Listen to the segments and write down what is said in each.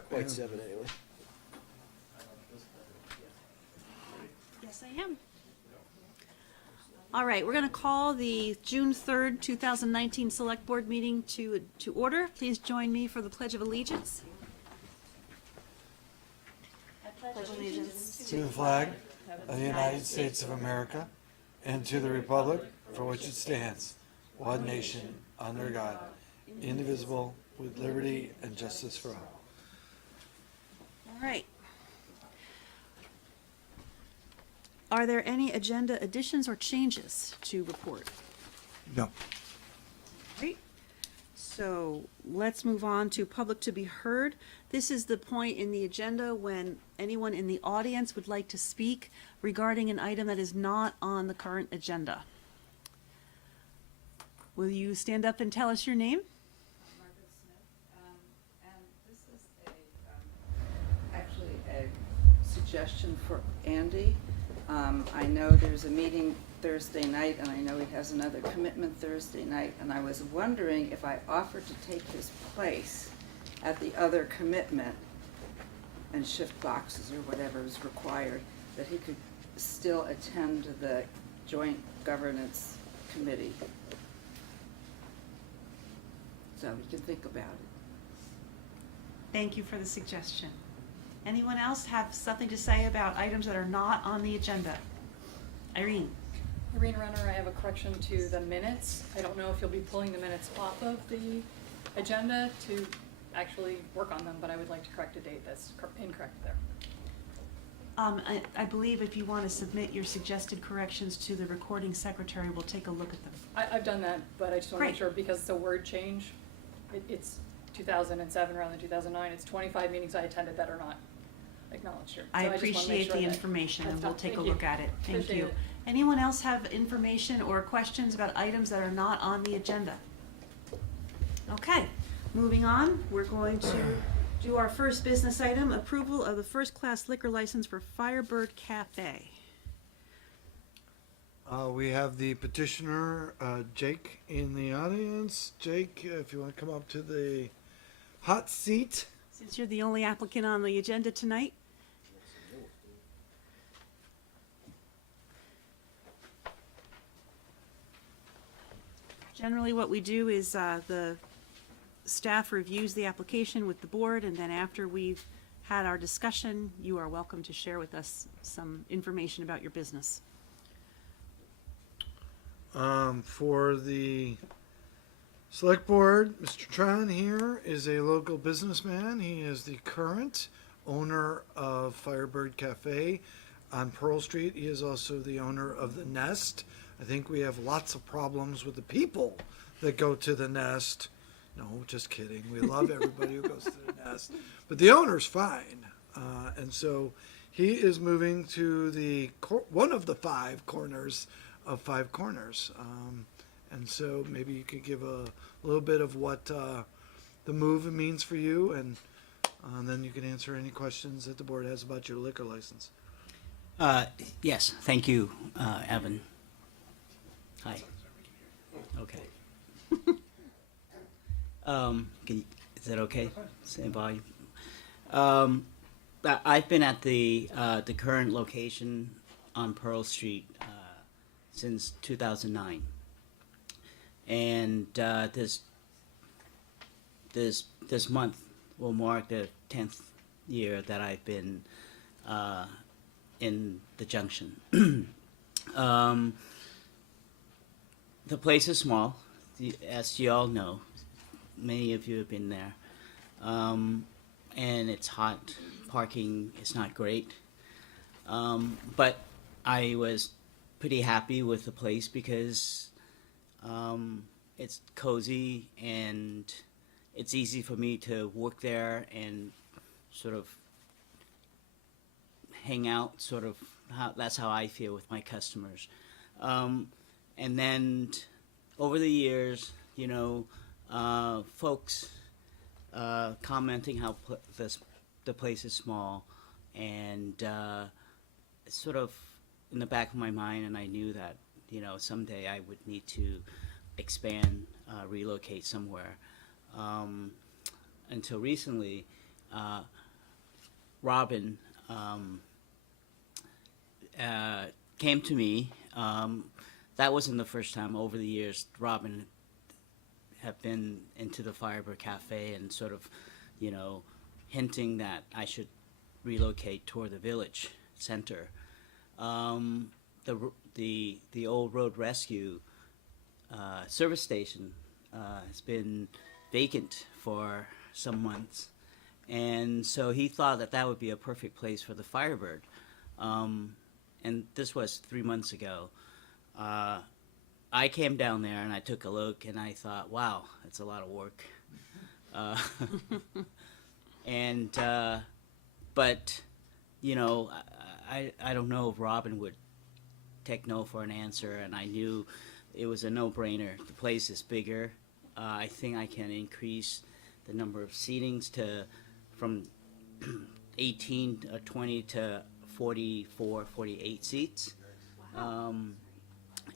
quite 7 anyway. Yes, I am. All right, we're going to call the June 3rd, 2019 Select Board meeting to order. Please join me for the Pledge of Allegiance. I pledge allegiance To the flag of the United States of America and to the republic for which it stands, one nation, under God, indivisible, with liberty and justice for all. All right. Are there any agenda additions or changes to report? No. Right. So let's move on to public to be heard. This is the point in the agenda when anyone in the audience would like to speak regarding an item that is not on the current agenda. Will you stand up and tell us your name? Margaret Smith, and this is actually a suggestion for Andy. I know there's a meeting Thursday night, and I know he has another commitment Thursday night, and I was wondering if I offered to take his place at the other commitment and shift boxes or whatever is required, that he could still attend the joint governance committee. So you can think about it. Thank you for the suggestion. Anyone else have something to say about items that are not on the agenda? Irene? Irene Runner, I have a correction to the minutes. I don't know if you'll be pulling the minutes off of the agenda to actually work on them, but I would like to correct a date that's incorrect there. I believe if you want to submit your suggested corrections to the recording secretary, we'll take a look at them. I've done that, but I just want to make Great. sure, because it's a word change, it's 2007 rather than 2009. It's 25 meetings I attended that are not acknowledged here. I So just wanna make appreciate sure the that information, and that's we'll done. take a Thank you. look at it. Thank Appreciate you. it. Anyone else have information or questions about items that are not on the agenda? Okay, moving on, we're going to do our first business item, approval of the first-class liquor license for Firebird Cafe. We have the petitioner, Jake, in the audience. Jake, if you want to come up to the hot seat. Since you're the only applicant on the agenda tonight. Generally, what we do is the staff reviews the application with the board, and then after we've had our discussion, you are welcome to share with us some information about your business. For the select board, Mr. Tran here is a local businessman. He is the current owner of Firebird Cafe on Pearl Street. He is also the owner of the Nest. I think we have lots of problems with the people that go to the Nest. No, just kidding. We love everybody who goes to the Nest. But the owner's fine. And so he is moving to the one of the 5 corners of 5 corners. And so maybe you could give a little bit of what the move means for you, and then you can answer any questions that the board has about your liquor license. Yes, thank you, Evan. Hi. Okay. Is that okay? Same volume. I've been at the current location on Pearl Street since 2009, and this month will mark the 10th year that I've been in the Junction. The place is small, as you all know. Many of you have been there, and it's hot. Parking is not great, but I was pretty happy with the place because it's cozy and it's easy for me to work there and sort of hang out. That's how I feel with my customers. And then over the years, folks commenting how the place is small, and it's sort of in the back of my mind, and I knew that someday I would need to expand, relocate somewhere. Until recently, Robin came to me. That wasn't the first time. Over the years, Robin have been into the Firebird Cafe and sort of, hinting that I should relocate toward the village center. The old road rescue service station has been vacant for some months, and so he thought that would be a perfect place for the Firebird. And this was 3 months ago. I came down there and I took a look and I thought, wow, it's a lot of work. But I don't know if Robin would take no for an answer, and I knew it was a no-brainer. The place is bigger. I think I can increase the number of seatings from 18 or 20 to 44, 48 seats.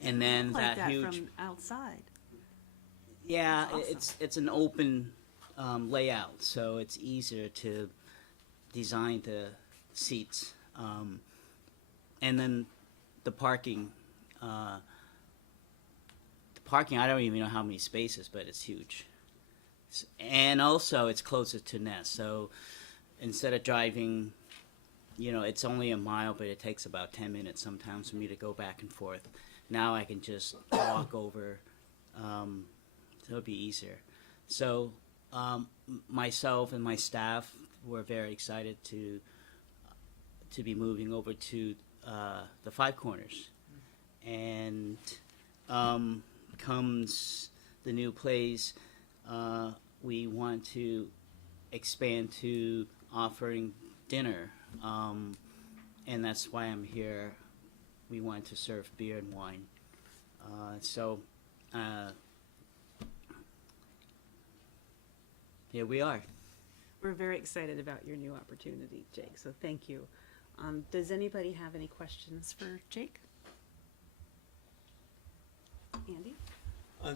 And then Like that huge, from outside. yeah, That's awesome. it's an open layout, so it's easier to design the seats. And then the parking, I don't even know how many spaces, but it's huge. And also, it's closer to Nest, so instead of driving, it's only a mile, but it takes about 10 minutes sometimes for me to go back and forth. Now I can just walk over, so it'll be easier. So myself and my staff were very excited to be moving over to the Five Corners, and comes the new place. We want to expand to offering dinner, and that's why I'm here. We want to serve beer and wine. Here we are. We're very excited about your new opportunity, Jake, so thank you. Does anybody have any questions for Jake? Andy?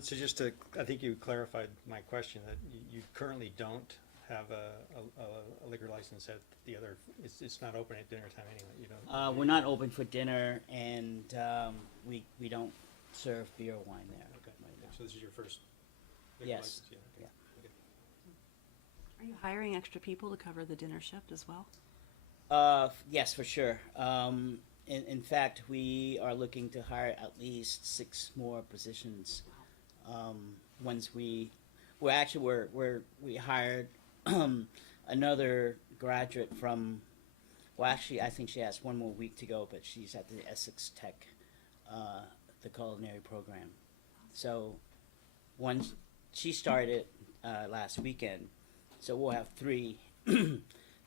So just to, I think you clarified my question, that you currently don't have a liquor license at the other, it's not open at dinner time anyway, you don't? We're not open for dinner, and we don't serve beer or wine there. Okay, right now. so this is your first liquor Yes. license? Okay. Yeah. Okay. Are you hiring extra people to cover the dinner shift as well? Yes, for sure. In fact, we are looking to hire at least 6 more positions. Once we hired another graduate from. Well, actually, I think she has 1 more week to go, but she's at the Essex Tech, the culinary program. So, once she started last weekend, so we'll have 3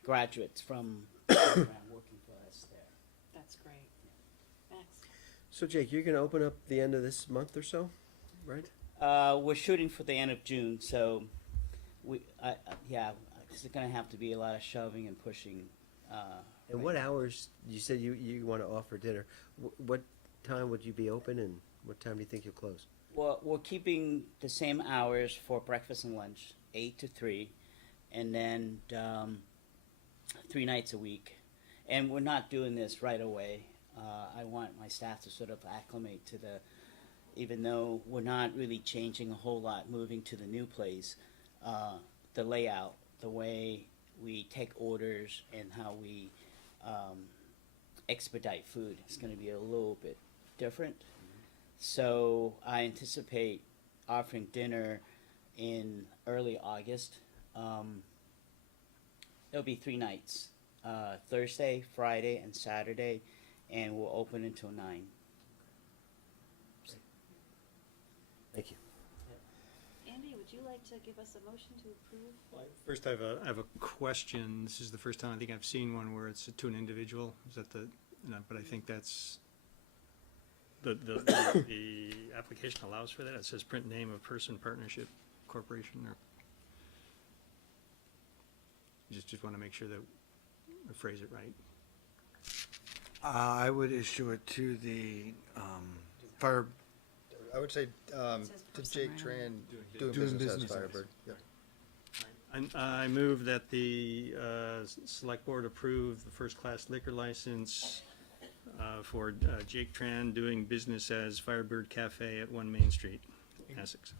graduates from the program working for us there. That's great. Max? So Jake, you're gonna open up the end of this month or so, right? We're shooting for the end of June, so it's going to have to be a lot of shoving and pushing. And what hours, you said you want to offer dinner. What time would you be open, and what time do you think you'll close? Well, we're keeping the same hours for breakfast and lunch, 8 to 3, and then 3 nights a week. And we're not doing this right away. I want my staff to sort of acclimate to even though we're not really changing a whole lot, moving to the new place, the layout, the way we take orders, and how we expedite food is going to be a little bit different. So I anticipate offering dinner in early August. It'll be 3 nights, Thursday, Friday, and Saturday, and we'll open until 9. Thank you. Andy, would you like to give us a motion to approve? First, I have a question. This is the first time I think I've seen one where it's to an individual. Is that but I think that's, the application allows for that. It says print name of person, partnership, corporation, or just want to make sure that I phrase it right. I would issue it to the fire. I would say says to person Jake right Tran, on doing Doing business as business as. Firebird. Yeah. I move that the Select Board approve the first-class liquor license for Jake Tran doing business as Firebird Cafe at 1 Main Street, Essex,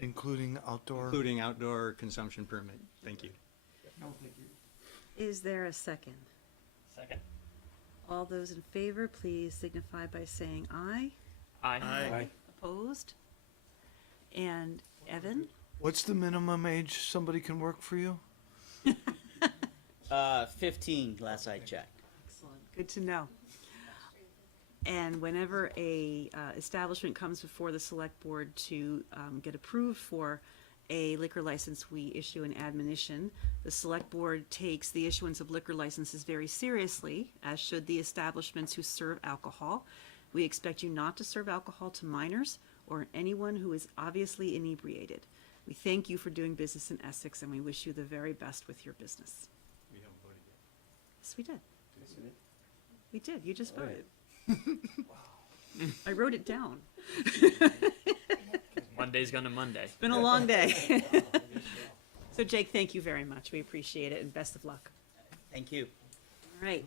Including outdoor. including outdoor consumption permit. Thank you. Is there a second? Second. All those in favor, please signify by saying aye. Aye. Opposed? And Evan? What's the minimum age somebody can work for you? 15, last I checked. Excellent, good to know. And whenever a establishment comes before the select board to get approved for a liquor license, we issue an admonition. The select board takes the issuance of liquor licenses very seriously, as should the establishments who serve alcohol. We expect you not to serve alcohol to minors or anyone who is obviously inebriated. We thank you for doing business in Essex, and we wish you the very best with your business. We haven't voted yet. Yes, we did. We did, you just voted. I wrote it down. Monday's gonna Monday. Been a long day. So Jake, thank you very much. We appreciate it, and best of luck. Thank you. All right.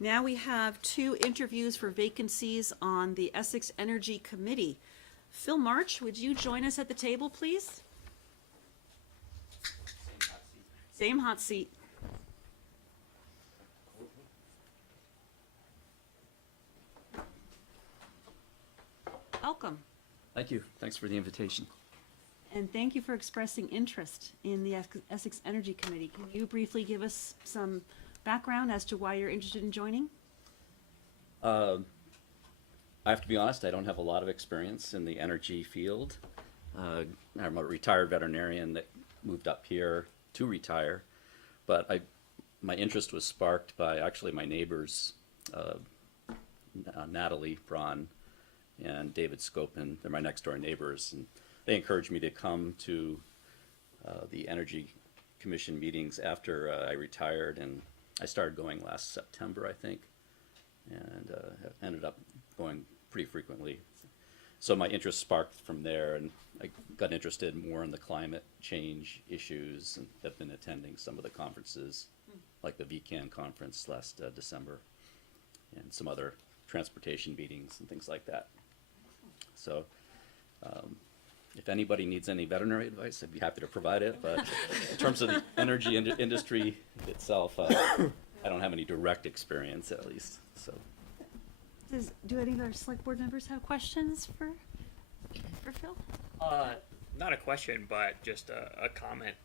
Now we have 2 interviews for vacancies on the Essex Energy Committee. Phil March, would you join us at the table, please? Same hot seat. Welcome. Thank you. Thanks for the invitation. And thank you for expressing interest in the Essex Energy Committee. Can you briefly give us some background as to why you're interested in joining? I have to be honest, I don't have a lot of experience in the energy field. I'm a retired veterinarian that moved up here to retire, but my interest was sparked by actually my neighbors, Natalie Braun and David Scopin. They're my next door neighbors, and they encouraged me to come to the Energy Commission meetings after I retired, and I started going last September, I think, and ended up going pretty frequently. So my interest sparked from there, and I got interested more in the climate change issues and have been attending some of the conferences, like the VCAN conference last December, and some other transportation meetings and things like that. So if anybody needs any veterinary advice, I'd be happy to provide it. But in terms of the energy industry itself, I don't have any direct experience, at least. So. Do any of our select board members have questions for Phil? Not a question, but just a comment.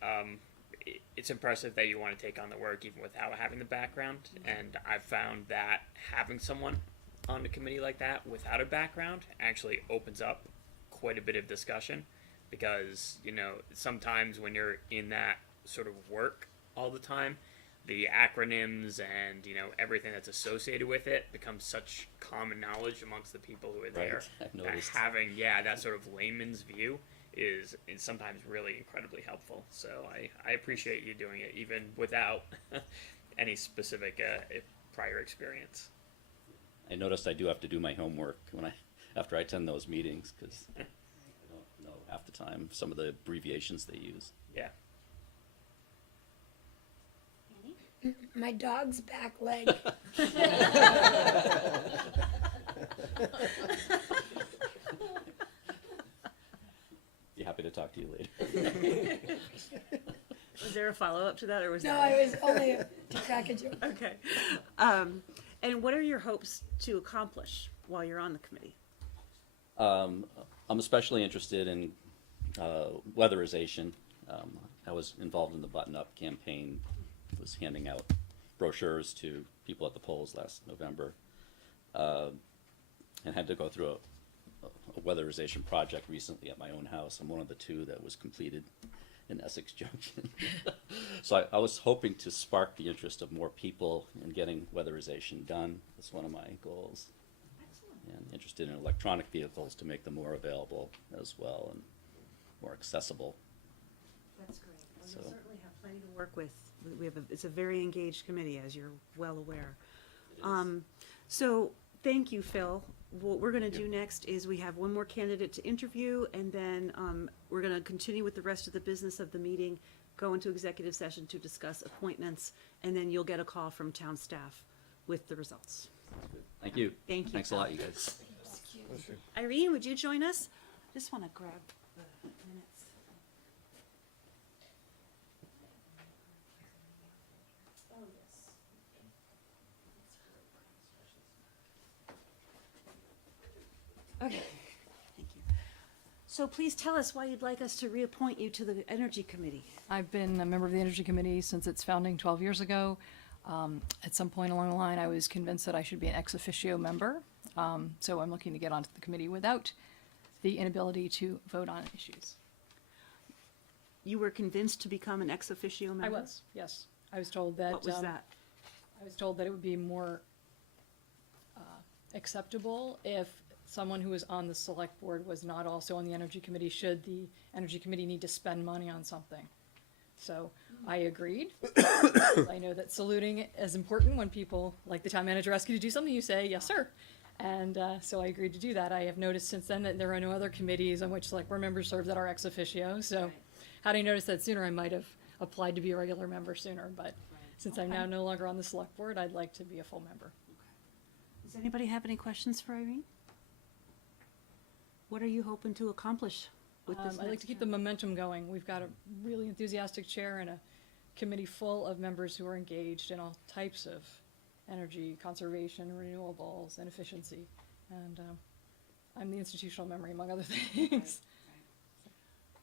It's impressive that you want to take on the work even without having the background. And I've found that having someone on a committee like that without a background actually opens up quite a bit of discussion, because, you know, sometimes when you're in that sort of work all the time, the acronyms and, you know, everything that's associated with it becomes such common knowledge amongst the people who are there. Right, I've That noticed. having, that sort of layman's view is sometimes really incredibly helpful. So I appreciate you doing it even without any specific prior experience. I noticed I do have to do my homework after I attend those meetings, because I don't know half the time some of the abbreviations they use. Yeah. My dog's back leg. Be happy to talk to you later. Was there a follow-up to that, or was No, that? I was only to crack a joke. Okay. And what are your hopes to accomplish while you're on the committee? I'm especially interested in weatherization. I was involved in the Button Up campaign, was handing out brochures to people at the polls last November, and had to go through a weatherization project recently at my own house. I'm one of the 2 that was completed in Essex Junction. So I was hoping to spark the interest of more people in getting weatherization done. That's one of my goals. And interested in electronic vehicles to make them more available as well and more accessible. That's great. Well, So- you certainly have plenty to work with. It's a very engaged committee, as you're well aware. So thank you, Phil. what we're gonna do next is we have one more candidate to interview, and then, we're gonna continue with the rest of the business of the meeting, go into executive session to discuss appointments, and then you'll get a call from town staff with the results. Thank you. Thank you. Thanks a lot, you guys. Irene, would you join us? Just wanna grab the minutes. Oh, yes. Okay, thank you. So please tell us why you'd like us to reappoint you to the Energy Committee. I've been a member of the Energy Committee since its founding 12 years ago. At some point along the line, I was convinced that I should be an ex officio member. So I'm looking to get onto the committee without the inability to vote on issues. You were convinced to become an ex officio member? I was, yes. I was told that. What was that? I was told that it would be more acceptable if someone who was on the select board was not also on the energy committee, should the energy committee need to spend money on something. So I agreed. I know that saluting is important when people, like the town manager, ask you to do something, you say, yes, sir. And so I agreed to do that. I have noticed since then that there are no other committees on which select board members serve that are ex officio. So Right. had I noticed that sooner, I might have applied to be a regular member sooner. But since I'm now no longer on the select board, I'd like to be a full member. Does anybody have any questions for Irene? What are you hoping to accomplish with this I'd like next to keep the term? momentum going. We've got a really enthusiastic chair and a committee full of members who are engaged in all types of energy conservation, renewables, and efficiency. And I'm the institutional memory, among other things.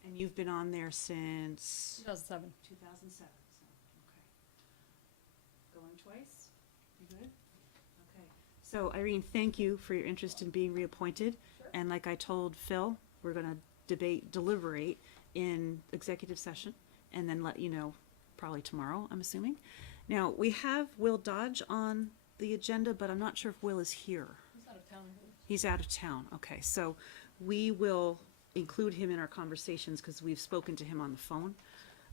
And you've been on there since 2007. 2007, so, okay. Going twice? You good? Okay. So Irene, thank you for your interest in being reappointed. And like I told Phil, we're gonna deliberate in executive session, and then let you know probably tomorrow, I'm assuming. Now, we have Will Dodge on the agenda, but I'm not sure if Will is here. He's out of town. He's out of town, okay, so we will include him in our conversations, because we've spoken to him on the phone,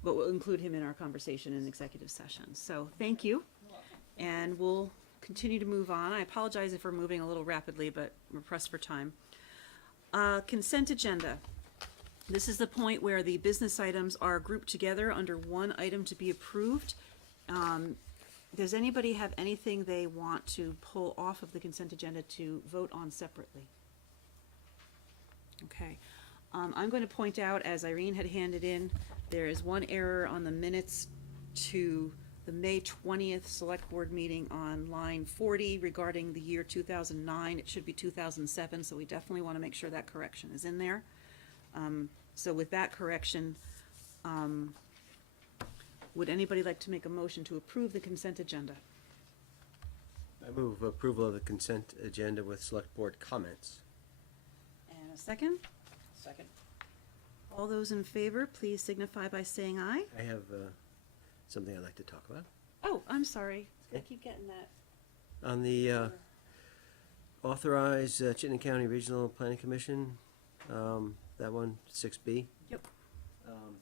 but we'll include him in our conversation in executive session. So, thank you, and we'll continue to move on. I apologize if we're moving a little rapidly, but we're pressed for time. Consent agenda. This is the point where the business items are grouped together under one item to be approved. Does anybody have anything they want to pull off of the consent agenda to vote on separately? Okay. I'm going to point out, as Irene had handed in, there is one error on the minutes to the May 20th Select Board meeting on line 40 regarding the year 2009. It should be 2007, so we definitely want to make sure that correction is in there. So with that correction, would anybody like to make a motion to approve the consent agenda? I move approval of the consent agenda with select board comments. And a second? Second. All those in favor, please signify by saying aye. I have something I'd like to talk about. Oh, I'm sorry. I keep getting that. On the authorized Chittenden County Regional Planning Commission, that one, 6B. Yep.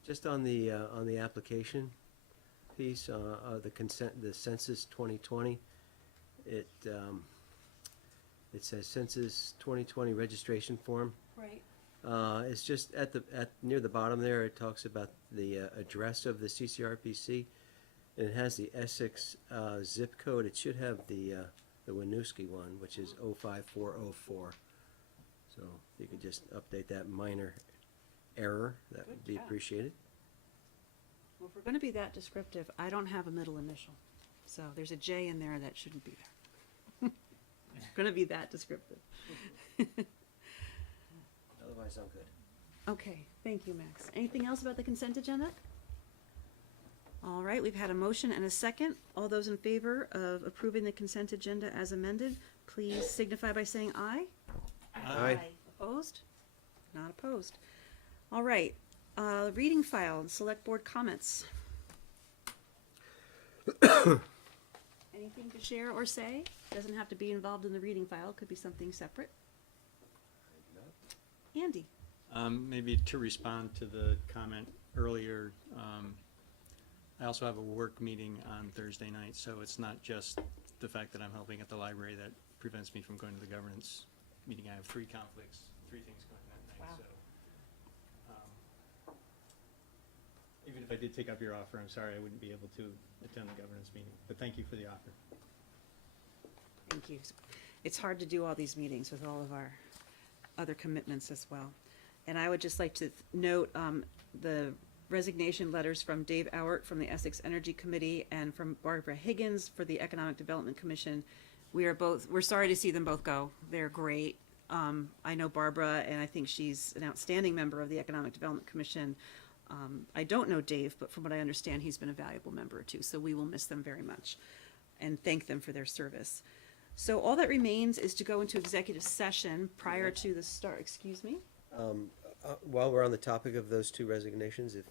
Just on the application piece, the consent, the census 2020, it says census 2020 registration form. Right. It's just near the bottom there, it talks about the address of the CCRPC, and it has the Essex zip code. It should have the Winooski one, which is 05404. So if you could just update that minor error, that would be job. appreciated. Well, if we're gonna be that descriptive, I don't have a middle initial. So there's a J in there that shouldn't be there. It's gonna be that descriptive. Otherwise, I'm good. Okay, thank you, Max. Anything else about the consent agenda? All right, we've had a motion and a second. All those in favor of approving the consent agenda as amended, please signify by saying aye. Aye. Opposed? Not opposed. All right, reading file and select board comments. Anything to share or say? Doesn't have to be involved in the reading file, could be something separate. Andy? Maybe to respond to the comment earlier, I also have a work meeting on Thursday night, so it's not just the fact that I'm helping at the library that prevents me from going to the governance meeting. I have three conflicts, three things going that night, Wow. so. Even if I did take up your offer, I'm sorry I wouldn't be able to attend the governance meeting, but thank you for the offer. Thank you. It's hard to do all these meetings with all of our other commitments as well. And I would just like to note the resignation letters from Dave Auert from the Essex Energy Committee and from Barbara Higgins for the Economic Development Commission. We're sorry to see them both go. They're great. I know Barbara, and I think she's an outstanding member of the Economic Development Commission. I don't know Dave, but from what I understand, he's been a valuable member too. So we will miss them very much and thank them for their service. So all that remains is to go into executive session prior to the start. Excuse me? While we're on the topic of those two resignations, if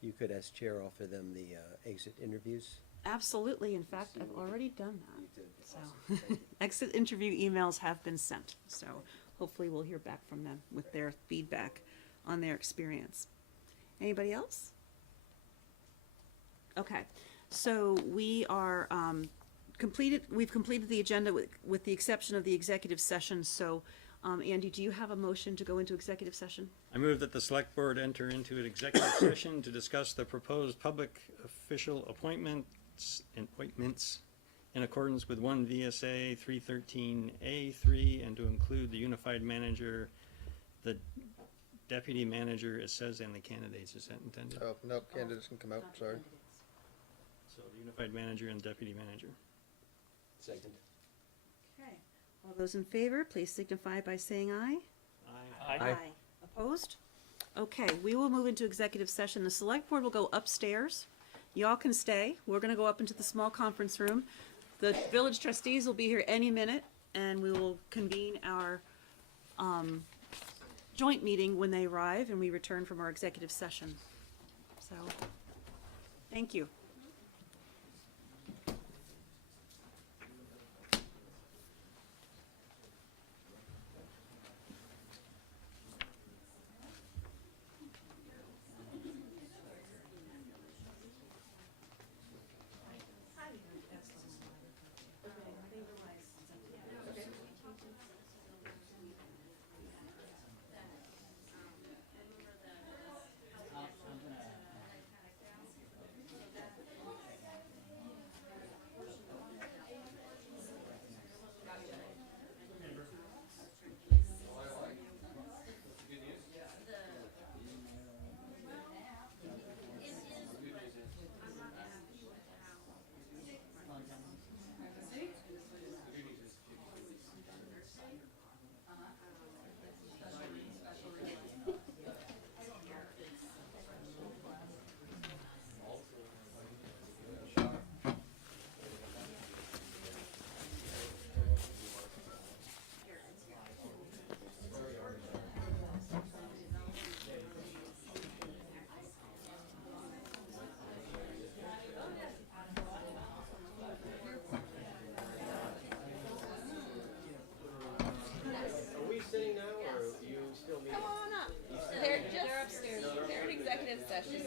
you could, as chair, offer them the exit interviews. Absolutely. In fact, I've already done that. You did. So Awesome. Thank you. exit interview emails have been sent. So hopefully we'll hear back from them with their feedback on their experience. Anybody else? Okay. So we are we've completed the agenda with the exception of the executive session. So Andy, do you have a motion to go into executive session? I move that the select board enter into an executive session to discuss the proposed public official appointments in accordance with 1 VSA 313A3 and to include the unified manager, the deputy manager, it says, and the candidates. Is that intended? Oh, no, candidates can come out, sorry. So the unified manager and deputy manager. Second. Okay. All those in favor, please signify by saying aye. Aye. Opposed? Okay, we will move into executive session. The select board will go upstairs. Y'all can stay. We're gonna go up into the small conference room. The village trustees will be here any minute, and we will convene our joint meeting when they arrive and we return from our executive session. So, thank you. They're upstairs. They're in executive session.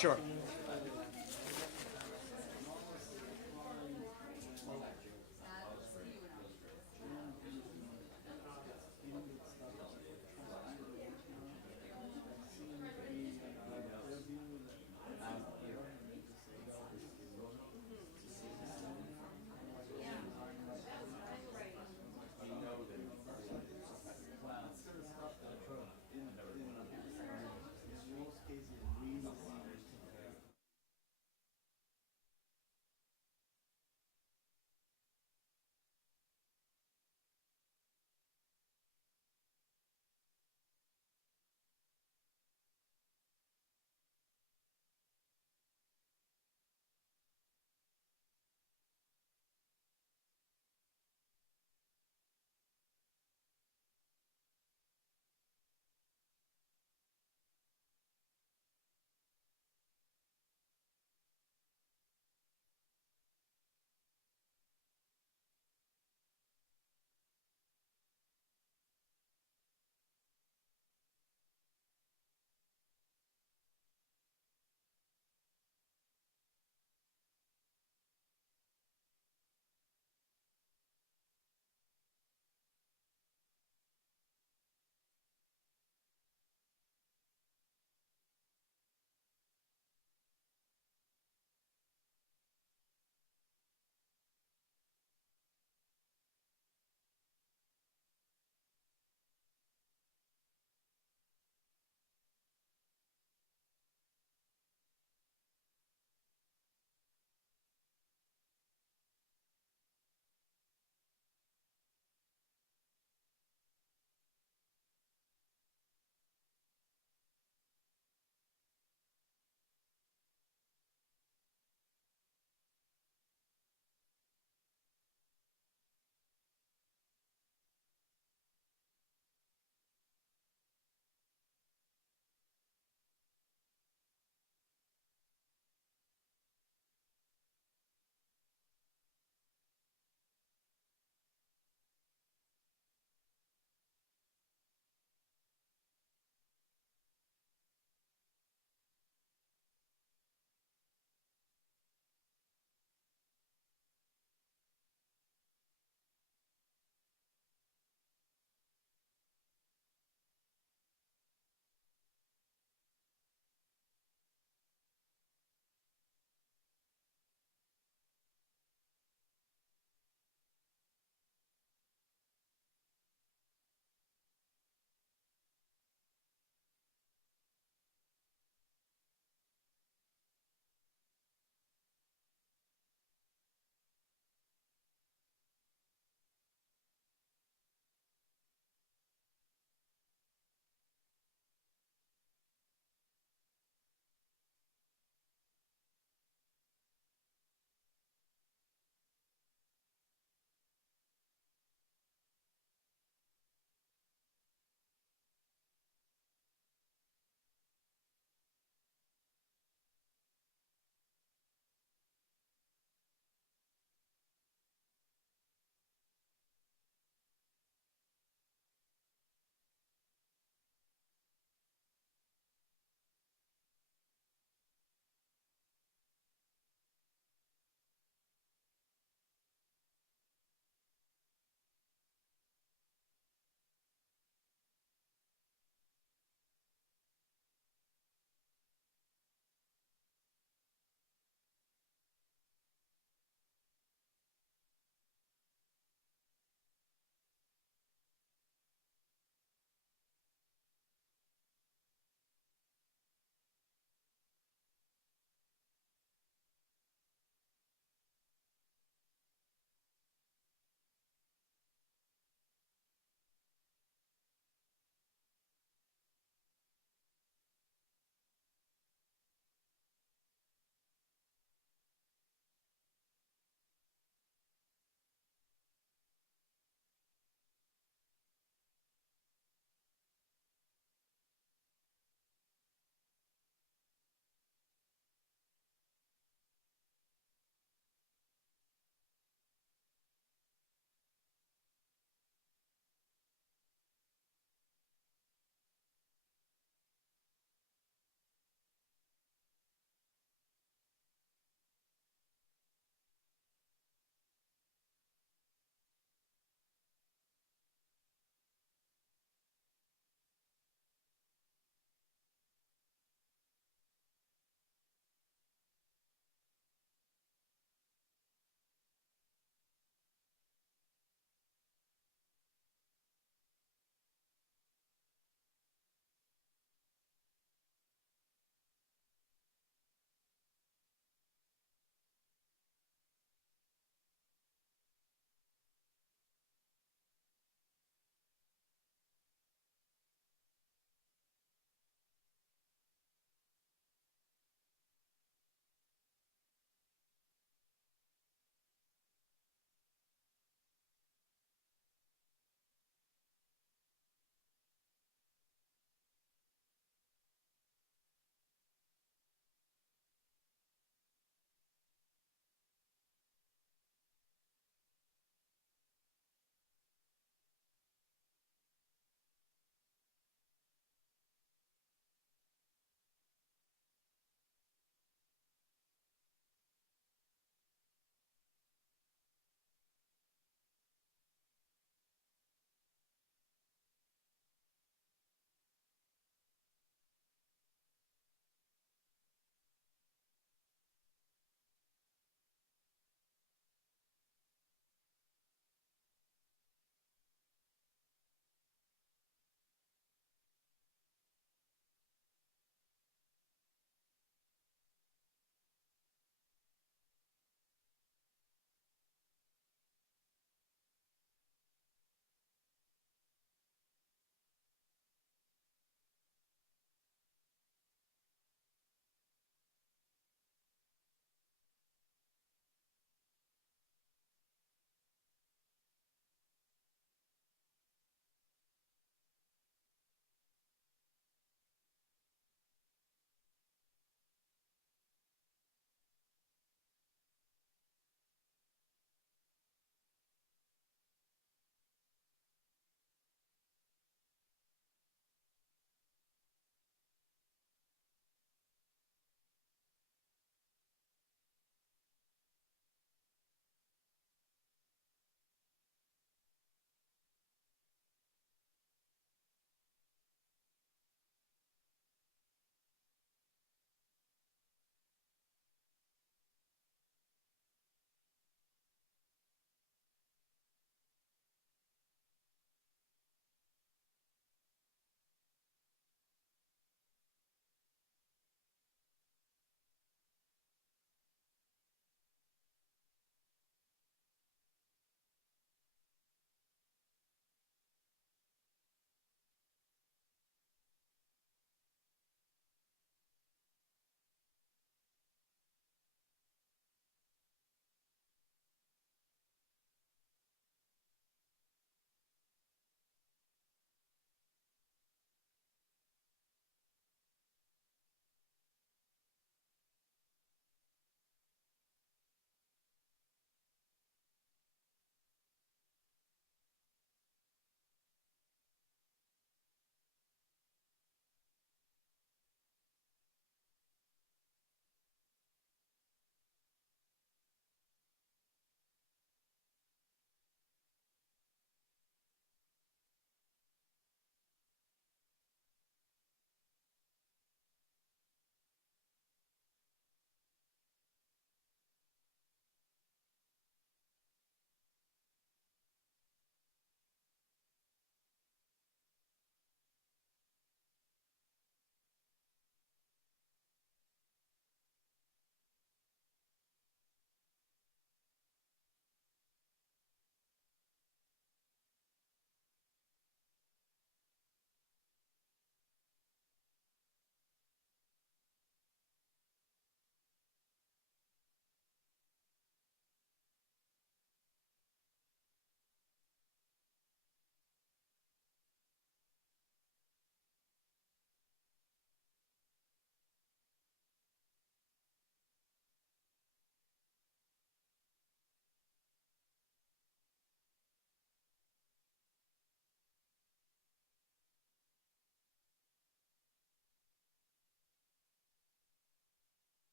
Sure.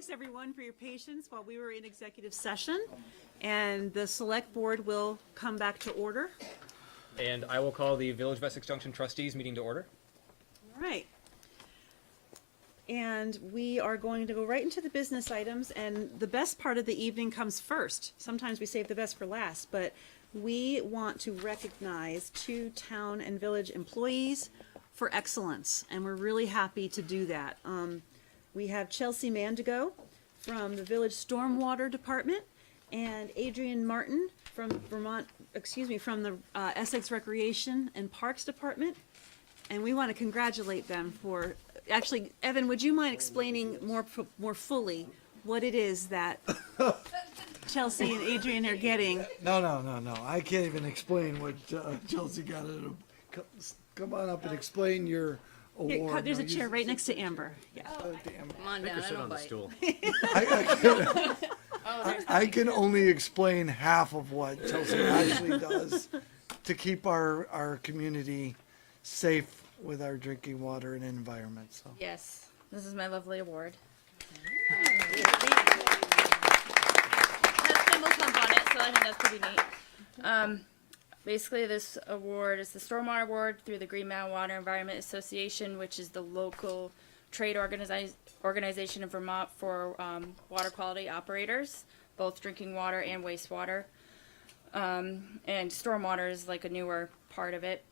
Thanks, everyone, for your patience while we were in executive session. And the select board will come back to order. And I will call the Village of Essex Junction Trustees meeting to order. All right. And we are going to go right into the business items, and the best part of the evening comes first. Sometimes we save the best for last, but we want to recognize 2 town and village employees for excellence, and we're really happy to do that. We have Chelsea Mandigo from the Village Stormwater Department, and Adrian Martin from from the Essex Recreation and Parks Department. And we want to congratulate them for, actually, Evan, would you mind explaining more fully what it is that Chelsea and Adrian are getting? No. I can't even explain what Chelsea got. Come on up and explain your Here, award. there's No, a chair right next to Amber. Yeah. damn. Come on Make down, her sit I on don't the bite. stool. I can only explain half of what Chelsea actually does to keep our community safe with our drinking water and environment. So. Yes, this is my lovely award. Has thimble pump on it, so I think that's pretty neat. Basically, this award is the Stormwater Award through the Green Mountain Water Environment Association, which is the local trade organization in Vermont for water quality operators, both drinking water and wastewater. And stormwater is like a newer part of it.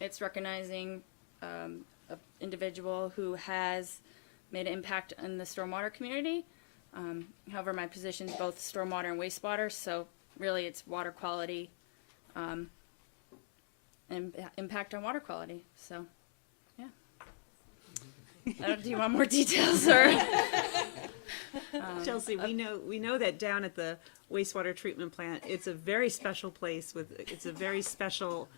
It's recognizing an individual who has made an impact in the stormwater community. However, my position is both stormwater and wastewater, so really it's water quality and impact on water quality. So, yeah. Do you want more details, or? Chelsea, we know that down at the wastewater treatment plant, it's a very special place it's a very special,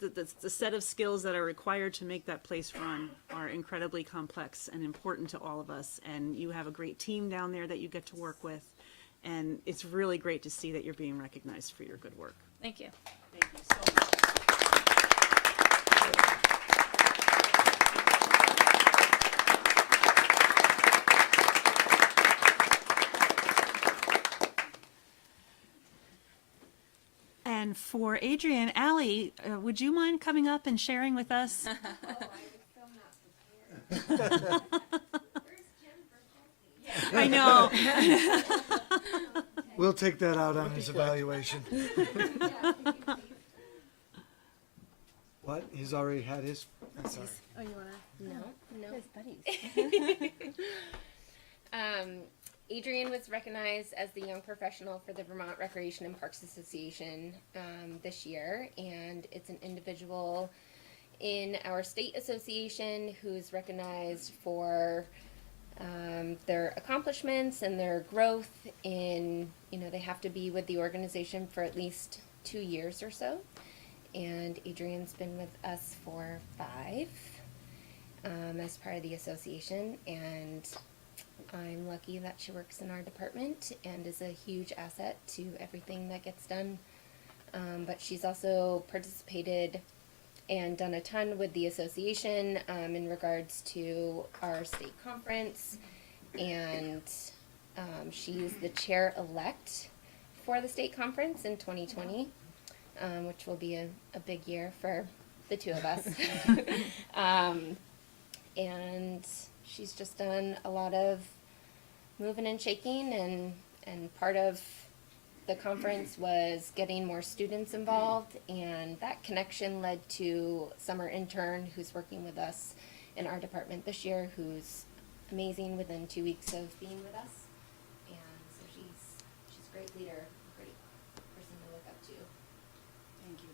the set of skills that are required to make that place run are incredibly complex and important to all of us. And you have a great team down there that you get to work with. And it's really great to see that you're being recognized for your good work. Thank you. Thank you so much. And for Adrian, Allie, would you mind coming up and sharing with us? I know. We'll take that out on his evaluation. What? He's already had his? I'm sorry. Oh, you wanna? No. His buddies. Adrian was recognized as the young professional for the Vermont Recreation and Parks Association this year, and it's an individual in our state association who's recognized for their accomplishments and their growth in, they have to be with the organization for at least 2 years or so. And Adrian's been with us for 5 as part of the association, and I'm lucky that she works in our department and is a huge asset to everything that gets done. But she's also participated and done a ton with the association in regards to our state conference, and she's the chair-elect for the state conference in 2020, which will be a big year for the 2 of us. And she's just done a lot of moving and shaking, and part of the conference was getting more students involved, and that connection led to summer intern who's working with us in our department this year, who's amazing within 2 weeks of being with us. And so she's a great leader, great person to look up to. Thank you.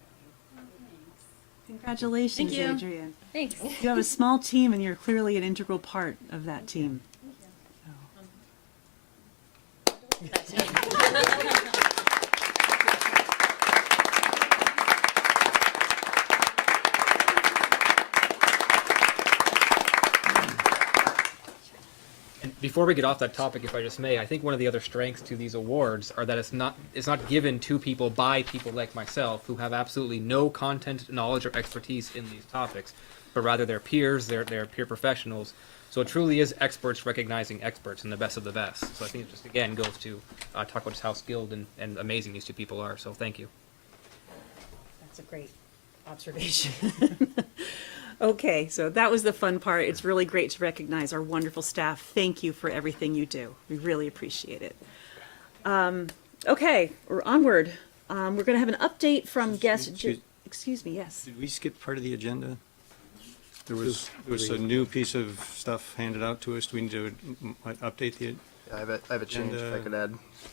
Congratulations, Thank you. Adrian. Thanks. You have a small team, and you're clearly an integral part of that team. Before we get off that topic, if I just may, I think one of the other strengths to these awards are that it's not given to people by people like myself who have absolutely no content knowledge or expertise in these topics, but rather their peers, their peer professionals. So it truly is experts recognizing experts and the best of the best. So I think it just again goes to talk about just how skilled and amazing these two people are. So thank you. That's a great observation. Okay, so that was the fun part. It's really great to recognize our wonderful staff. Thank you for everything you do. We really appreciate it. Okay, we're onward. We're going to have an update from guest. Excuse me, yes. Did we skip part of the agenda? There was a new piece of stuff handed out to us. Do we need to update the? I have a change if I could add.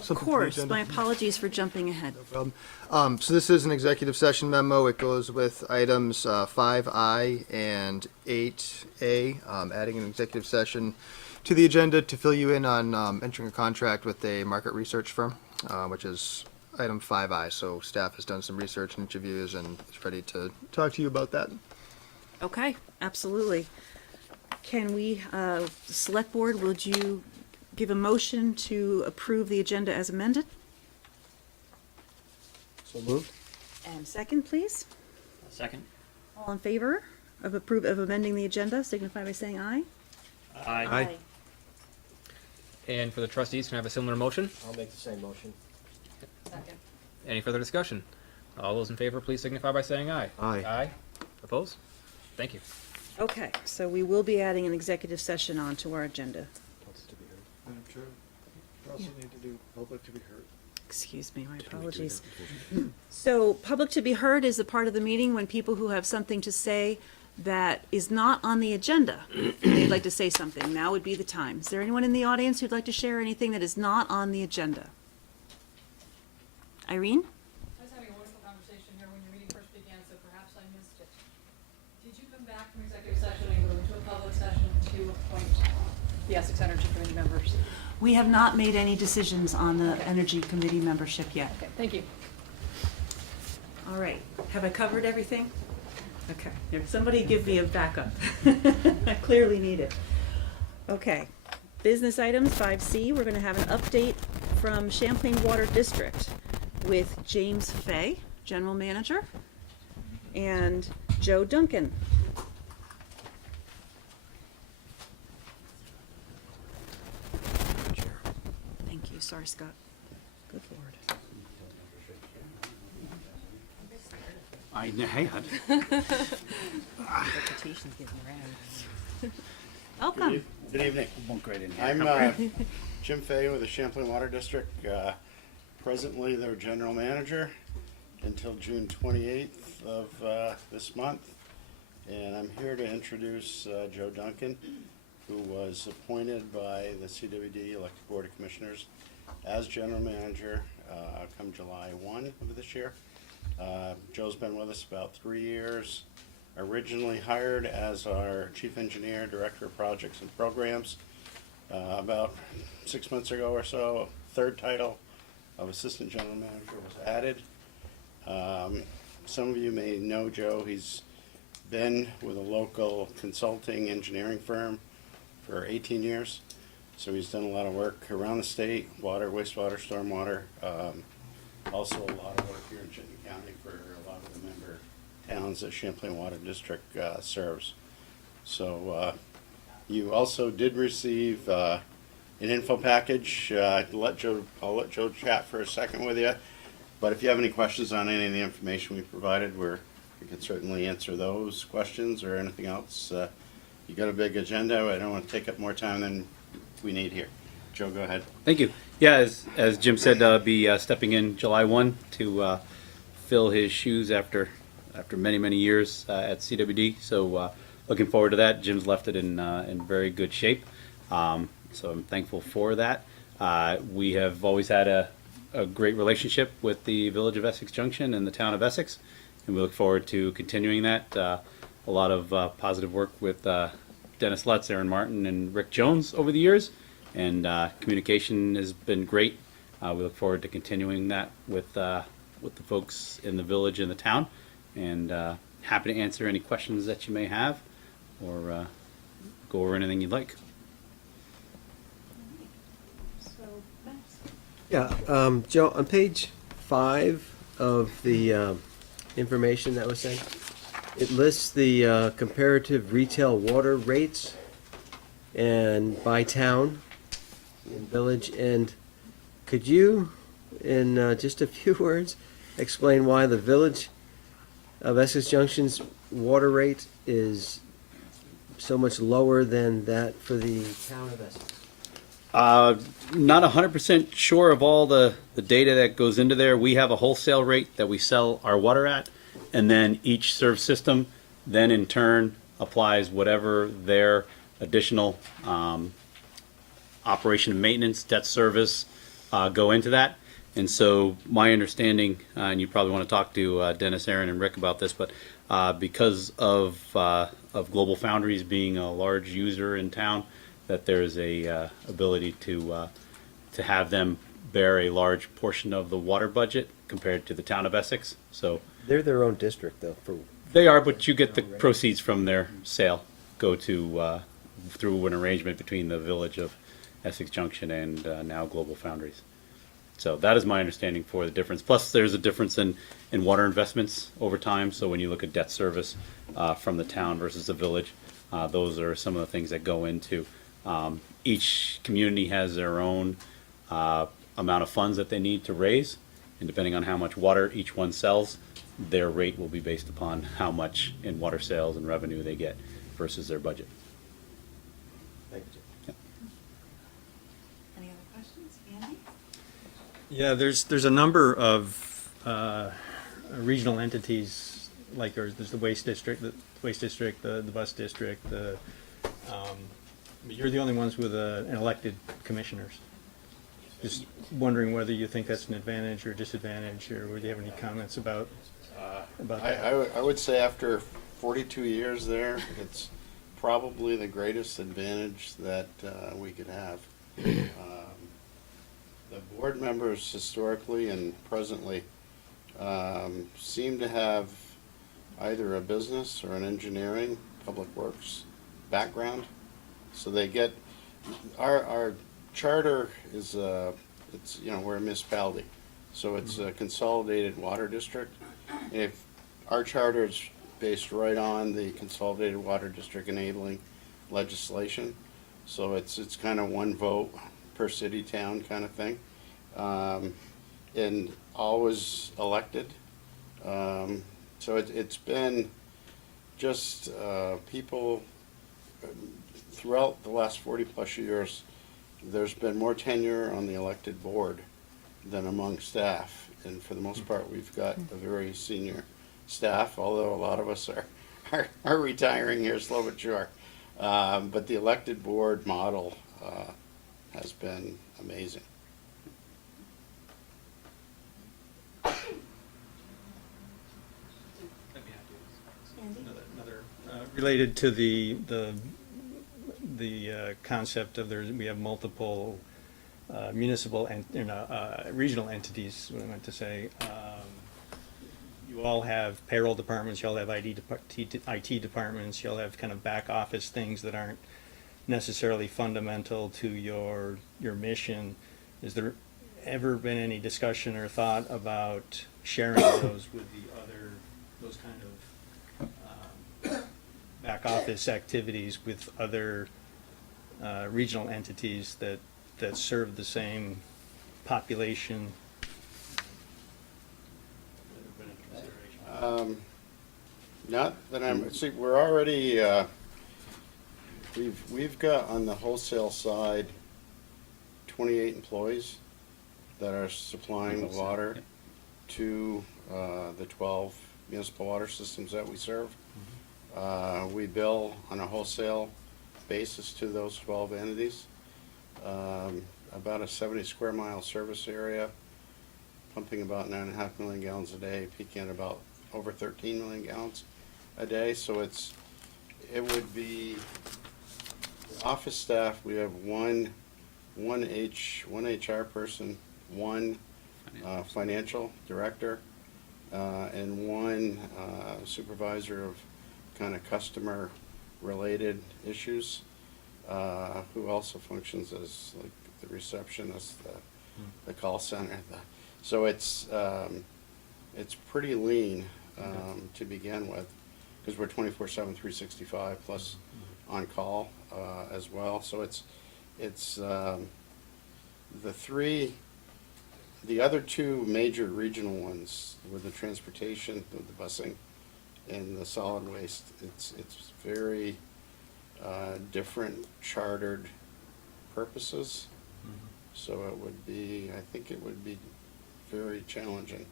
Of course, my apologies for jumping ahead. No problem. So this is an executive session memo. It goes with items 5I and 8A, adding an executive session to the agenda to fill you in on entering a contract with a market research firm, which is item 5I. So staff has done some research and interviews and is ready to talk to you about that. Okay, absolutely. Can we, Select Board, would you give a motion to approve the agenda as amended? So moved? And second, please. Second. All in favor of amending the agenda, signify by saying aye. Aye. And for the trustees, can I have a similar motion? I'll make the same motion. Second. Any further discussion? All those in favor, please signify by saying aye. Aye. Aye. Opposed? Thank you. Okay, so we will be adding an executive session onto our agenda. Madam Chair, we also need to do public to be heard. Excuse me, my apologies. So, public to be heard is the part of the meeting when people who have something to say that is not on the agenda, they'd like to say something. Now would be the time. Is there anyone in the audience who'd like to share anything that is not on the agenda? Irene? I was having a wonderful conversation here when your meeting first began, so perhaps I missed it. Did you come back from executive session and go into a public session to appoint the Essex Energy Committee members? We have not made any decisions on the Energy Committee membership yet. Okay, thank you. All right, have I covered everything? Okay, here, somebody give me a backup. I clearly need it. Okay, business items, 5C, we're gonna have an update from Champlain Water District with James Fay, General Manager, and Joe Duncan. Thank you, sorry, Scott. Good Lord. I had. Reputation's getting around. Welcome. Good evening. Won't grade in here. I'm Jim Fay with the Champlain Water District, presently their general manager until June 28th of this month. And I'm here to introduce Joe Duncan, who was appointed by the CWD Elected Board of Commissioners as general manager come July 1 of this year. Joe's been with us about 3 years. Originally hired as our chief engineer, director of projects and programs. About 6 months ago or so, third title of assistant general manager was added. Some of you may know Joe. He's been with a local consulting engineering firm for 18 years. So he's done a lot of work around the state, water, wastewater, stormwater. Also a lot of work here in Chittenden County for a lot of the member towns that Champlain Water District serves. So you also did receive an info package. I'll let Joe chat for a second with you. But if you have any questions on any of the information we provided, we can certainly answer those questions or anything else. You got a big agenda. I don't want to take up more time than we need here. Joe, go ahead. Thank you. Yeah, as Jim said, I'll be stepping in July 1 to fill his shoes after many years at CWD. So looking forward to that. Jim's left it in very good shape, so I'm thankful for that. We have always had a great relationship with the Village of Essex Junction and the town of Essex, and we look forward to continuing that. A lot of positive work with Dennis Lutz, Aaron Martin, and Rick Jones over the years, and communication has been great. We look forward to continuing that with the folks in the village and the town, and happy to answer any questions that you may have or go over anything you'd like. Yeah, Joe, on page 5 of the information that was sent, it lists the comparative retail water rates and by town and village. And could you, in just a few words, explain why the village of Essex Junction's water rate is so much lower than that for the town of Essex? Not 100% sure of all the data that goes into there. We have a wholesale rate that we sell our water at, and then each serve system then in turn applies whatever their additional operation and maintenance, debt service go into that. And so my understanding, and you probably want to talk to Dennis, Aaron, and Rick about this, but because of Global Foundries being a large user in town, that there's a ability to have them bear a large portion of the water budget compared to the town of Essex. So They're their own district, though. they are, but you get the proceeds from their sale go to through an arrangement between the village of Essex Junction and now Global Foundries. So that is my understanding for the difference. Plus, there's a difference in water investments over time. So when you look at debt service from the town versus the village, those are some of the things that go into. Each community has their own amount of funds that they need to raise, and depending on how much water each one sells, their rate will be based upon how much in water sales and revenue they get versus their budget. Thank you. Any other questions? Andy? Yeah, there's a number of regional entities, like there's the waste district, the bus district, but you're the only ones with an elected commissioners. Just wondering whether you think that's an advantage or disadvantage, or would you have any comments about that? I would say after 42 years there, it's probably the greatest advantage that we could have. The board members historically and presently seem to have either a business or an engineering, public works background. So they get, our charter is, it's, we're a municipality. So it's a consolidated water district. If our charter is based right on the consolidated water district enabling legislation. So it's kind of one vote per city, town kind of thing. And always elected. So it's been just people throughout the last 40 plus years, there's been more tenure on the elected board than among staff. And for the most part, we've got a very senior staff, although a lot of us are retiring here slow but sure. But the elected board model has been amazing. Related to the concept of we have multiple municipal and regional entities, what I meant to say. You all have payroll departments, you all have IT departments, you all have kind of back office things that aren't necessarily fundamental to your mission. Is there ever been any discussion or thought about sharing those with those kind of back office activities with other regional entities that serve the same population? Not that see, we're already, we've got on the wholesale side 28 employees that are supplying the water to the 12 municipal water systems that we serve. We bill on a wholesale basis to those 12 entities. About a 70 square mile service area, pumping about 9.5 million gallons a day, peaking at about over 13 million gallons a day. So it would be office staff. We have one HR person, one financial director, and one supervisor of kind of customer related issues, who also functions as like the receptionist, the call center. So it's pretty lean to begin with, because we're 24/7, 365 plus on call as well. So it's the other two major regional ones with the transportation, the busing, and the solid waste. It's very different chartered purposes. So it would be, I think it would be very challenging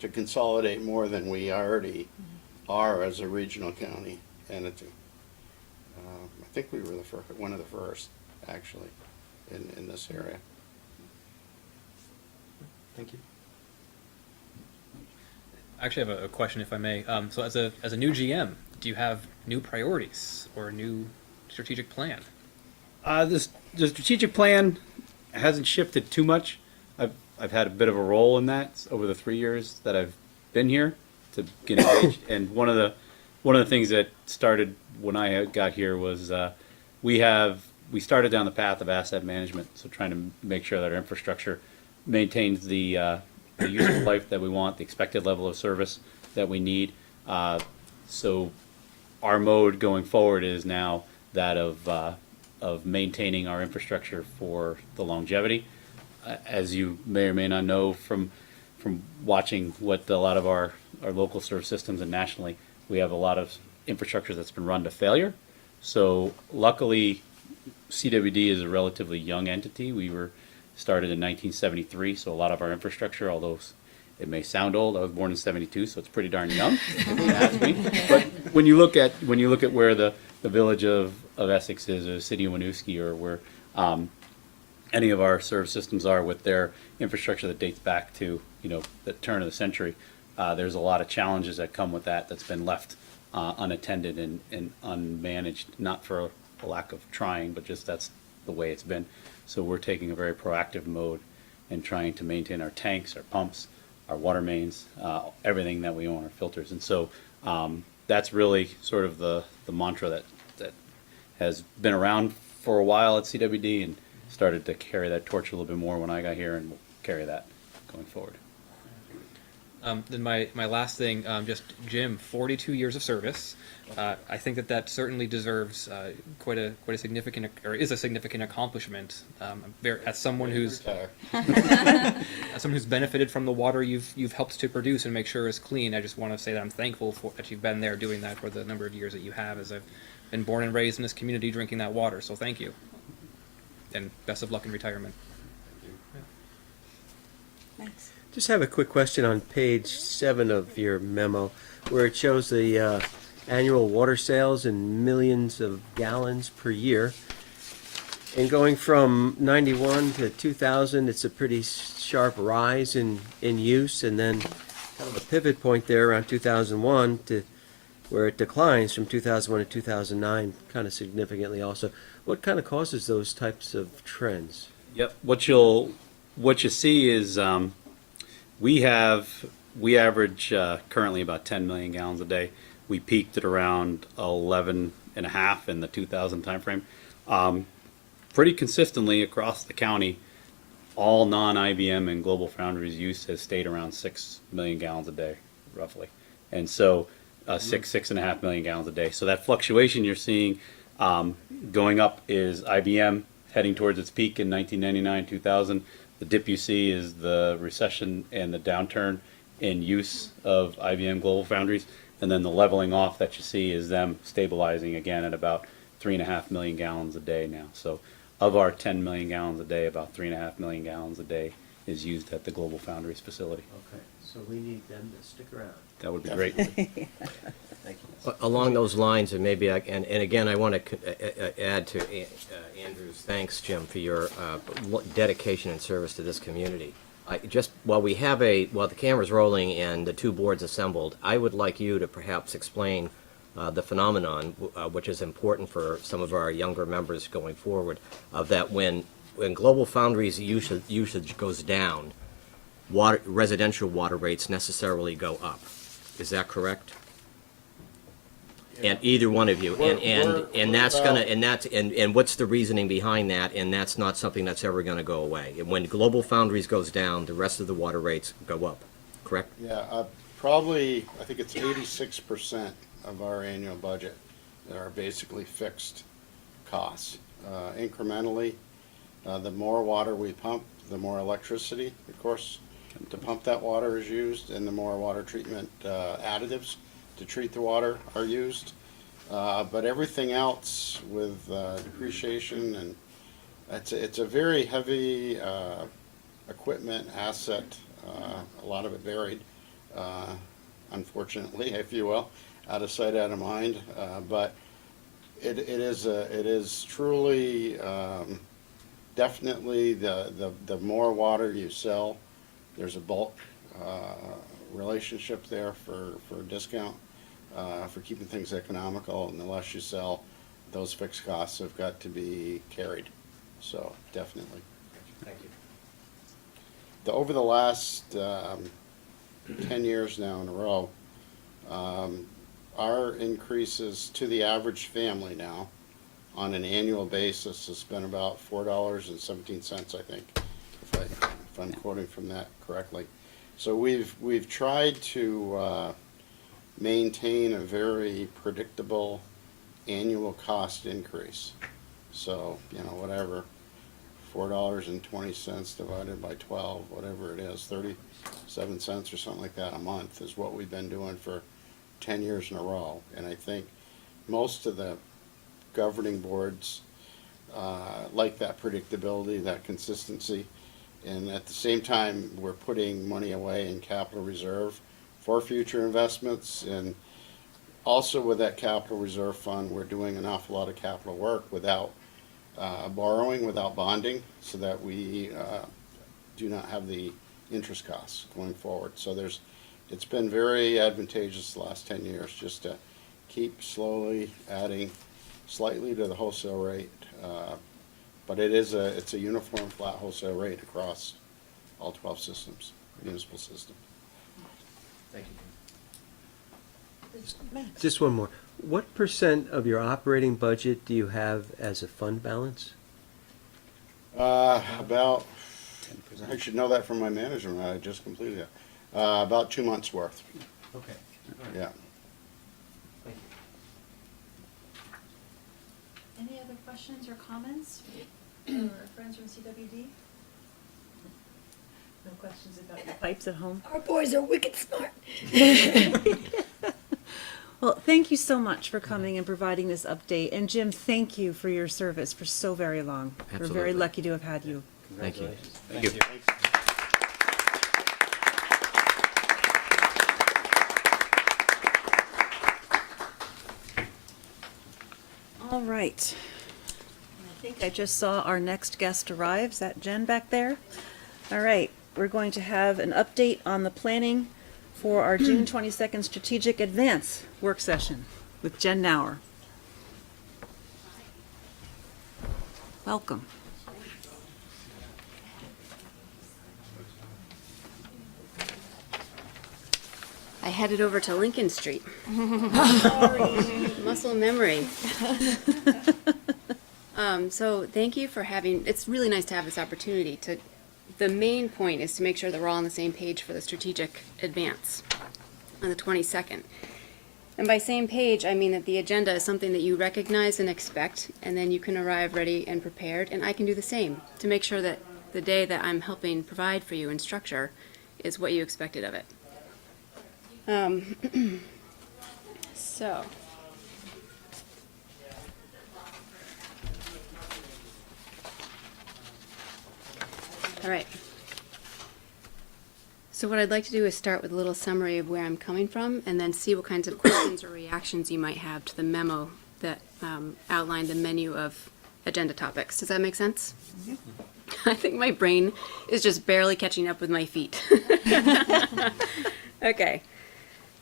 to consolidate more than we already are as a regional county entity. I think we were one of the first, actually, in this area. Thank you. I actually have a question, if I may. So as a new GM, do you have new priorities or a new strategic plan? The strategic plan hasn't shifted too much. I've had a bit of a role in that over the 3 years that I've been here to get engaged. And one of the things that started when I got here was we started down the path of asset management, so trying to make sure that our infrastructure maintains the useful life that we want, the expected level of service that we need. So our mode going forward is now that of maintaining our infrastructure for the longevity. As you may or may not know from watching what a lot of our local service systems and nationally, we have a lot of infrastructure that's been run to failure. So luckily, CWD is a relatively young entity. We were started in 1973, so a lot of our infrastructure, although it may sound old, I was born in '72, so it's pretty darn young. If you ask me. But when you look at where the village of Essex is, or the city of Winooski, or where any of our service systems are with their infrastructure that dates back to the turn of the century, there's a lot of challenges that come with that's been left unattended and unmanaged, not for a lack of trying, but just that's the way it's been. So we're taking a very proactive mode and trying to maintain our tanks, our pumps, our water mains, everything that we own, our filters. And so that's really sort of the mantra that has been around for a while at CWD and started to carry that torch a little bit more when I got here, and we'll carry that going forward. Then my last thing, just Jim, 42 years of service. I think that certainly deserves quite a significant, or is a significant accomplishment. As someone who's benefited from the water you've helped to produce and make sure is clean, I just want to say that I'm thankful that you've been there doing that for the number of years that you have, as I've been born and raised in this community drinking that water. So thank you, and best of luck in retirement. Thanks. Just have a quick question on page 7 of your memo, where it shows the annual water sales in millions of gallons per year. And going from 91 to 2000, it's a pretty sharp rise in use, and then kind of a pivot point there around 2001 to where it declines from 2001 to 2009 kind of significantly also. What kind of causes those types of trends? Yep. What you see is we average currently about 10 million gallons a day. We peaked at around 11 and a half in the 2000 timeframe. Pretty consistently across the county, all non-IBM and Global Foundries use has stayed around 6 million gallons a day, roughly. And so 6.5 million gallons a day. So that fluctuation you're seeing going up is IBM heading towards its peak in 1999, 2000. The dip you see is the recession and the downturn in use of IBM Global Foundries. And then the leveling off that you see is them stabilizing again at about 3.5 million gallons a day now. So of our 10 million gallons a day, about 3.5 million gallons a day is used at the Global Foundries facility. Okay, so we need them to stick around. That would be great. Thank you. Along those lines, and maybe and again, I want to add to Andrew's thanks, Jim, for your dedication and service to this community. While the camera's rolling and the two boards assembled, I would like you to perhaps explain the phenomenon, which is important for some of our younger members going forward, of that when Global Foundries usage goes down, residential water rates necessarily go up. Is that correct? And either one of you, We're and that's about- gonna, and what's the reasoning behind that, and that's not something that's ever gonna go away. And when Global Foundries goes down, the rest of the water rates go up, correct? Yeah, probably, I think it's 86% of our annual budget that are basically fixed costs. Incrementally, the more water we pump, the more electricity, of course, to pump that water is used, and the more water treatment additives to treat the water are used. But everything else with depreciation, and it's a very heavy equipment asset, a lot of it buried, unfortunately, if you will, out of sight, out of mind. But it is truly, definitely the more water you sell, there's a bulk relationship there for discount, for keeping things economical, and the less you sell, those fixed costs have got to be carried. So definitely. Thank you. Over the last 10 years now in a row, our increases to the average family now on an annual basis has been about $4.17, I think, if I'm quoting from that correctly. So we've tried to maintain a very predictable annual cost increase. So, you know, whatever, $4.20 divided by 12, whatever it is, 37 cents or something like that a month is what we've been doing for 10 years in a row. And I think most of the governing boards like that predictability, that consistency. And at the same time, we're putting money away in capital reserve for future investments. And also with that capital reserve fund, we're doing an awful lot of capital work without borrowing, without bonding, so that we do not have the interest costs going forward. So it's been very advantageous the last 10 years just to keep slowly adding slightly to the wholesale rate. But it's a uniform flat wholesale rate across all 12 systems, municipal system. Thank you. Just one more. What % of your operating budget do you have as a fund balance? About, I should know that from my management, I just completed it. About 2 months worth, Okay. yeah. Thank you. Any other questions or comments for our friends from CWD? No questions about your pipes at home? Our boys are wicked smart. Well, thank you so much for coming and providing this update. And Jim, thank you for your service for so very long. We're very Absolutely. lucky to have had you. Thank you. Thank you. All right. I think I just saw our next guest arrive. Is that Jen back there? All right. We're going to have an update on the planning for our June 22nd Strategic Advance work session with Jen Nauer. Welcome. I headed over to Lincoln Street. Muscle memory. So thank you for having, it's really nice to have this opportunity to, the main point is to make sure that we're all on the same page for the strategic advance on the 22nd. And by same page, I mean that the agenda is something that you recognize and expect, and then you can arrive ready and prepared, and I can do the same to make sure that the day that I'm helping provide for you in structure is what you expected of it. So, all right. So what I'd like to do is start with a little summary of where I'm coming from and then see what kinds of questions or reactions you might have to the memo that outlined the menu of agenda topics. Does that make sense? I think my brain is just barely catching up with my feet. Okay.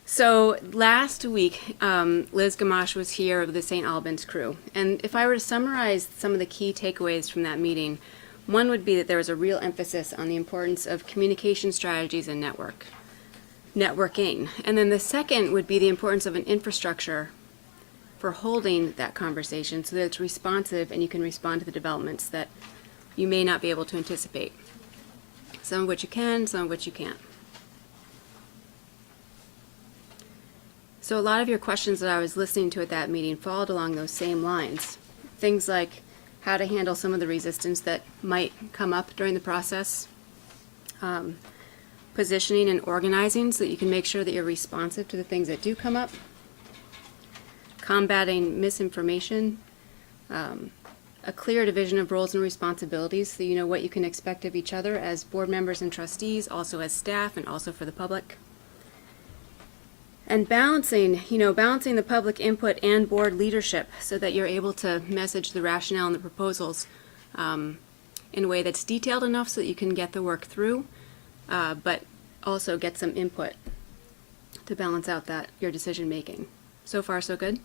So last week, Liz Gamache was here of the St. Albans crew. And if I were to summarize some of the key takeaways from that meeting, one would be that there was a real emphasis on the importance of communication strategies and networking. And then the second would be the importance of an infrastructure for holding that conversation so that it's responsive and you can respond to the developments that you may not be able to anticipate. Some of which you can, some of which you can't. So a lot of your questions that I was listening to at that meeting followed along those same lines. Things like how to handle some of the resistance that might come up during the process, positioning and organizing so that you can make sure that you're responsive to the things that do come up, combating misinformation, a clear division of roles and responsibilities so you know what you can expect of each other as board members and trustees, also as staff, and also for the public. And balancing the public input and board leadership so that you're able to message the rationale and the proposals in a way that's detailed enough so that you can get the work through, but also get some input to balance out your decision making. So far, so good?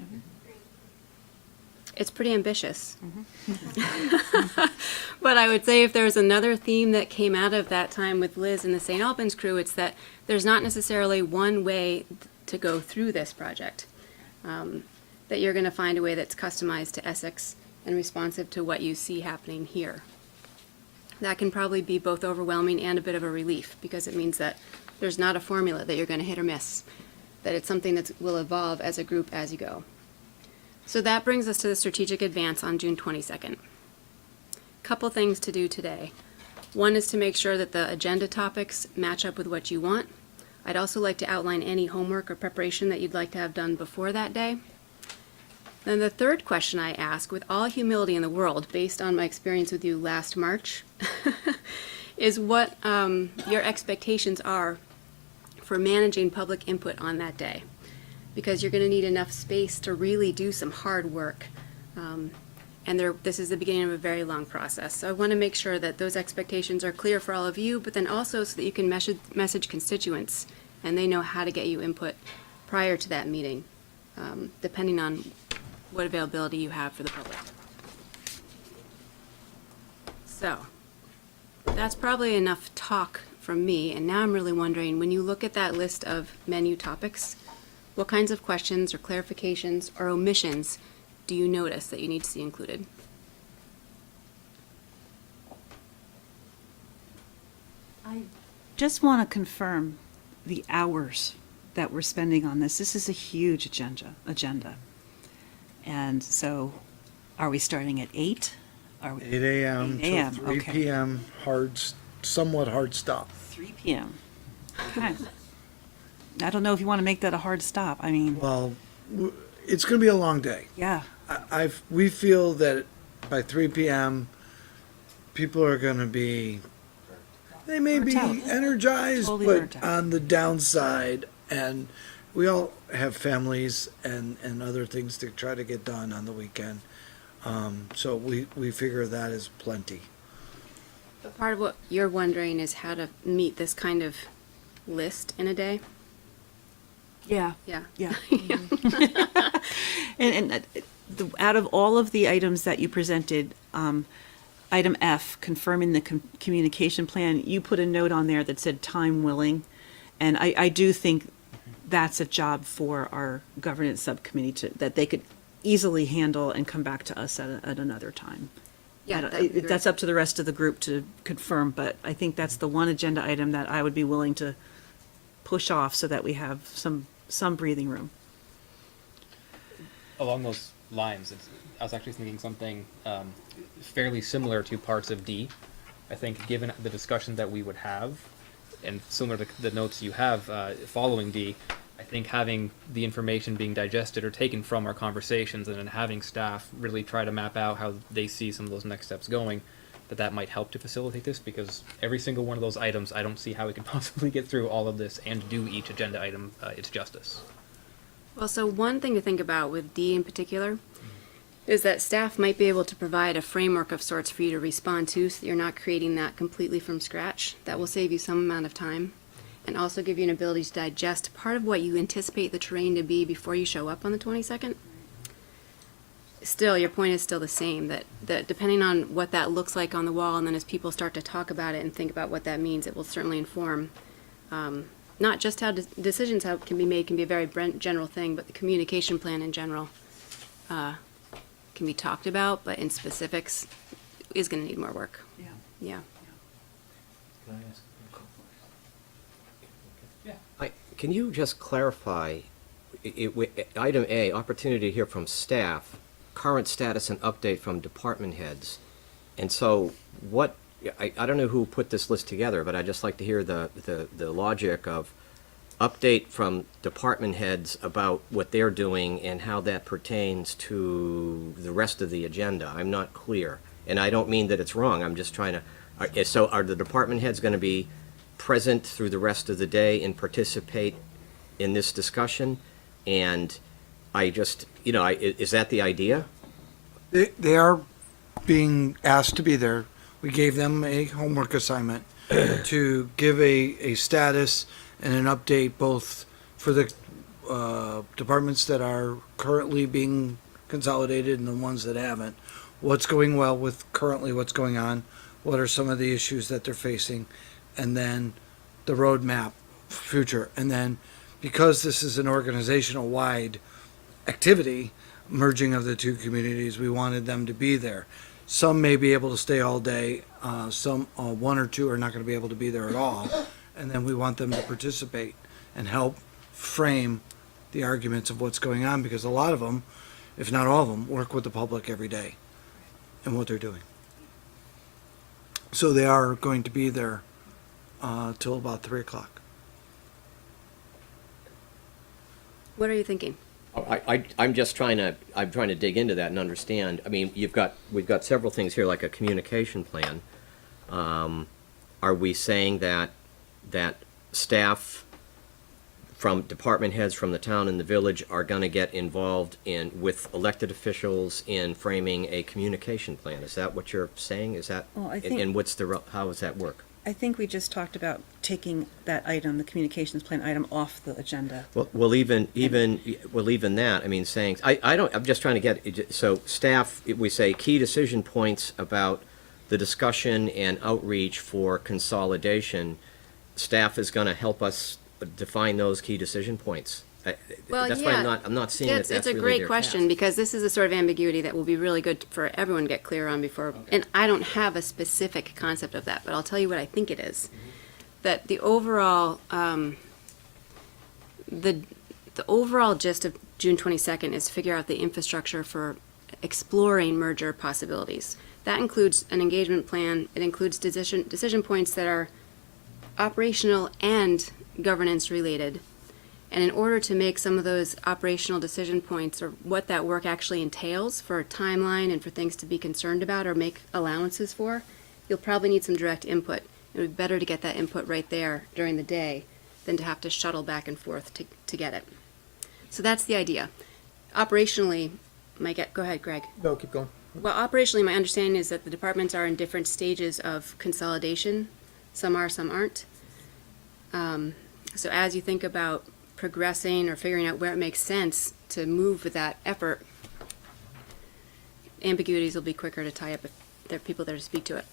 Mm-hmm. It's pretty ambitious. But I would say if there's another theme that came out of that time with Liz and the St. Albans crew, it's that there's not necessarily one way to go through this project. That you're going to find a way that's customized to Essex and responsive to what you see happening here. That can probably be both overwhelming and a bit of a relief because it means that there's not a formula that you're going to hit or miss, that it's something that will evolve as a group as you go. So that brings us to the strategic advance on June 22nd. Couple things to do today. One is to make sure that the agenda topics match up with what you want. I'd also like to outline any homework or preparation that you'd like to have done before that day. Then the third question I ask, with all humility in the world, based on my experience with you last March, is what your expectations are for managing public input on that day. Because you're going to need enough space to really do some hard work. And this is the beginning of a very long process. So I want to make sure that those expectations are clear for all of you, but then also so that you can message constituents and they know how to get you input prior to that meeting, depending on what availability you have for the public. So that's probably enough talk from me. And now I'm really wondering, when you look at that list of menu topics, what kinds of questions or clarifications or omissions do you notice that you need to see included? I just want to confirm the hours that we're spending on this. This is a huge agenda. And so are we starting at 8? Are we 8 a.m. 8 a.m., to 3 okay. p.m. Somewhat hard stop. 3 p.m. Okay. I don't know if you want to make that a hard stop. I mean, Well, it's going to be a long day. yeah. We feel that by 3 p.m., people are going to be, they may be Burnt out. energized, Totally but burnt out. on the downside. And we all have families and other things to try to get done on the weekend. So we figure that is plenty. But part of what you're wondering is how to meet this kind of list in a day. Yeah. Yeah. Yeah. And out of all of the items that you presented, item F, confirming the communication plan, you put a note on there that said time willing. And I do think that's a job for our governance subcommittee that they could easily handle and come back to us at another time. Yeah, I don't- that would be great. That's up to the rest of the group to confirm, but I think that's the one agenda item that I would be willing to push off so that we have some breathing room. Along those lines, I was actually thinking something fairly similar to parts of D. I think given the discussion that we would have, and similar to the notes you have following D, I think having the information being digested or taken from our conversations and then having staff really try to map out how they see some of those next steps going, that might help to facilitate this, because every single one of those items, I don't see how we can possibly get through all of this and do each agenda item its justice. Well, so one thing to think about with D in particular is that staff might be able to provide a framework of sorts for you to respond to so that you're not creating that completely from scratch. That will save you some amount of time and also give you an ability to digest part of what you anticipate the terrain to be before you show up on the 22nd. Still, your point is still the same, that depending on what that looks like on the wall, and then as people start to talk about it and think about what that means, it will certainly inform not just how decisions how can be made can be a very general thing, but the communication plan in general can be talked about, but in specifics is going to need more work. Yeah. Yeah. Can you just clarify, item A, opportunity to hear from staff, current status and update from department heads. And so what, I don't know who put this list together, but I'd just like to hear the logic of update from department heads about what they're doing and how that pertains to the rest of the agenda. I'm not clear. And I don't mean that it's wrong, I'm just trying to, so are the department heads gonna be present through the rest of the day and participate in this discussion? And I just, is that the idea? They are being asked to be there. We gave them a homework assignment to give a status and an update both for the departments that are currently being consolidated and the ones that haven't. What's going well with currently what's going on, what are some of the issues that they're facing, and then the roadmap future. And then because this is an organizational wide activity, merging of the two communities, we wanted them to be there. Some may be able to stay all day, some, one or two are not going to be able to be there at all. And then we want them to participate and help frame the arguments of what's going on, because a lot of them, if not all of them, work with the public every day and what they're doing. So they are going to be there till about 3 o'clock. What are you thinking? I'm just trying to dig into that and understand. I mean, we've got several things here, like a communication plan. Are we saying that staff from department heads from the town and the village are going to get involved with elected officials in framing a communication plan? Is that what you're saying? Is that, Well, I think- and how does that work? I think we just talked about taking that item, the communications plan item, off the agenda. Well, even that, I mean, saying, I'm just trying to get, so staff, we say key decision points about the discussion and outreach for consolidation. Staff is gonna help us define those key decision points. Well, That's yeah. why I'm not seeing that It's that's a really great their question, task. because this is a sort of ambiguity that will be really good for everyone to get clear on before, and I don't have a specific concept of that, but I'll tell you what I think it is. That the overall, the overall gist of June 22nd is to figure out the infrastructure for exploring merger possibilities. That includes an engagement plan, it includes decision points that are operational and governance related. And in order to make some of those operational decision points, or what that work actually entails for a timeline and for things to be concerned about or make allowances for, you'll probably need some direct input. It would be better to get that input right there during the day than to have to shuttle back and forth to get it. So that's the idea. Operationally, go ahead, Greg. No, keep going. Well, operationally, my understanding is that the departments are in different stages of consolidation. Some are, some aren't. So as you think about progressing or figuring out where it makes sense to move with that effort, ambiguities will be quicker to tie up if there are people there to speak to it.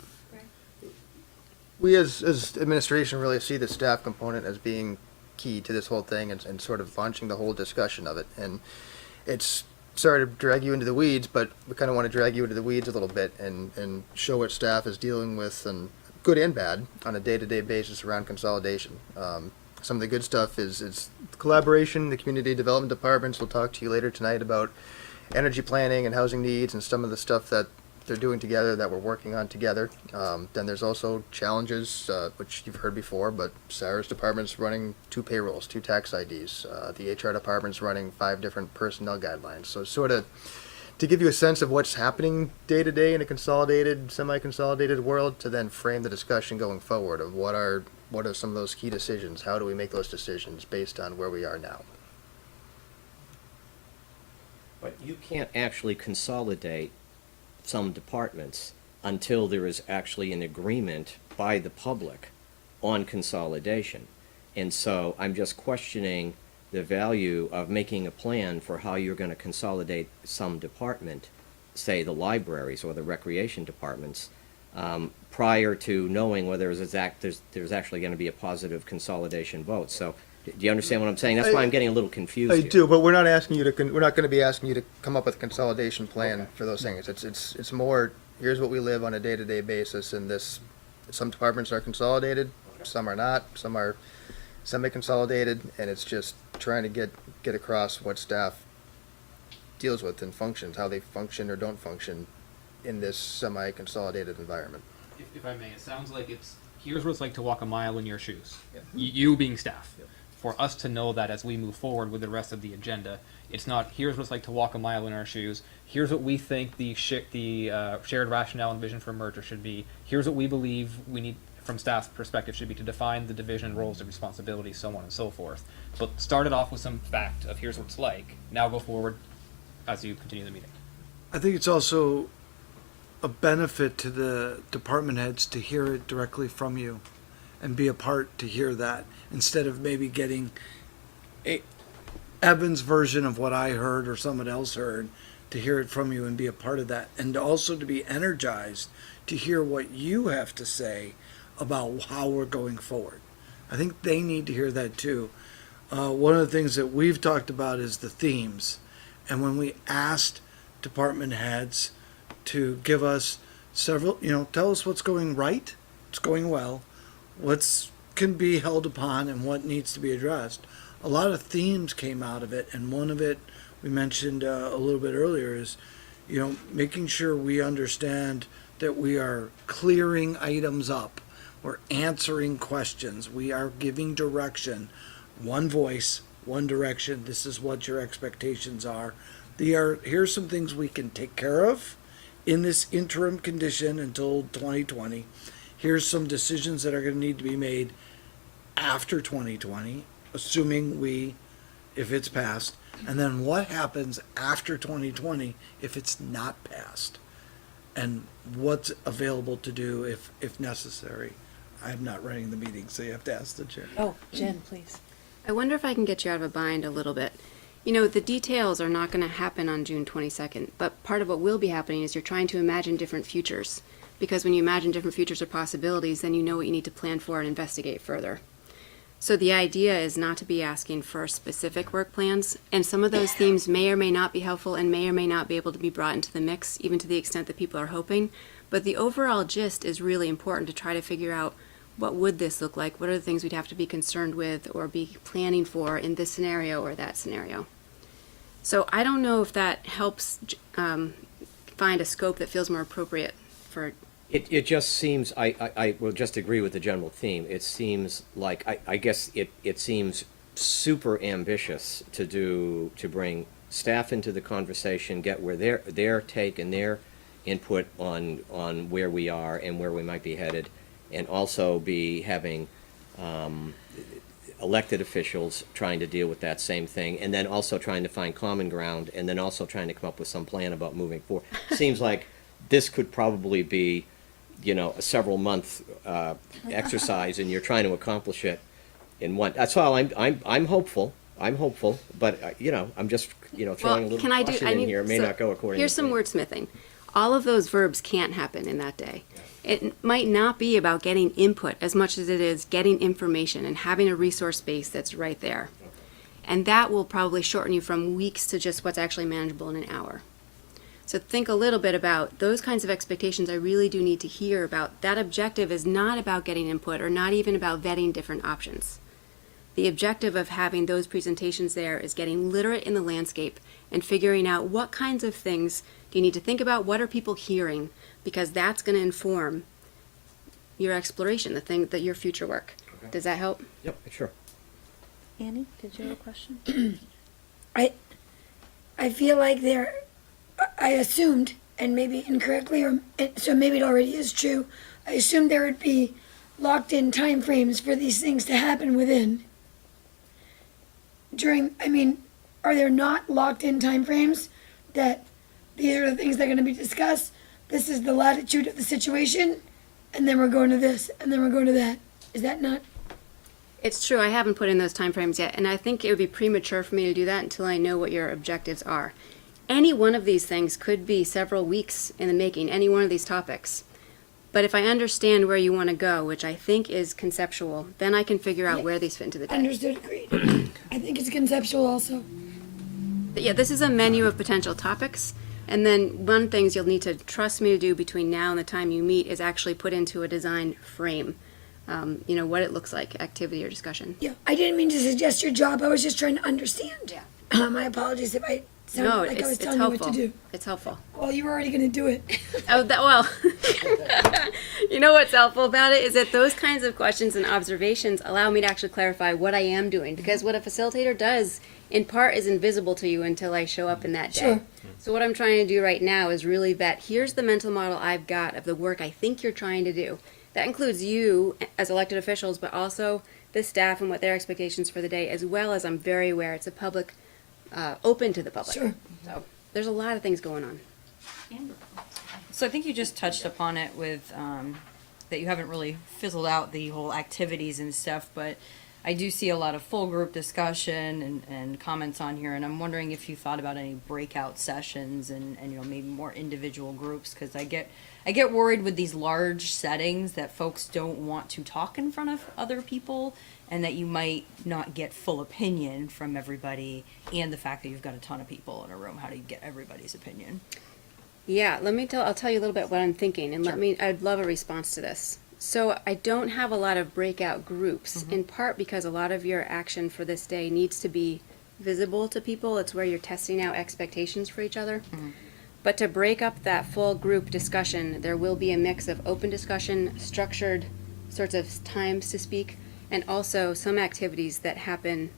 We as administration really see the staff component as being key to this whole thing and sort of launching the whole discussion of it. And it's, sorry to drag you into the weeds, but we kind of want to drag you into the weeds a little bit and show what staff is dealing with, and good and bad, on a day-to-day basis around consolidation. Some of the good stuff is collaboration. The community development departments will talk to you later tonight about energy planning and housing needs and some of the stuff that they're doing together, that we're working on together. Then there's also challenges, which you've heard before, but Sarah's department's running 2 payrolls, 2 tax IDs. The HR department's running 5 different personnel guidelines. So sort of to give you a sense of what's happening day to day in a consolidated, semi-consolidated world, to then frame the discussion going forward of what are some of those key decisions? How do we make those decisions based on where we are now? But you can't actually consolidate some departments until there is actually an agreement by the public on consolidation. And so I'm just questioning the value of making a plan for how you're going to consolidate some department, say the libraries or the recreation departments, prior to knowing whether there's actually going to be a positive consolidation vote. So, do you understand what I'm saying? That's why I'm getting a little confused I here. do, but we're not asking you to, we're not gonna be asking you to come up with a consolidation plan for those things. It's more, here's what we live on a day-to-day basis, and some departments are consolidated, some are not, some are semi-consolidated, and it's just trying to get across what staff deals with and functions, how they function or don't function in this semi-consolidated environment. If I may, it sounds like here's what it's like to walk a mile in your shoes. You being staff. For us to know that as we move forward with the rest of the agenda, it's not here's what it's like to walk a mile in our shoes. Here's what we think the shared rationale and vision for merger should be. Here's what we believe we need from staff's perspective should be to define the division, roles, and responsibilities, so on and so forth. But start it off with some fact of here's what it's like. Now go forward as you continue the meeting. I think it's also a benefit to the department heads to hear it directly from you and be a part to hear that, instead of maybe getting Evan's version of what I heard or someone else heard, to hear it from you and be a part of that, and also to be energized to hear what you have to say about how we're going forward. I think they need to hear that too. One of the things that we've talked about is the themes, and when we asked department heads to give us several, tell us what's going right, what's going well, what's can be held upon, and what needs to be addressed. A lot of themes came out of it, and one of it we mentioned a little bit earlier is, making sure we understand that we are clearing items up, we're answering questions, we are giving direction, one voice, one direction. This is what your expectations are. Here's some things we can take care of in this interim condition until 2020. Here's some decisions that are going to need to be made after 2020, assuming if it's passed, and then what happens after 2020 if it's not passed, and what's available to do if necessary. I'm not running the meeting, so you have to ask the chair. Oh, Jen, please. I wonder if I can get you out of a bind a little bit. The details are not going to happen on June 22nd, but part of what will be happening is you're trying to imagine different futures. Because when you imagine different futures or possibilities, then you know what you need to plan for and investigate further. So the idea is not to be asking for specific work plans, and some of those themes may or may not be helpful and may or may not be able to be brought into the mix, even to the extent that people are hoping. But the overall gist is really important to try to figure out what would this look like, what are the things we'd have to be concerned with or be planning for in this scenario or that scenario. So I don't know if that helps find a scope that feels more appropriate for. It just seems, I will just agree with the general theme. It seems like, I guess it seems super ambitious to bring staff into the conversation, get where their take and their input on where we are and where we might be headed, and also be having elected officials trying to deal with that same thing, and then also trying to find common ground, and then also trying to come up with some plan about moving forward. Seems like this could probably be, a several month exercise, and you're trying to accomplish it in one. That's all. I'm hopeful. But I'm just throwing a little caution in here. It may not go according. Here's some wordsmithing. All of those verbs can't happen in that day. It might not be about getting input as much as it is getting information and having a resource base that's right there. And that will probably shorten you from weeks to just what's actually manageable in an hour. So think a little bit about those kinds of expectations. I really do need to hear about. That objective is not about getting input or not even about vetting different options. The objective of having those presentations there is getting literate in the landscape and figuring out what kinds of things do you need to think about, what are people hearing, because that's going to inform your exploration, your future work. Okay. Does that help? Yep, sure. Annie, did you have a question? I feel like I assumed, and maybe incorrectly, so maybe it already is true, I assumed there would be locked-in time frames for these things to happen within. Are there not locked-in time frames that these are the things that are going to be discussed? This is the latitude of the situation, and then we're going to this, and then we're going to that. Is that not? It's true. I haven't put in those time frames yet, and I think it would be premature for me to do that until I know what your objectives are. Any one of these things could be several weeks in the making, any one of these topics. But if I understand where you want to go, which I think is conceptual, then I can figure out where these fit into the day. Understood, agreed. I think it's conceptual also. But yeah, this is a menu of potential topics. And then one things you'll need to trust me to do between now and the time you meet is actually put into a design frame, you know, what it looks like, activity or discussion. Yeah, I didn't mean to suggest your job. I was just trying to understand. Yeah. My apologies if I sounded No, like I was it's telling you helpful. what to do. It's helpful. Well, you were already going to do it. Oh, that, well, you know what's helpful about it is that those kinds of questions and observations allow me to actually clarify what I am doing. Because what a facilitator does, in part, is invisible to you until I show up in that day. Sure. So what I'm trying to do right now is really vet, here's the mental model I've got of the work I think you're trying to do. That includes you as elected officials, but also the staff and what their expectations for the day, as well as I'm very aware it's a public, open to the public. Sure. So there's a lot of things going on. So I think you just touched upon it with that you haven't really fizzled out the whole activities and stuff, but I do see a lot of full group discussion and comments on here, and I'm wondering if you thought about any breakout sessions and you know, maybe more individual groups, because I get worried with these large settings that folks don't want to talk in front of other people, and that you might not get full opinion from everybody, and the fact that you've got a ton of people in a room. How do you get everybody's opinion? Yeah, I'll tell you a little bit what I'm thinking, and I'd love a response to this. So I don't have a lot of breakout groups, in part because a lot of your action for this day needs to be visible to people. It's where you're testing out expectations for each other. But to break up that full group discussion, there will be a mix of open discussion, structured sorts of times to speak, and also some activities that happen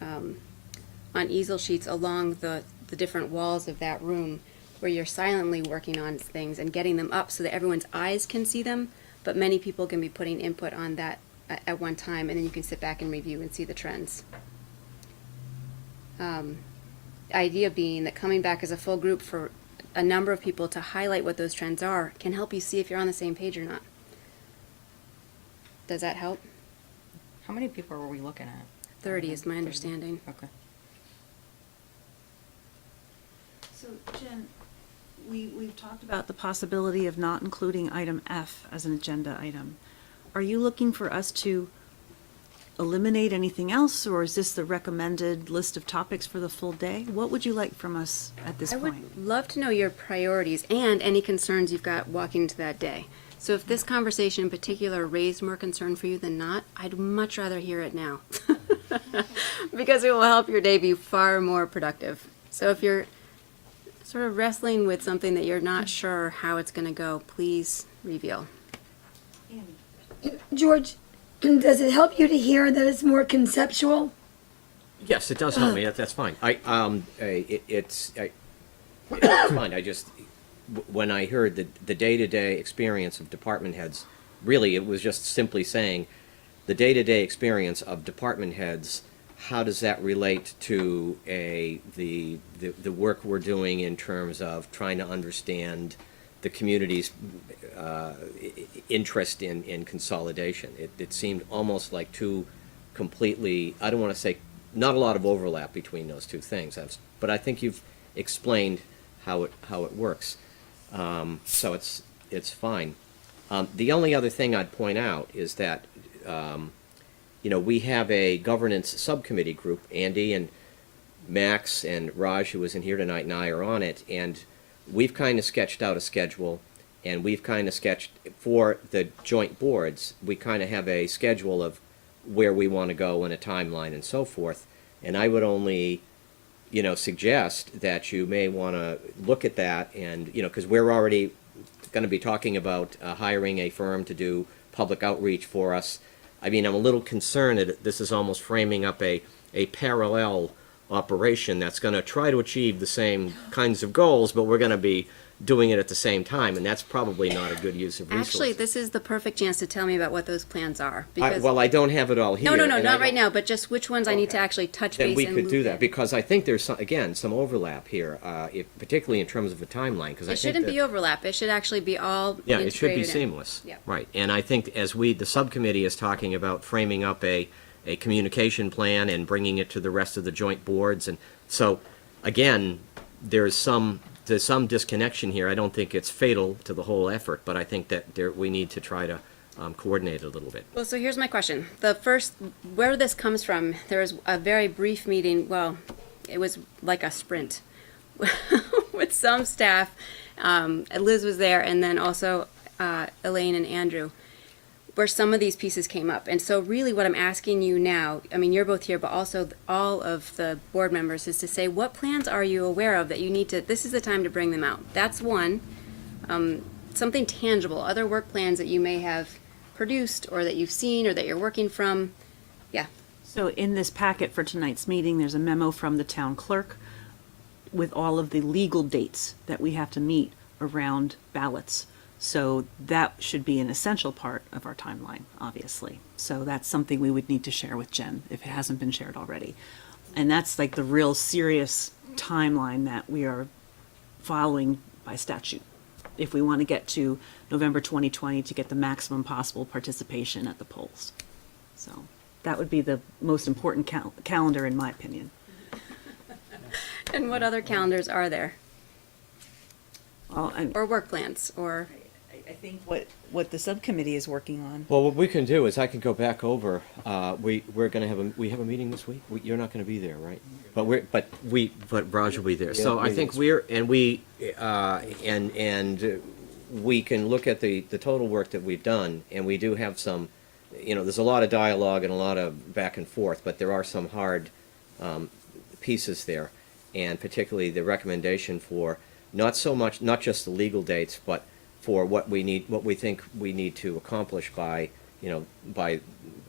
on easel sheets along the different walls of that room, where you're silently working on things and getting them up so that everyone's eyes can see them, but many people can be putting input on that at one time, and then you can sit back and review and see the trends. Idea being that coming back as a full group for a number of people to highlight what those trends are can help you see if you're on the same page or not. Does that help? How many people were we looking at? 30 is my understanding. Okay. So, Jen, we've talked about the possibility of not including item F as an agenda item. Are you looking for us to eliminate anything else, or is this the recommended list of topics for the full day? What would you like from us at this I point? would love to know your priorities and any concerns you've got walking into that day. So if this conversation in particular raised more concern for you than not, I'd much rather hear it now. Because it will help your day be far more productive. So if you're sort of wrestling with something that you're not sure how it's going to go, please reveal. George, does it help you to hear that it's more conceptual? Yes, it does help me. That's fine. It's fine. I just, when I heard the day-to-day experience of department heads, really it was just simply saying the day-to-day experience of department heads. How does that relate to the work we're doing in terms of trying to understand the community's interest in consolidation? It seemed almost like two completely, I don't want to say, not a lot of overlap between those two things. But I think you've explained how it works. So it's fine. The only other thing I'd point out is that we have a governance subcommittee group. Andy and Max and Raj, who was in here tonight, and I are on it, and we've kind of sketched out a schedule, and we've kind of sketched for the joint boards. We kind of have a schedule of where we want to go and a timeline and so forth. And I would only, suggest that you may want to look at that, and because we're already going to be talking about hiring a firm to do public outreach for us. I mean, I'm a little concerned that this is almost framing up a parallel operation that's going to try to achieve the same kinds of goals, but we're going to be doing it at the same time, and that's probably not a good use of resources. Actually, this is the perfect chance to tell me about what those plans are. I don't have it all here. No, not right now, but just which ones I need to actually touch base Then we and could loop do that, in. because I think there's, some overlap here, particularly in terms of a timeline, because I It think shouldn't be overlap. It should actually be all yeah, it should be integrated in. seamless. Yeah. Right, and I think as the subcommittee is talking about framing up a communication plan and bringing it to the rest of the joint boards, and so, again, there's some there's some disconnection here. I don't think it's fatal to the whole effort, but I think that we need to try to coordinate it a little bit. Well, so here's my question. Where this comes from, there was a very brief meeting, well, it was like a sprint with some staff. Liz was there, and then also Elaine and Andrew, where some of these pieces came up. And so really what I'm asking you now, I mean, you're both here, but also all of the board members, is to say, what plans are you aware of that you need to, this is the time to bring them out. That's one. Something tangible, other work plans that you may have produced or that you've seen or that you're working from. Yeah. So in this packet for tonight's meeting, there's a memo from the town clerk with all of the legal dates that we have to meet around ballots. So that should be an essential part of our timeline, obviously. So that's something we would need to share with Jen if it hasn't been shared already. And that's like the real serious timeline that we are following by statute. If we want to get to November 2020 to get the maximum possible participation at the polls. So that would be the most important calendar in my opinion. And what other calendars are there? Well, or work plans, or? I think what the subcommittee is working on. Well, what we can do is I can go back over. We're going to have a meeting this week. You're not going to be there, right? But Raj will be there. So I think we can look at the total work that we've done, and we do have some. There's a lot of dialogue and a lot of back and forth, but there are some hard pieces there, and particularly the recommendation for not just the legal dates, but for what we think we need to accomplish by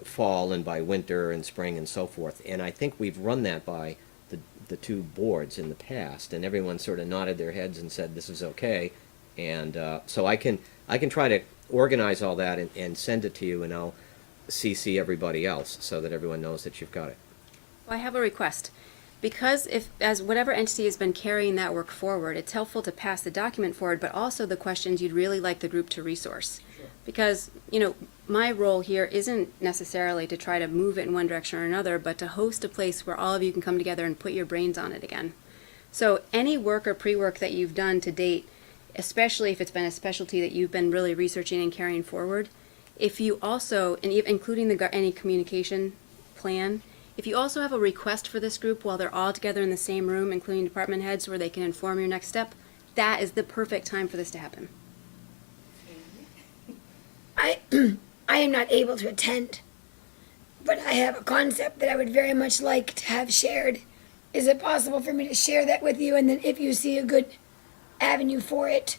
fall and by winter and spring and so forth. And I think we've run that by the two boards in the past, and everyone sort of nodded their heads and said this is okay. And so I can try to organize all that and send it to you, and I'll CC everybody else so that everyone knows that you've got it. Well, I have a request. Because as whatever entity has been carrying that work forward, it's helpful to pass the document forward, but also the questions you'd really like the group to resource. Sure. Because, my role here isn't necessarily to try to move it in one direction or another, but to host a place where all of you can come together and put your brains on it again. So any work or pre-work that you've done to date, especially if it's been a specialty that you've been really researching and carrying forward, if you also, and including any communication plan, if you also have a request for this group while they're all together in the same room, including department heads, where they can inform your next step, that is the perfect time for this to happen. I am not able to attend, but I have a concept that I would very much like to have shared. Is it possible for me to share that with you, and then if you see a good avenue for it?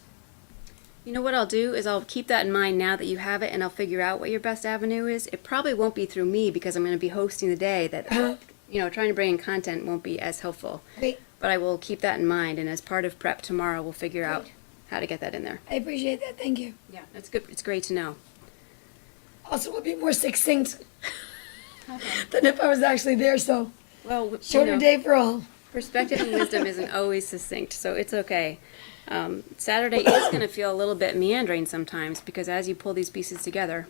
You know what I'll do is I'll keep that in mind now that you have it, and I'll figure out what your best avenue is. It probably won't be through me because I'm going to be hosting the day that, trying to bring in content won't be as helpful. Great. But I will keep that in mind, and as part of prep tomorrow, we'll figure out how to get that in there. I appreciate that. Thank you. Yeah, that's good. It's great to know. Also, we'll be more succinct than if I was actually there, so shorter day for all. Perspective and wisdom isn't always succinct, so it's okay. Saturday is going to feel a little bit meandering sometimes because as you pull these pieces together,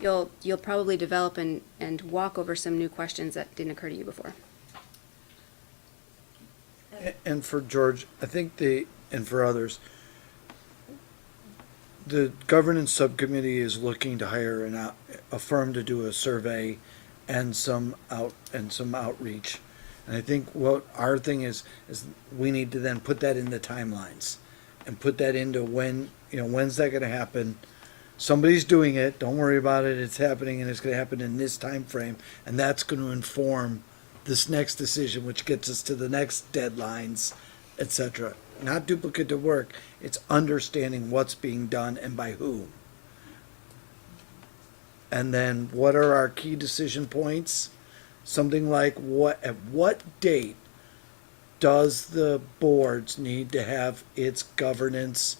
you'll probably develop and walk over some new questions that didn't occur to you before. And for George, I think and for others, the governance subcommittee is looking to hire a firm to do a survey and some outreach. And I think what our thing is we need to then put that in the timelines and put that into when's that going to happen. Somebody's doing it. Don't worry about it. It's happening, and it's going to happen in this time frame, and that's going to inform this next decision, which gets us to the next deadlines, etc. Not duplicative work. It's understanding what's being done and by whom. And then what are our key decision points? Something like at what date does the boards need to have its governance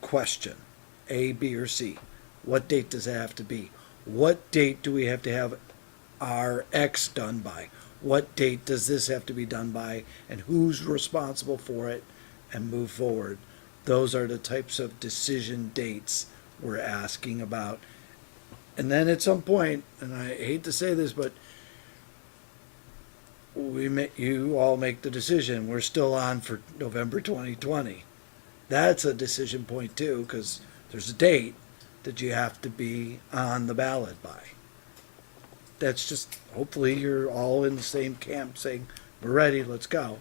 question? A, B, or C? What date does it have to be? What date do we have to have our X done by? What date does this have to be done by? And who's responsible for it? And move forward. Those are the types of decision dates we're asking about. And then at some point, and I hate to say this, but you all make the decision. We're still on for November 2020. that's a decision point too, because there's a date that you have to be on the ballot by. That's just, hopefully you're all in the same camp saying, we're ready, let's go.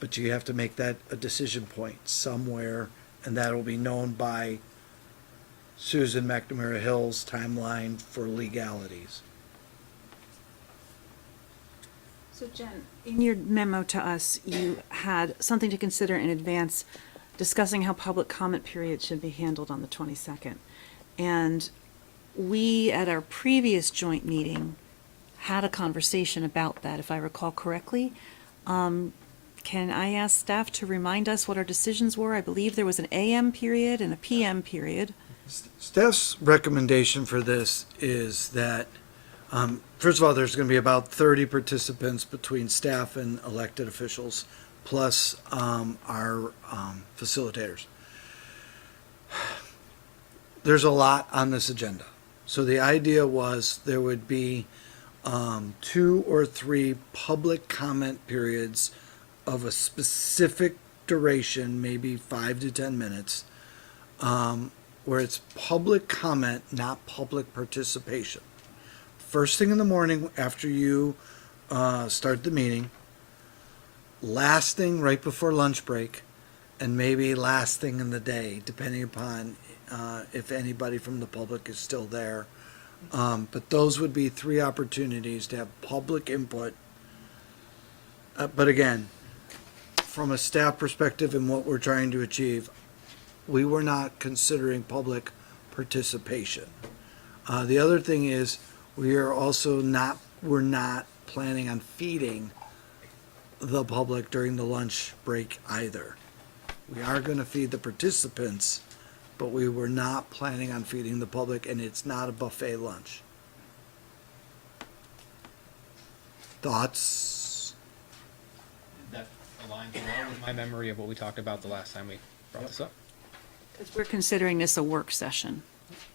But you have to make that a decision point somewhere, and that'll be known by Susan McNamara Hill's timeline for legalities. So Jen, in your memo to us, you had something to consider in advance discussing how public comment periods should be handled on the 22nd. And we, at our previous joint meeting, had a conversation about that, if I recall correctly. Can I ask staff to remind us what our decisions were? I believe there was an AM period and a PM period. Staff's recommendation for this is that, first of all, there's going to be about 30 participants between staff and elected officials, plus our facilitators. There's a lot on this agenda. So the idea was there would be 2 or 3 public comment periods of a specific duration, maybe 5 to 10 minutes, where it's public comment, not public participation. First thing in the morning after you start the meeting, last thing right before lunch break, and maybe last thing in the day, depending upon if anybody from the public is still there. But those would be 3 opportunities to have public input. But again, from a staff perspective and what we're trying to achieve, we were not considering public participation. The other thing is, we're not planning on feeding the public during the lunch break either. We are going to feed the participants, but we were not planning on feeding the public, and it's not a buffet lunch. Thoughts? That aligns well with my memory of what we talked about the last time we brought this up. Because we're considering this a work session.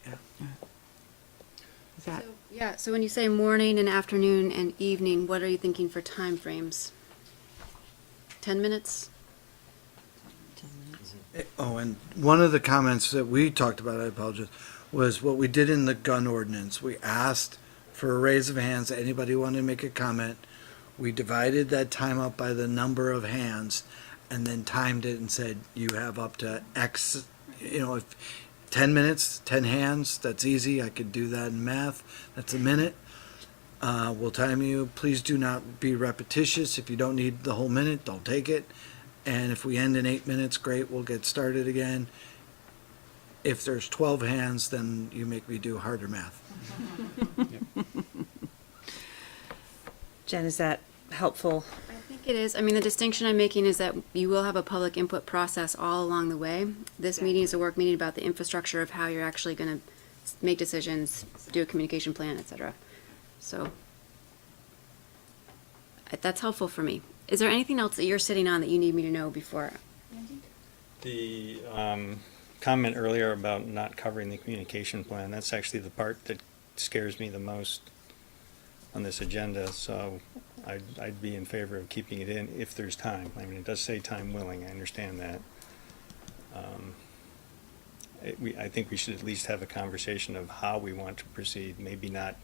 Yeah. Is that, So when you say morning and afternoon and evening, what are you thinking for time frames? 10 minutes? Oh, and one of the comments that we talked about, I apologize, was what we did in the gun ordinance. We asked for a raise of hands. Anybody wanted to make a comment? We divided that time up by the number of hands and then timed it and said, you have up to X, if 10 minutes, 10 hands, that's easy. I could do that in math. That's a minute. We'll time you. Please do not be repetitious. If you don't need the whole minute, don't take it. And if we end in 8 minutes, great, we'll get started again. If there's 12 hands, then you make me do harder math. Jen, is that helpful? I think it is. I mean, the distinction I'm making is that you will have a public input process all along the way. This meeting is a work meeting about the infrastructure of how you're actually going to make decisions, do a communication plan, etc. So that's helpful for me. Is there anything else that you're sitting on that you need me to know before? The comment earlier about not covering the communication plan, that's actually the part that scares me the most on this agenda, so I'd be in favor of keeping it in if there's time. I mean, it does say time willing, I understand that. I think we should at least have a conversation of how we want to proceed, maybe not,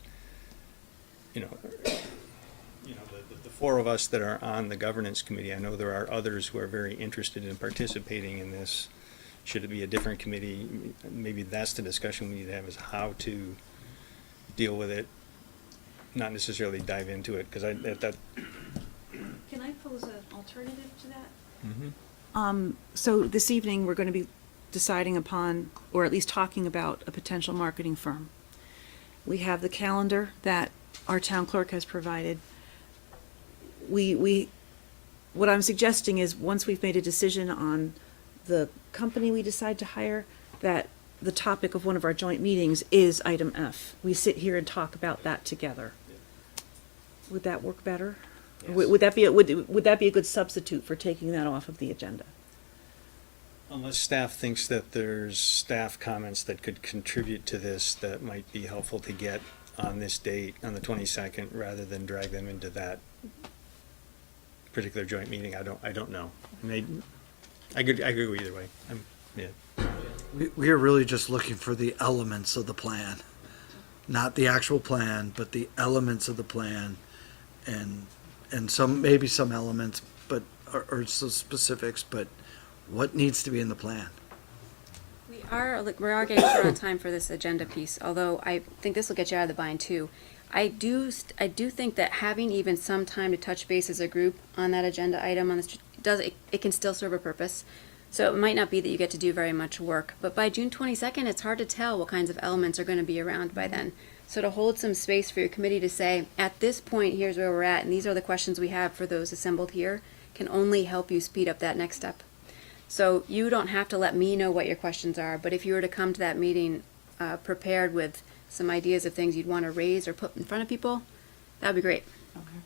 the 4 of us that are on the governance committee. I know there are others who are very interested in participating in this. Should it be a different committee? Maybe that's the discussion we need to have, is how to deal with it, not necessarily dive into it, because that. Can I pose an alternative to that? Mm-hmm. So this evening, we're going to be deciding upon, or at least talking about, a potential marketing firm. We have the calendar that our town clerk has provided. What I'm suggesting is, once we've made a decision on the company we decide to hire, that the topic of one of our joint meetings is item F. We sit here and talk about that together. Would that work better? Yes. Would that be a good substitute for taking that off of the agenda? Unless staff thinks that there's staff comments that could contribute to this that might be helpful to get on this date, on the 22nd, rather than drag them into that particular joint meeting. I don't know. I could go either way. Yeah. We are really just looking for the elements of the plan, not the actual plan, but the elements of the plan, and some, maybe some elements, but, or some specifics, but what needs to be in the plan? We are getting short on time for this agenda piece, although I think this will get you out of the bind too. I do think that having even some time to touch base as a group on that agenda item on the it can still serve a purpose. So it might not be that you get to do very much work, but by June 22nd, it's hard to tell what kinds of elements are going to be around by then. So to hold some space for your committee to say, at this point, here's where we're at, and these are the questions we have for those assembled here, can only help you speed up that next step. So you don't have to let me know what your questions are, but if you were to come to that meeting prepared with some ideas of things you'd want to raise or put in front of people, that would be great. Okay.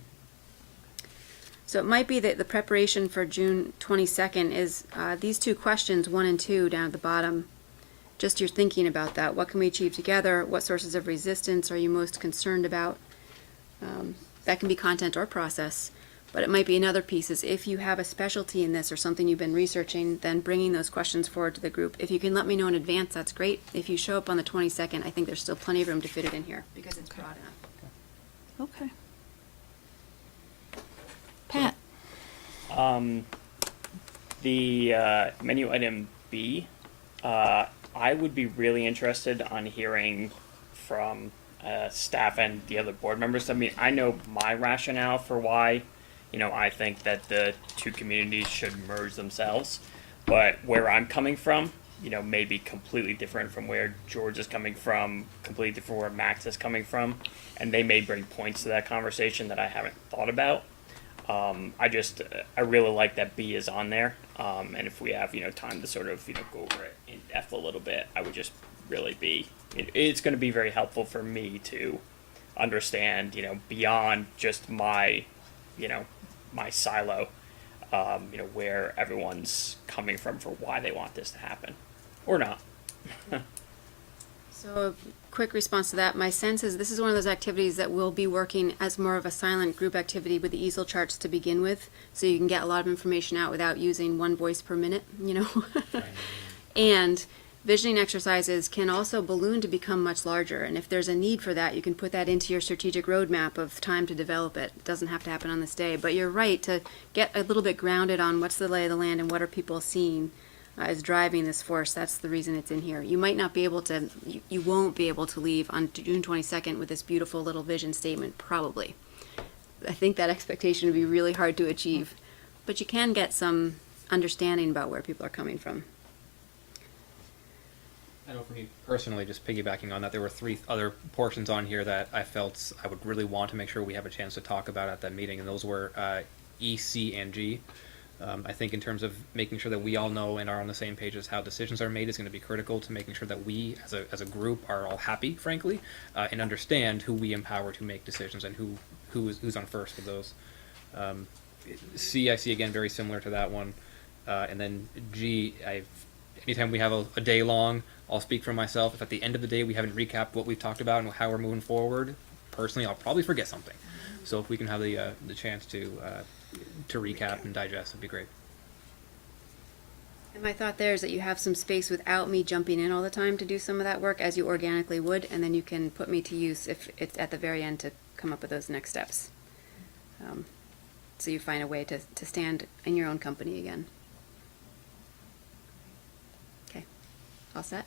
So it might be that the preparation for June 22nd is these two questions, 1 and 2, down at the bottom. Just your thinking about that. What can we achieve together? What sources of resistance are you most concerned about? That can be content or process. But it might be another piece is if you have a specialty in this or something you've been researching, then bringing those questions forward to the group. If you can let me know in advance, that's great. If you show up on the 22nd, I think there's still plenty of room to fit it in here because it's broad enough. Okay. Pat? The menu item B, I would be really interested on hearing from staff and the other board members. I mean, I know my rationale for why, I think that the two communities should merge themselves, but where I'm coming from, may be completely different from where George is coming from, completely different where Max is coming from, and they may bring points to that conversation that I haven't thought about. I really like that B is on there, and if we have, time to sort of, go over it in depth a little bit, I would just really it's going to be very helpful for me to understand, beyond just my, my silo, where everyone's coming from for why they want this to happen, or not. So a quick response to that, my sense is this is one of those activities that will be working as more of a silent group activity with the easel charts to begin with, so you can get a lot of information out without using one voice per minute, And visioning exercises can also balloon to become much larger, and if there's a need for that, you can put that into your strategic roadmap of time to develop it. It doesn't have to happen on this day, but you're right to get a little bit grounded on what's the lay of the land and what are people seeing is driving this force. That's the reason it's in here. You might not be able to, you won't be able to leave on June 22nd with this beautiful little vision statement, probably. I think that expectation would be really hard to achieve, but you can get some understanding about where people are coming from. I know for me personally, just piggybacking on that, there were 3 other portions on here that I felt I would really want to make sure we have a chance to talk about at that meeting, and those were E, C, and G. I think in terms of making sure that we all know and are on the same page as how decisions are made is going to be critical to making sure that we as a group are all happy, frankly, and understand who we empower to make decisions and who's on first with those. C, I see again very similar to that one, and then G, anytime we have a day long, I'll speak for myself. If at the end of the day we haven't recapped what we've talked about and how we're moving forward, personally, I'll probably forget something. So if we can have the chance to recap and digest, it'd be great. And my thought there is that you have some space without me jumping in all the time to do some of that work as you organically would, and then you can put me to use if it's at the very end to come up with those next steps. So you find a way to stand in your own company again. Okay, all set?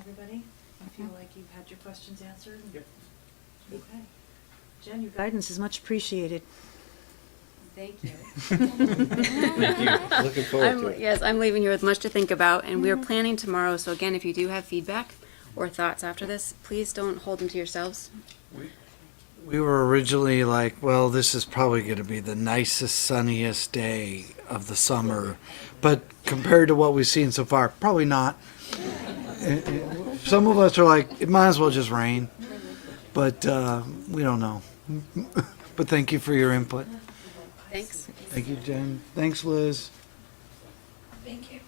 Everybody? I feel like you've had your questions answered? Yep. Okay. Jen, your guidance is much appreciated. Thank you. Thank you. Looking forward to it. Yes, I'm leaving here with much to think about, and we are planning tomorrow. So again, if you do have feedback or thoughts after this, please don't hold them to yourselves. We were originally like, well, this is probably going to be the nicest, sunniest day of the summer, but compared to what we've seen so far, probably not. Some of us are like, it might as well just rain, but we don't know. But thank you for your input. Thanks. Thank you, Jen. Thanks, Liz. Thank you.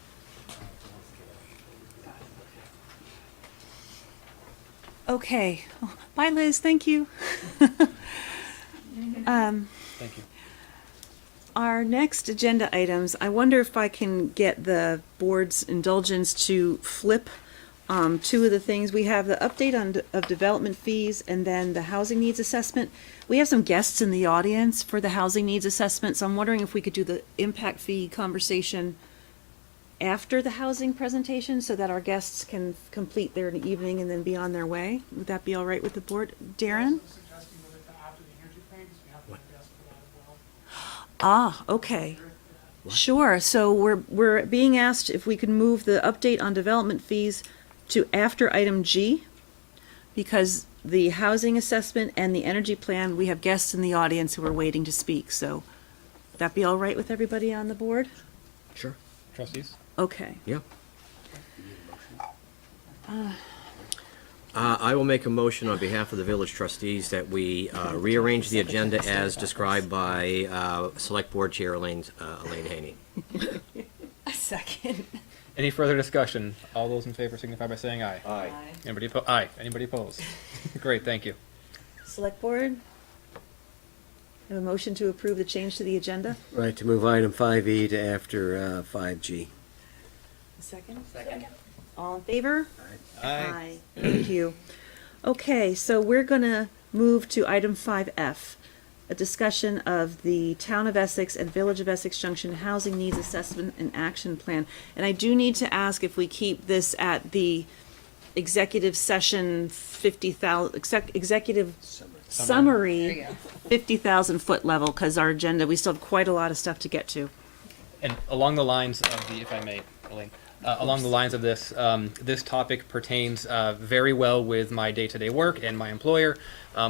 Okay. Oh, bye, Liz. Thank you. Thank you. our next agenda items, I wonder if I can get the board's indulgence to flip two of the things. We have the update of development fees and then the housing needs assessment. We have some guests in the audience for the housing needs assessment, so I'm wondering if we could do the impact fee conversation after the housing presentation so that our guests can complete their evening and then be on their way. Would that be all right with the board? Darren? Ah, okay. Sure, so we're being asked if we could move the update on development fees to after item G, because the housing assessment and the energy plan, we have guests in the audience who are waiting to speak, so would that be all right with everybody on the board? Sure. Trustees? Okay. Yeah. I will make a motion on behalf of the village trustees that we rearrange the agenda as described by Select Board Chair Elaine Haney. A second. Any further discussion? All those in favor signify by saying aye. Aye. Aye. Anybody opposed? Great, thank you. Select board? Have a motion to approve the change to the agenda? Right, to move item 5E to after 5G. A second? Second. All in favor? Aye. Thank you. Okay, so we're gonna move to item 5F, a discussion of the Town of Essex and Village of Essex Junction Housing Needs Assessment and Action Plan. And I do need to ask if we keep this at the executive session 50,000, executive summary 50,000 foot level, because our agenda, we still have quite a lot of stuff to get to. And along the lines of the, if I may, Elaine, along the lines of this, this topic pertains very well with my day-to-day work and my employer.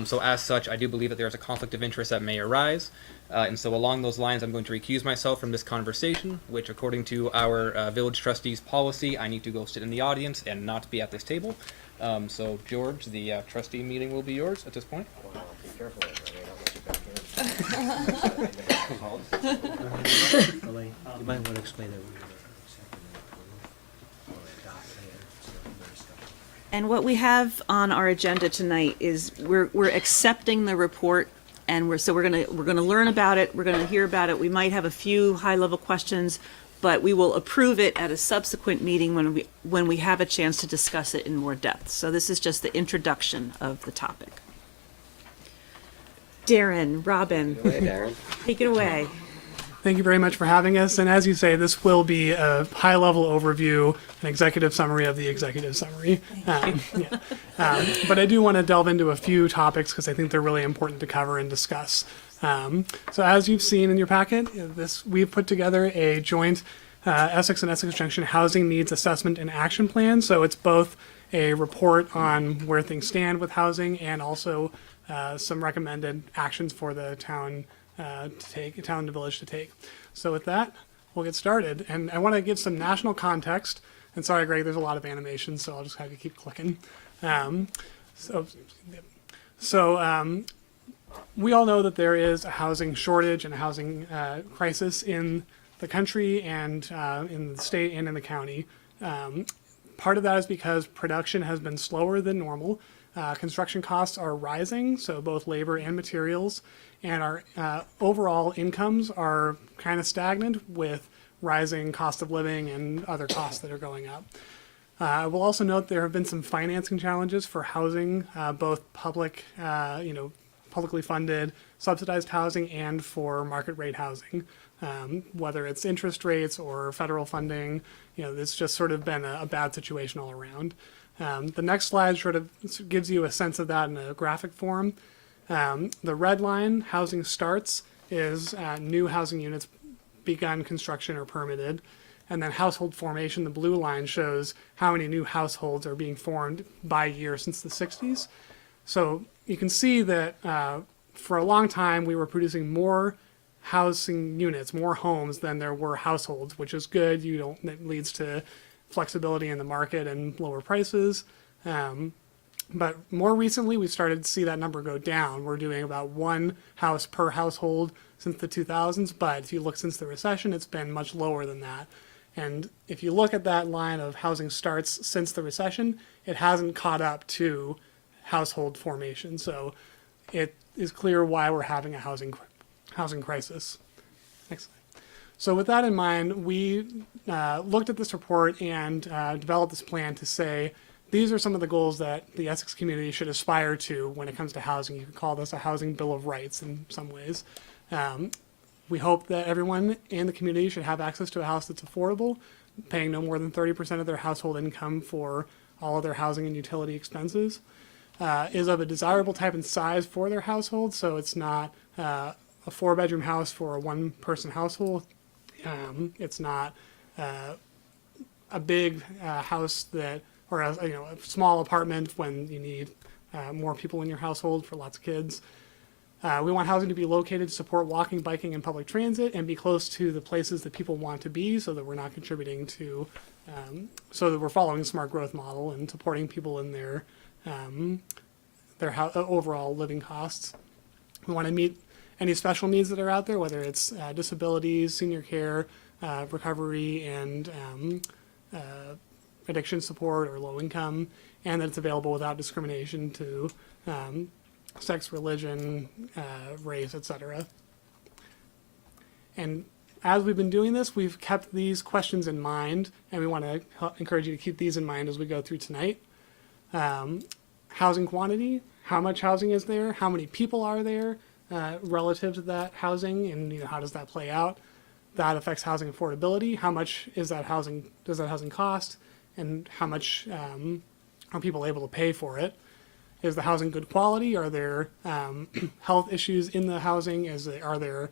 So as such, I do believe that there is a conflict of interest that may arise. And so along those lines, I'm going to recuse myself from this conversation, which according to our village trustees policy, I need to go sit in the audience and not be at this table. So George, the trustee meeting will be yours at this point. Well, be careful. I mean, I'll let you back in. Elaine, you might want to explain that. And what we have on our agenda tonight is we're accepting the report, and we're gonna learn about it, we're gonna hear about it. We might have a few high-level questions, but we will approve it at a subsequent meeting when we have a chance to discuss it in more depth. So this is just the introduction of the topic. Darren, Robin, take it away. Thank you very much for having us. And as you say, this will be a high-level overview, an executive summary of the executive summary. But I do want to delve into a few topics because I think they're really important to cover and discuss. So as you've seen in your packet, we've put together a joint Essex and Essex Junction Housing Needs Assessment and Action Plan. So it's both a report on where things stand with housing and also some recommended actions for the town town and village to take. So with that, we'll get started. And I want to give some national context. And sorry, Greg, there's a lot of animation, so I'll just have you keep clicking. We all know that there is a housing shortage and a housing crisis in the country and in the state and in the county. Part of that is because production has been slower than normal. Construction costs are rising, so both labor and materials, and our overall incomes are kind of stagnant with rising cost of living and other costs that are going up. I will also note there have been some financing challenges for housing, both publicly funded, subsidized housing, and for market rate housing. Whether it's interest rates or federal funding, it's just sort of been a bad situation all around. The next slide sort of gives you a sense of that in a graphic form. The red line, housing starts, is new housing units begun construction or permitted. And then household formation, the blue line, shows how many new households are being formed by year since the 60s. So you can see that for a long time we were producing more housing units, more homes than there were households, which is good. That leads to flexibility in the market and lower prices. But more recently, we've started to see that number go down. We're doing about one house per household since the 2000s, but if you look since the recession, it's been much lower than that. And if you look at that line of housing starts since the recession, it hasn't caught up to household formation. So it is clear why we're having a housing crisis. Next. So with that in mind, we looked at this report and developed this plan to say, these are some of the goals that the Essex community should aspire to when it comes to housing. You could call this a housing bill of rights in some ways. We hope that everyone in the community should have access to a house that's affordable, paying no more than 30% of their household income for all of their housing and utility expenses, is of a desirable type and size for their household, so it's not a 4-bedroom house for a 1-person household. It's not a big house that, or a small apartment when you need more people in your household for lots of kids. We want housing to be located to support walking, biking, and public transit, and be close to the places that people want to be, so that we're not contributing to, so that we're following a smart growth model and supporting people in their overall living costs. We want to meet any special needs that are out there, whether it's disabilities, senior care, recovery, and addiction support or low income, and that it's available without discrimination to sex, religion, race, etc. And as we've been doing this, we've kept these questions in mind, and we want to encourage you to keep these in mind as we go through tonight. Housing quantity, how much housing is there, how many people are there relative to that housing, and how does that play out? That affects housing affordability. How much is that housing, does that housing cost, and how much are people able to pay for it? Is the housing good quality? Are there health issues in the housing? Are there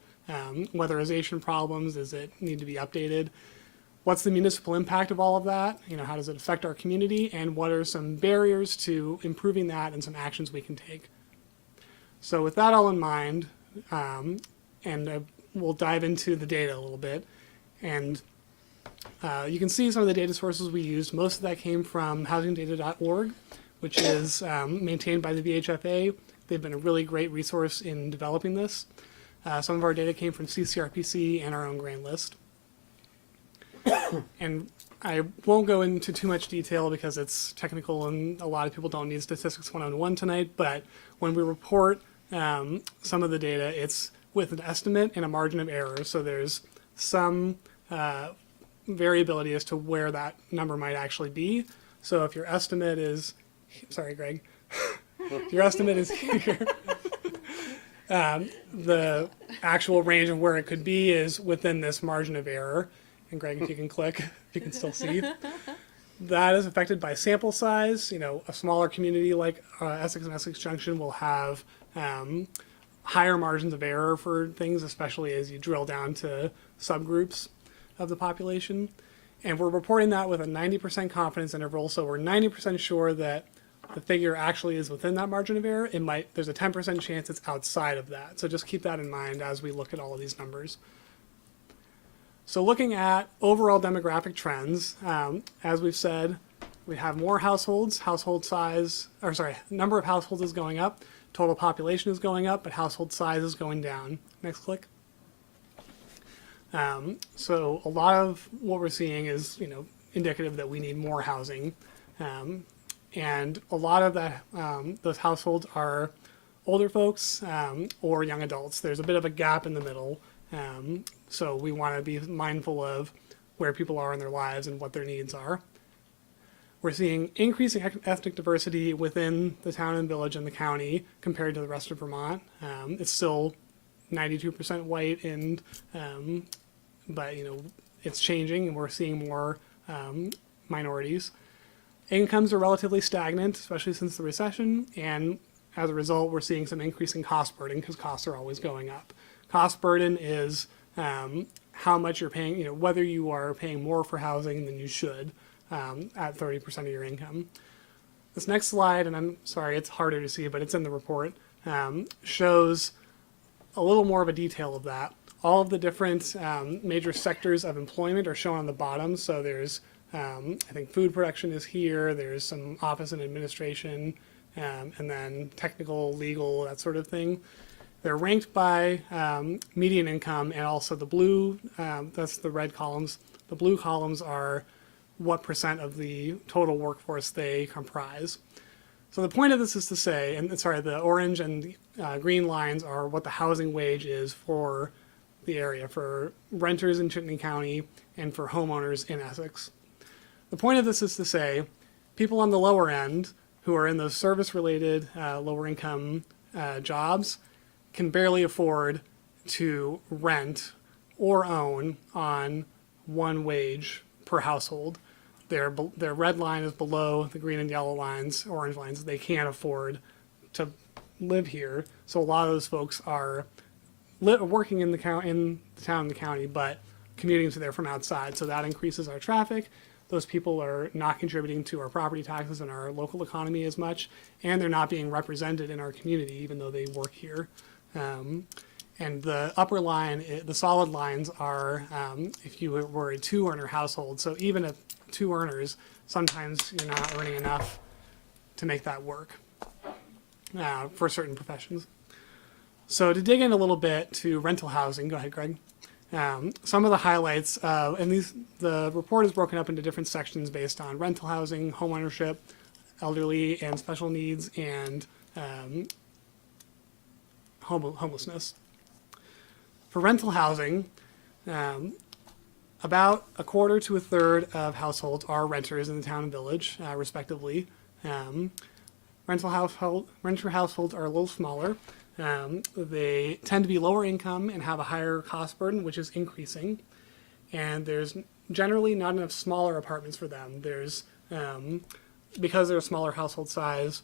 weatherization problems? Does it need to be updated? What's the municipal impact of all of that? How does it affect our community? And what are some barriers to improving that and some actions we can take? So with that all in mind, we'll dive into the data a little bit. And you can see some of the data sources we used. Most of that came from housingdata.org, which is maintained by the VHFA. They've been a really great resource in developing this. Some of our data came from CCRPC and our own grand list. And I won't go into too much detail because it's technical and a lot of people don't need Statistics 101 tonight, but when we report some of the data, it's with an estimate and a margin of error. So there's some variability as to where that number might actually be. So if your estimate is, sorry, Greg, if your estimate is here, the actual range of where it could be is within this margin of error. And Greg, if you can click, you can still see. That is affected by sample size. A smaller community like Essex and Essex Junction will have higher margins of error for things, especially as you drill down to subgroups of the population. And we're reporting that with a 90% confidence interval, so we're 90% sure that the figure actually is within that margin of error. There's a 10% chance it's outside of that. So just keep that in mind as we look at all of these numbers. So looking at overall demographic trends, as we've said, we have more households, number of households is going up, total population is going up, but household size is going down. Next click. So a lot of what we're seeing is, indicative that we need more housing. And a lot of that, those households are older folks or young adults. There's a bit of a gap in the middle. So we want to be mindful of where people are in their lives and what their needs are. We're seeing increasing ethnic diversity within the town and village and the county compared to the rest of Vermont. It's still 92% white, but it's changing, and we're seeing more minorities. Incomes are relatively stagnant, especially since the recession, and as a result, we're seeing some increasing cost burden because costs are always going up. Cost burden is how much you're paying, whether you are paying more for housing than you should at 30% of your income. This next slide, and I'm sorry, it's harder to see, but it's in the report, shows a little more of a detail of that. All of the different major sectors of employment are shown on the bottom. So there's, I think food production is here, there's some office and administration, and then technical, legal, that sort of thing. They're ranked by median income, and also the blue, that's the red columns. The blue columns are what percent of the total workforce they comprise. So the point of this is to say, and sorry, the orange and green lines are what the housing wage is for the area for renters in Chittenden County and for homeowners in Essex. The point of this is to say people on the lower end who are in those service-related lower income jobs can barely afford to rent or own on one wage per household. Their red line is below the green and yellow lines, orange lines. They can't afford to live here. So a lot of those folks are working in the town, and the county, but commuting to there from outside. So that increases our traffic. Those people are not contributing to our property taxes and our local economy as much, and they're not being represented in our community, even though they work here. And the upper line, the solid lines are if you were a 2-earner household. So even at 2 earners, sometimes you're not earning enough to make that work for certain professions. So to dig in a little bit to rental housing, go ahead, Greg. Some of the highlights, and the report is broken up into different sections based on rental housing, homeownership, elderly and special needs, and homelessness. For rental housing, about a quarter to a third of households are renters in the town and village, respectively. Renter households are a little smaller. They tend to be lower income and have a higher cost burden, which is increasing. And there's generally not enough smaller apartments for them. There's because they're a smaller household size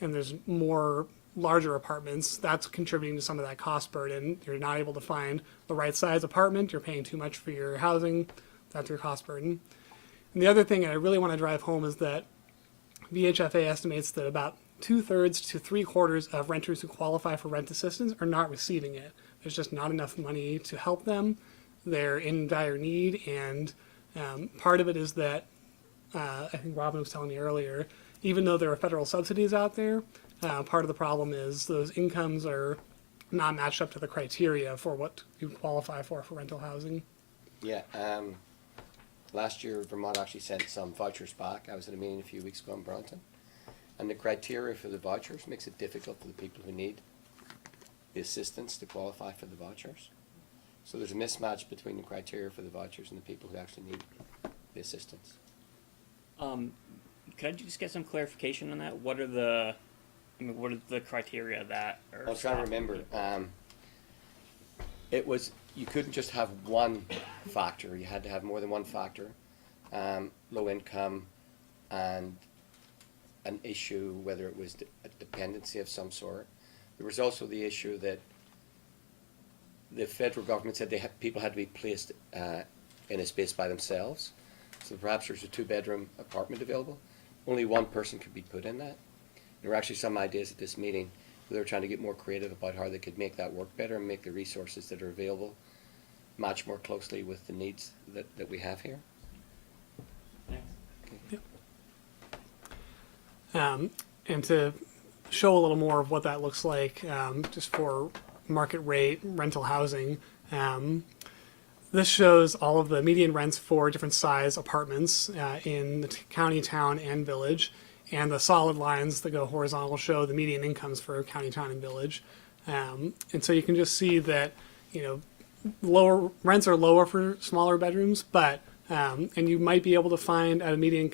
and there's more larger apartments, that's contributing to some of that cost burden. You're not able to find the right size apartment. You're paying too much for your housing. That's your cost burden. And the other thing I really want to drive home is that VHFA estimates that about 2/3 to 3/4 of renters who qualify for rent assistance are not receiving it. There's just not enough money to help them. They're in dire need, and part of it is that I think Robin was telling me earlier, even though there are federal subsidies out there, part of the problem is those incomes are not matched up to the criteria for what you qualify for rental housing. Yeah, last year Vermont actually sent some vouchers back. I was at a meeting a few weeks ago in Burlington, and the criteria for the vouchers makes it difficult for the people who need the assistance to qualify for the vouchers. So there's a mismatch between the criteria for the vouchers and the people who actually need the assistance. Could I just get some clarification on that? What are the criteria that are? I'll try to remember. It was, you couldn't just have one factor. You had to have more than one factor. Low income and an issue, whether it was a dependency of some sort. There was also the issue that the federal government said people had to be placed in a space by themselves. So perhaps there's a 2-bedroom apartment available. Only one person could be put in that. There were actually some ideas at this meeting where they were trying to get more creative about how they could make that work better and make the resources that are available match more closely with the needs that we have here. Yep. And to show a little more of what that looks like, just for market rate rental housing, this shows all of the median rents for different size apartments in the county, town, and village. And the solid lines that go horizontal show the median incomes for county, town, and village. And so you can just see that, lower rents are lower for smaller bedrooms, but and you might be able to find at a median,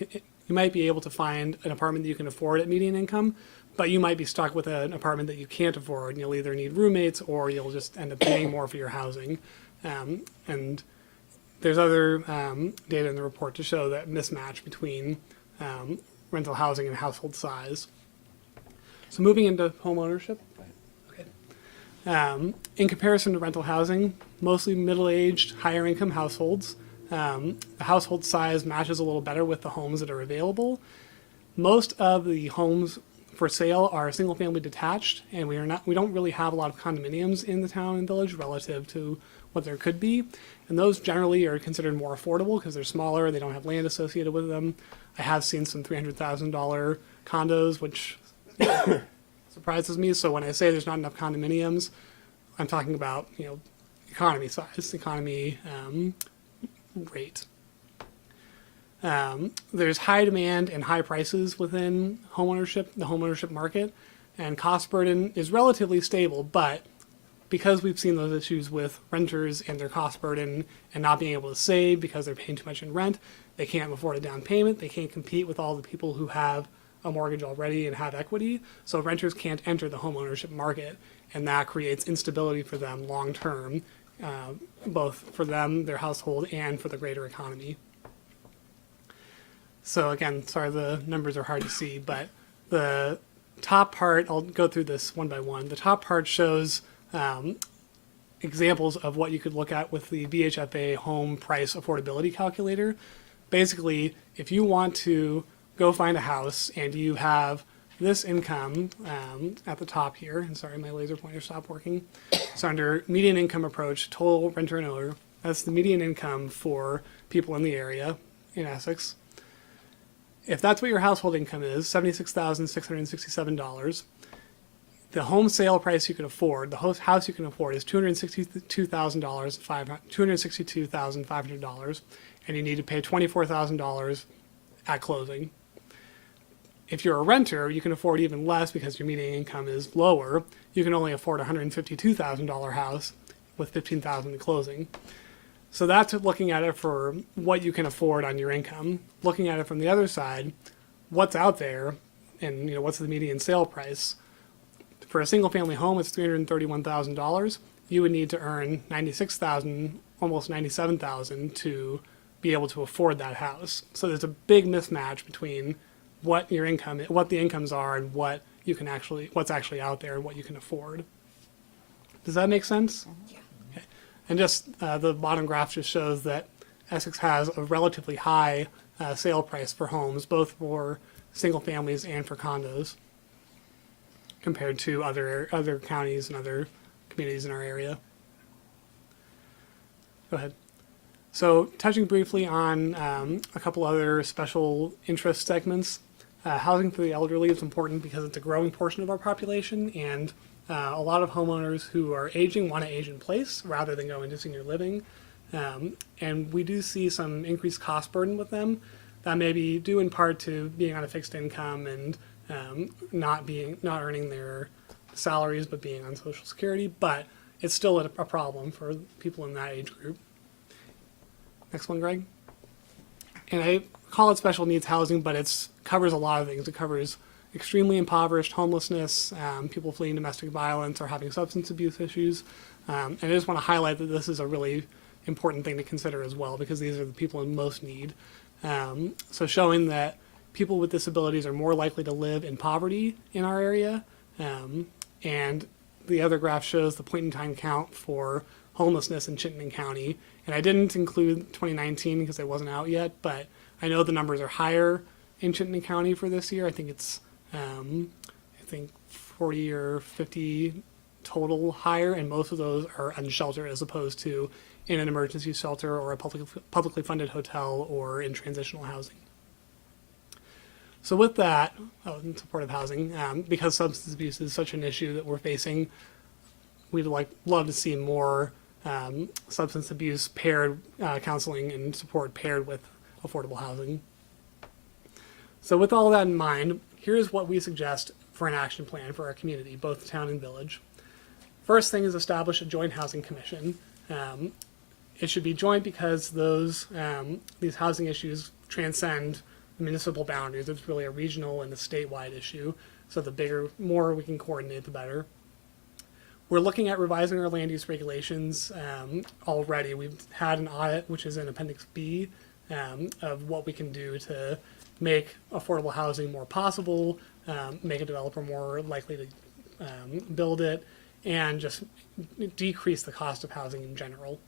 you might be able to find an apartment that you can afford at median income, but you might be stuck with an apartment that you can't afford, and you'll either need roommates or you'll just end up paying more for your housing. And there's other data in the report to show that mismatch between rental housing and household size. So moving into home ownership. Okay. In comparison to rental housing, mostly middle-aged, higher income households. The household size matches a little better with the homes that are available. Most of the homes for sale are single-family detached, and we don't really have a lot of condominiums in the town and village relative to what there could be. And those generally are considered more affordable because they're smaller, they don't have land associated with them. I have seen some $300,000 condos, which surprises me. So when I say there's not enough condominiums, I'm talking about, economy size, economy rate. There's high demand and high prices within the homeownership market, and cost burden is relatively stable, but because we've seen those issues with renters and their cost burden and not being able to save because they're paying too much in rent, they can't afford a down payment, they can't compete with all the people who have a mortgage already and have equity, so renters can't enter the homeownership market, and that creates instability for them long term, both for them, their household, and for the greater economy. So again, sorry the numbers are hard to see, but the top part, I'll go through this one by one. The top part shows examples of what you could look at with the BHFA home price affordability calculator. Basically, if you want to go find a house and you have this income at the top here, and sorry, my laser pointer stopped working. So under median income approach, total renter and owner, that's the median income for people in the area in Essex. If that's what your household income is, $76,667, the home sale price you can afford, the house you can afford is $262,500, and you need to pay $24,000 at closing. If you're a renter, you can afford even less because your median income is lower. You can only afford a $152,000 house with $15,000 at closing. So that's looking at it for what you can afford on your income. Looking at it from the other side, what's out there, and what's the median sale price. For a single-family home, it's $331,000. You would need to earn $96,000, almost $97,000 to be able to afford that house. So there's a big mismatch between what your income, what the incomes are, and what you can what's actually out there and what you can afford. Does that make sense? Yeah. Okay. And just the bottom graph just shows that Essex has a relatively high sale price for homes, both for single families and for condos, compared to other counties and other communities in our area. Go ahead. So touching briefly on a couple other special interest segments. Housing for the elderly is important because it's a growing portion of our population, and a lot of homeowners who are aging want to age in place rather than go into senior living. And we do see some increased cost burden with them. That may be due in part to being on a fixed income and not earning their salaries but being on Social Security, but it's still a problem for people in that age group. Next one, Greg. And I call it special needs housing, but it covers a lot of things. It covers extremely impoverished homelessness, people fleeing domestic violence or having substance abuse issues. And I just want to highlight that this is a really important thing to consider as well, because these are the people in most need. So showing that people with disabilities are more likely to live in poverty in our area. And the other graph shows the point-in-time count for homelessness in Chittenden County. And I didn't include 2019 because it wasn't out yet, but I know the numbers are higher in Chittenden County for this year. I think it's 40 or 50 total higher, and most of those are unsheltered as opposed to in an emergency shelter or a publicly funded hotel or in transitional housing. So with that, in supportive housing, because substance abuse is such an issue that we're facing, we'd love to see more substance abuse paired counseling and support paired with affordable housing. So with all that in mind, here's what we suggest for an action plan for our community, both town and village. First thing is establish a joint housing commission. It should be joint because these housing issues transcend municipal boundaries. It's really a regional and a statewide issue. So the more we can coordinate, the better. We're looking at revising our land use regulations already. We've had an audit, which is in Appendix B, of what we can do to make affordable housing more possible, make a developer more likely to build it, and just decrease the cost of housing in general.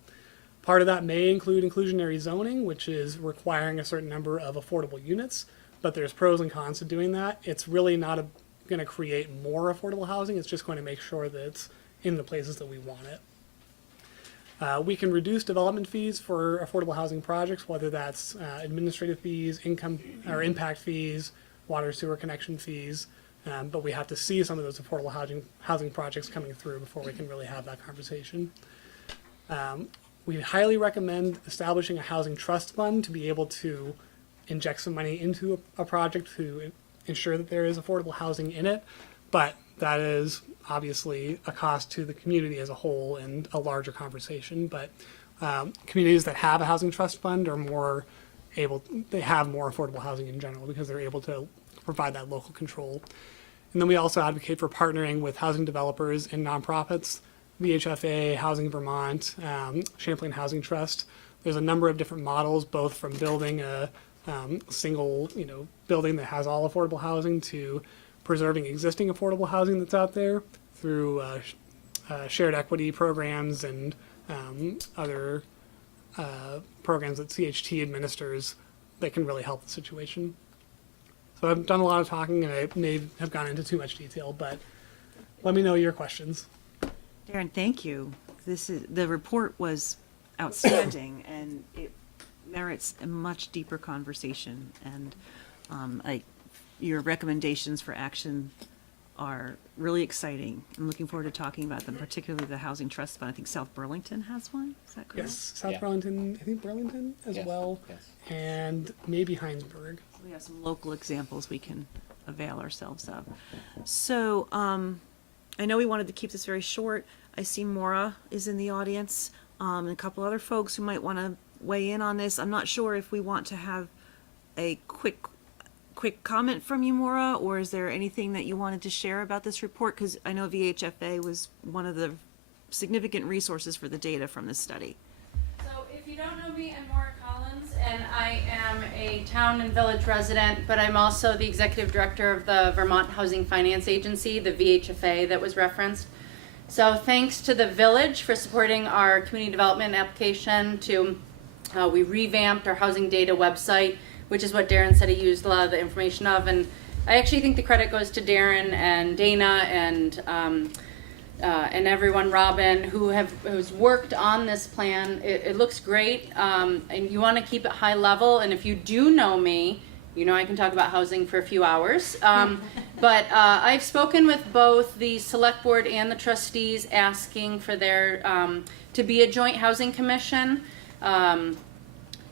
Part of that may include inclusionary zoning, which is requiring a certain number of affordable units, but there's pros and cons to doing that. It's really not going to create more affordable housing. It's just going to make sure that it's in the places that we want it. We can reduce development fees for affordable housing projects, whether that's administrative fees, income or impact fees, water sewer connection fees, but we have to see some of those affordable housing projects coming through before we can really have that conversation. We highly recommend establishing a housing trust fund to be able to inject some money into a project to ensure that there is affordable housing in it, But that is obviously a cost to the community as a whole and a larger conversation. But communities that have a housing trust fund are more able, they have more affordable housing in general because they're able to provide that local control. And then we also advocate for partnering with housing developers and nonprofits, VHFA, Housing Vermont, Champlain Housing Trust. There's a number of different models, both from building a single, building that has all affordable housing to preserving existing affordable housing that's out there through shared equity programs and other programs that CHT administers that can really help the situation. So I've done a lot of talking and I may have gone into too much detail, but let me know your questions. Darren, thank you. The report was outstanding and it merits a much deeper conversation. And your recommendations for action are really exciting. I'm looking forward to talking about them, particularly the Housing Trust Fund. I think South Burlington has one. Is that correct? Yes, South Burlington, I think Burlington as well, and maybe Heinsberg. We have some local examples we can avail ourselves of. So I know we wanted to keep this very short. I see Maura is in the audience, and a couple other folks who might want to weigh in on this. I'm not sure if we want to have a quick comment from you, Maura, or is there anything that you wanted to share about this report? Because I know VHFA was one of the significant resources for the data from this study. So if you don't know me, I'm Maura Collins, and I am a town and village resident, but I'm also the executive director of the Vermont Housing Finance Agency, the VHFA that was referenced. So thanks to the village for supporting our community development application we revamped our housing data website, which is what Darren said he used a lot of the information of. And I actually think the credit goes to Darren and Dana and everyone, Robin, who's worked on this plan. It looks great, and you want to keep it high level. And if you do know me, you know I can talk about housing for a few hours. But I've spoken with both the select board and the trustees asking for their to be a joint housing commission.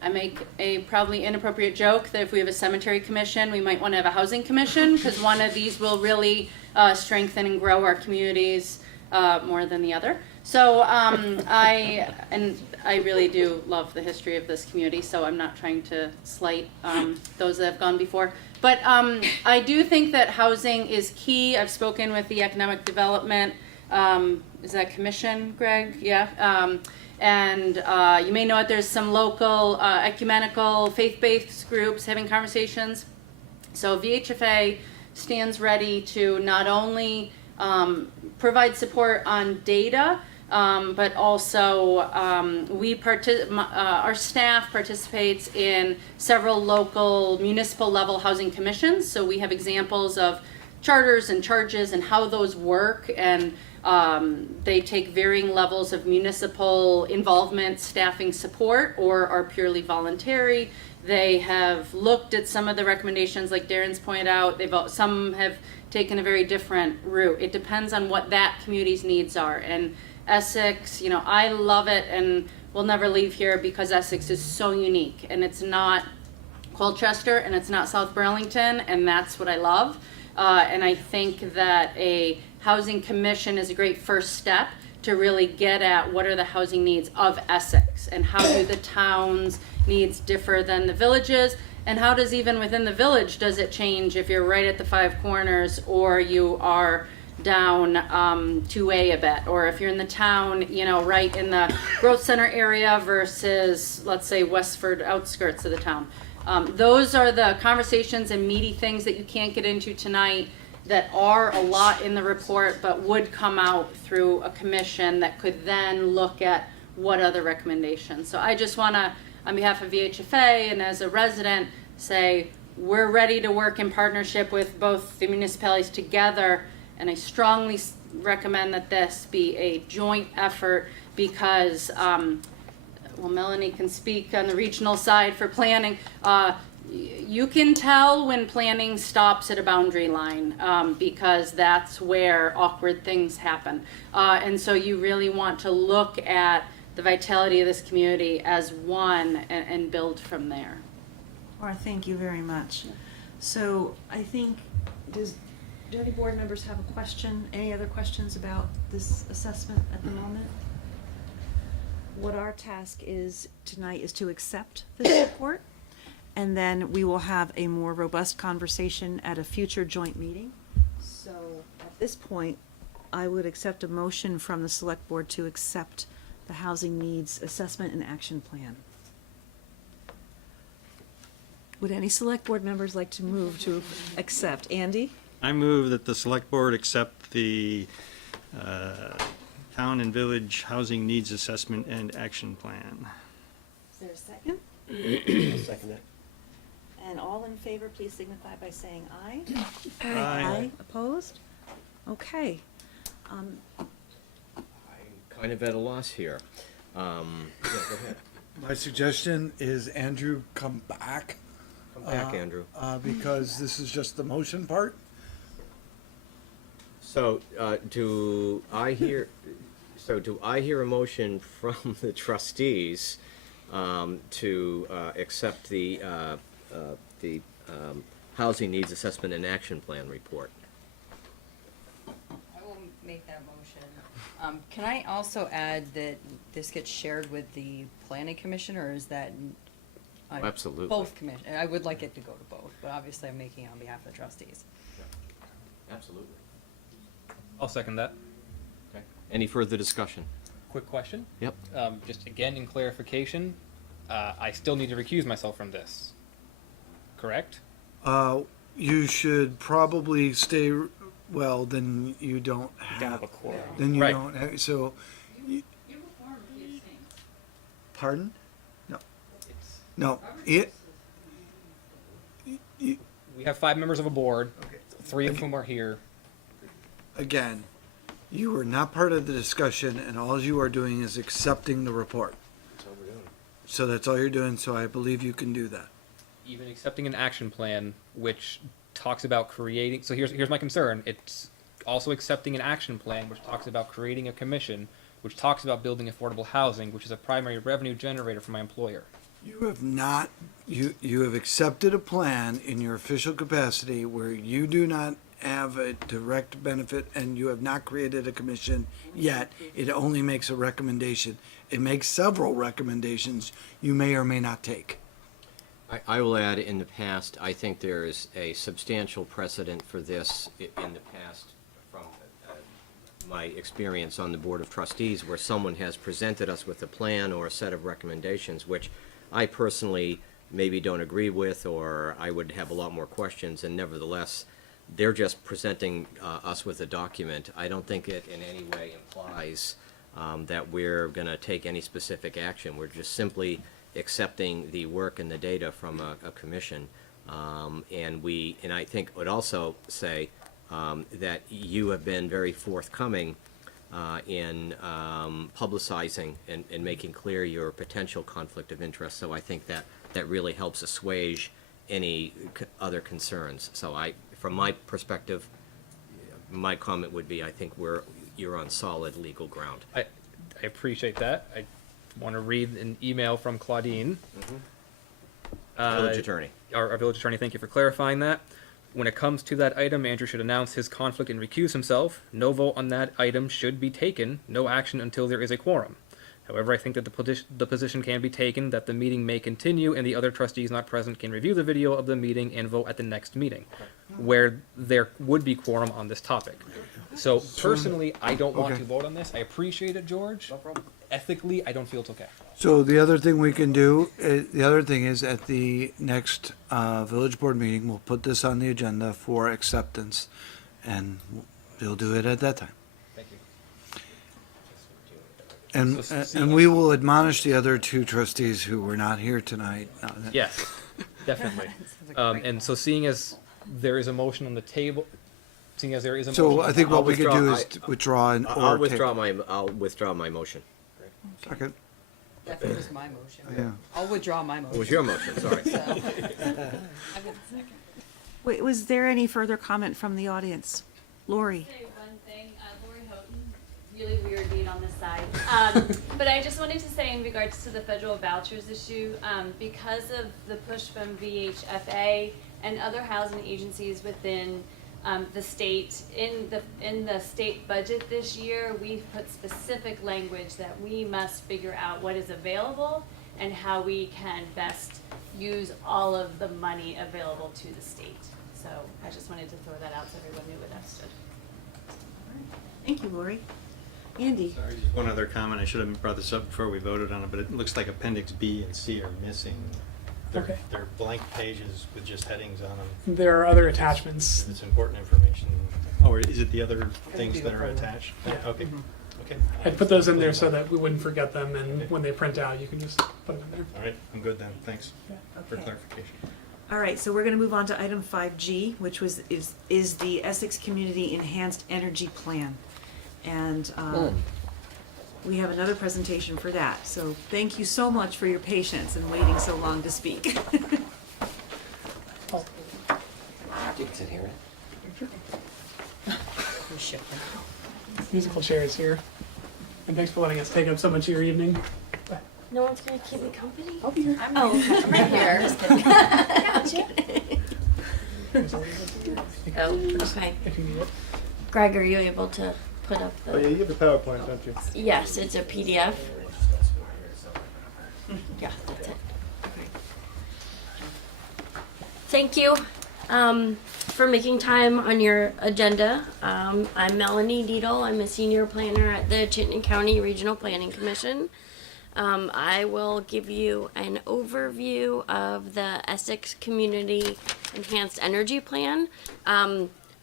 I make a probably inappropriate joke that if we have a cemetery commission, we might want to have a housing commission, because one of these will really strengthen and grow our communities more than the other. So I really do love the history of this community, so I'm not trying to slight those that have gone before. But I do think that housing is key. I've spoken with the Economic Development, is that commission, Greg? Yeah. And you may know that there's some local ecumenical faith-based groups having conversations. So VHFA stands ready to not only provide support on data, but also our staff participates in several local municipal level housing commissions. So we have examples of charters and charges and how those work, and they take varying levels of municipal involvement, staffing support, or are purely voluntary. They have looked at some of the recommendations, like Darren's pointed out. Some have taken a very different route. It depends on what that community's needs are. And Essex, I love it, and we'll never leave here because Essex is so unique. And it's not Colchester, and it's not South Burlington, and that's what I love. And I think that a housing commission is a great first step to really get at what are the housing needs of Essex, and how do the town's needs differ than the villages, and how does even within the village does it change if you're right at the Five Corners or you are down 2A a bit, or if you're in the town, right in the growth center area versus, let's say, Westford outskirts of the town. Those are the conversations and meaty things that you can't get into tonight, that are a lot in the report, but would come out through a commission that could then look at what other recommendations. So I just want to, on behalf of VHFA and as a resident, say we're ready to work in partnership with both the municipalities together, and I strongly recommend that this be a joint effort because, Melanie can speak on the regional side for planning. You can tell when planning stops at a boundary line because that's where awkward things happen. And so you really want to look at the vitality of this community as one and build from there. Laura, thank you very much. So I think, Do any board members have a question? Any other questions about this assessment at the moment? What our task is tonight is to accept this report, and then we will have a more robust conversation at a future joint meeting. So at this point, I would accept a motion from the Select Board to accept the Housing Needs Assessment and Action Plan. Would any Select Board members like to move to accept? Andy? I move that the Select Board accept the Town and Village Housing Needs Assessment and Action Plan. Is there a second? I'll second that. And all in favor, please signify by saying aye. Aye. Opposed? Okay. I'm kind of at a loss here. Yeah, go ahead. My suggestion is Andrew come back. Come back, Andrew. Because this is just the motion part. So, do I hear a motion from the trustees to accept the Housing Needs Assessment and Action Plan report? I will make that motion. Can I also add that this gets shared with the planning commission, or is that? Absolutely. Both commission, I would like it to go to both, but obviously I'm making it on behalf of the trustees. Absolutely. I'll second that. Okay. Any further discussion? Quick question. Yep. Just again in clarification, I still need to recuse myself from this. Correct? You should probably stay, well, then you don't have, a quorum. then you Right. don't have, so. Pardon? No. No, We have 5 members of a board, 3 of whom are here. again, you are not part of the discussion, and all you are doing is accepting the report. That's all we're doing. So that's all you're doing, so I believe you can do that. Even accepting an action plan which talks about creating, so here's my concern, it's also accepting an action plan which talks about creating a commission, which talks about building affordable housing, which is a primary revenue generator for my employer. You have not, you have accepted a plan in your official capacity where you do not have a direct benefit and you have not created a commission yet. It only makes a recommendation. It makes several recommendations you may or may not take. I will add, in the past, I think there is a substantial precedent for this in the past from my experience on the Board of Trustees, where someone has presented us with a plan or a set of recommendations, which I personally maybe don't agree with, or I would have a lot more questions, and nevertheless, they're just presenting us with a document. I don't think it in any way implies that we're going to take any specific action. We're just simply accepting the work and the data from a commission. And I think would also say that you have been very forthcoming in publicizing and making clear your potential conflict of interest. So I think that really helps assuage any other concerns. So from my perspective, my comment would be, I think you're on solid legal ground. I appreciate that. I want to read an email from Claudine. Village attorney. Our village attorney, thank you for clarifying that. When it comes to that item, Andrew should announce his conflict and recuse himself. No vote on that item should be taken. No action until there is a quorum. However, I think that the position can be taken that the meeting may continue and the other trustees not present can review the video of the meeting and vote at the next meeting, where there would be quorum on this topic. So personally, I don't want to vote on this. I appreciate it, George. No problem. Ethically, I don't feel it's okay. So the other thing we can do, the other thing is at the next village board meeting, we'll put this on the agenda for acceptance, and we'll do it at that time. Thank you. And we will admonish the other 2 trustees who were not here tonight. Yes, definitely. And so seeing as there is a motion on the table, seeing as there is a motion. So I think what we could do is withdraw and I'll or withdraw take. my motion. Second. That was my motion. Yeah. I'll withdraw my motion. It was your motion, sorry. So, I would second. Wait, was there any further comment from the audience? Lori? Say one thing, Lori Houghton, really weird being on this side. But I just wanted to say in regards to the federal vouchers issue, because of the push from VHFA and other housing agencies within The state, in the state budget this year, we've put specific language that we must figure out what is available and how we can best use all of the money available to the state. So I just wanted to throw that out so everyone knew where that stood. Thank you, Lori. Andy? Sorry, just one other comment. I should have brought this up before we voted on it, but it looks like Appendix B and C are missing. Okay. They're blank pages with just headings on them. There are other attachments. It's important information. Oh, or is it the other things that are attached? Yeah. Okay. Okay. I'd put those in there so that we wouldn't forget them, and when they print out, you can just put them in there. All right, I'm good then. Thanks for Okay. clarification. All right, so we're gonna move on to item 5G, which is the Essex Community Enhanced Energy Plan. And we have another presentation for that. So thank you so much for your patience and waiting so long to speak. You can sit here. Musical chairs here. And thanks for letting us take up so much of your evening. No one's gonna keep me company? I'll be here. Oh, okay. I'm right here. Just kidding. Gotcha. Oh, okay. If you need it. Greg, are you able to put up the? Oh, yeah, you have the PowerPoint, don't you? Yes, it's a PDF. Yeah, that's it. Okay. Thank you for making time on your agenda. I'm Melanie Deedle. I'm a senior planner at the Chittenden County Regional Planning Commission. I will give you an overview of the Essex Community Enhanced Energy Plan.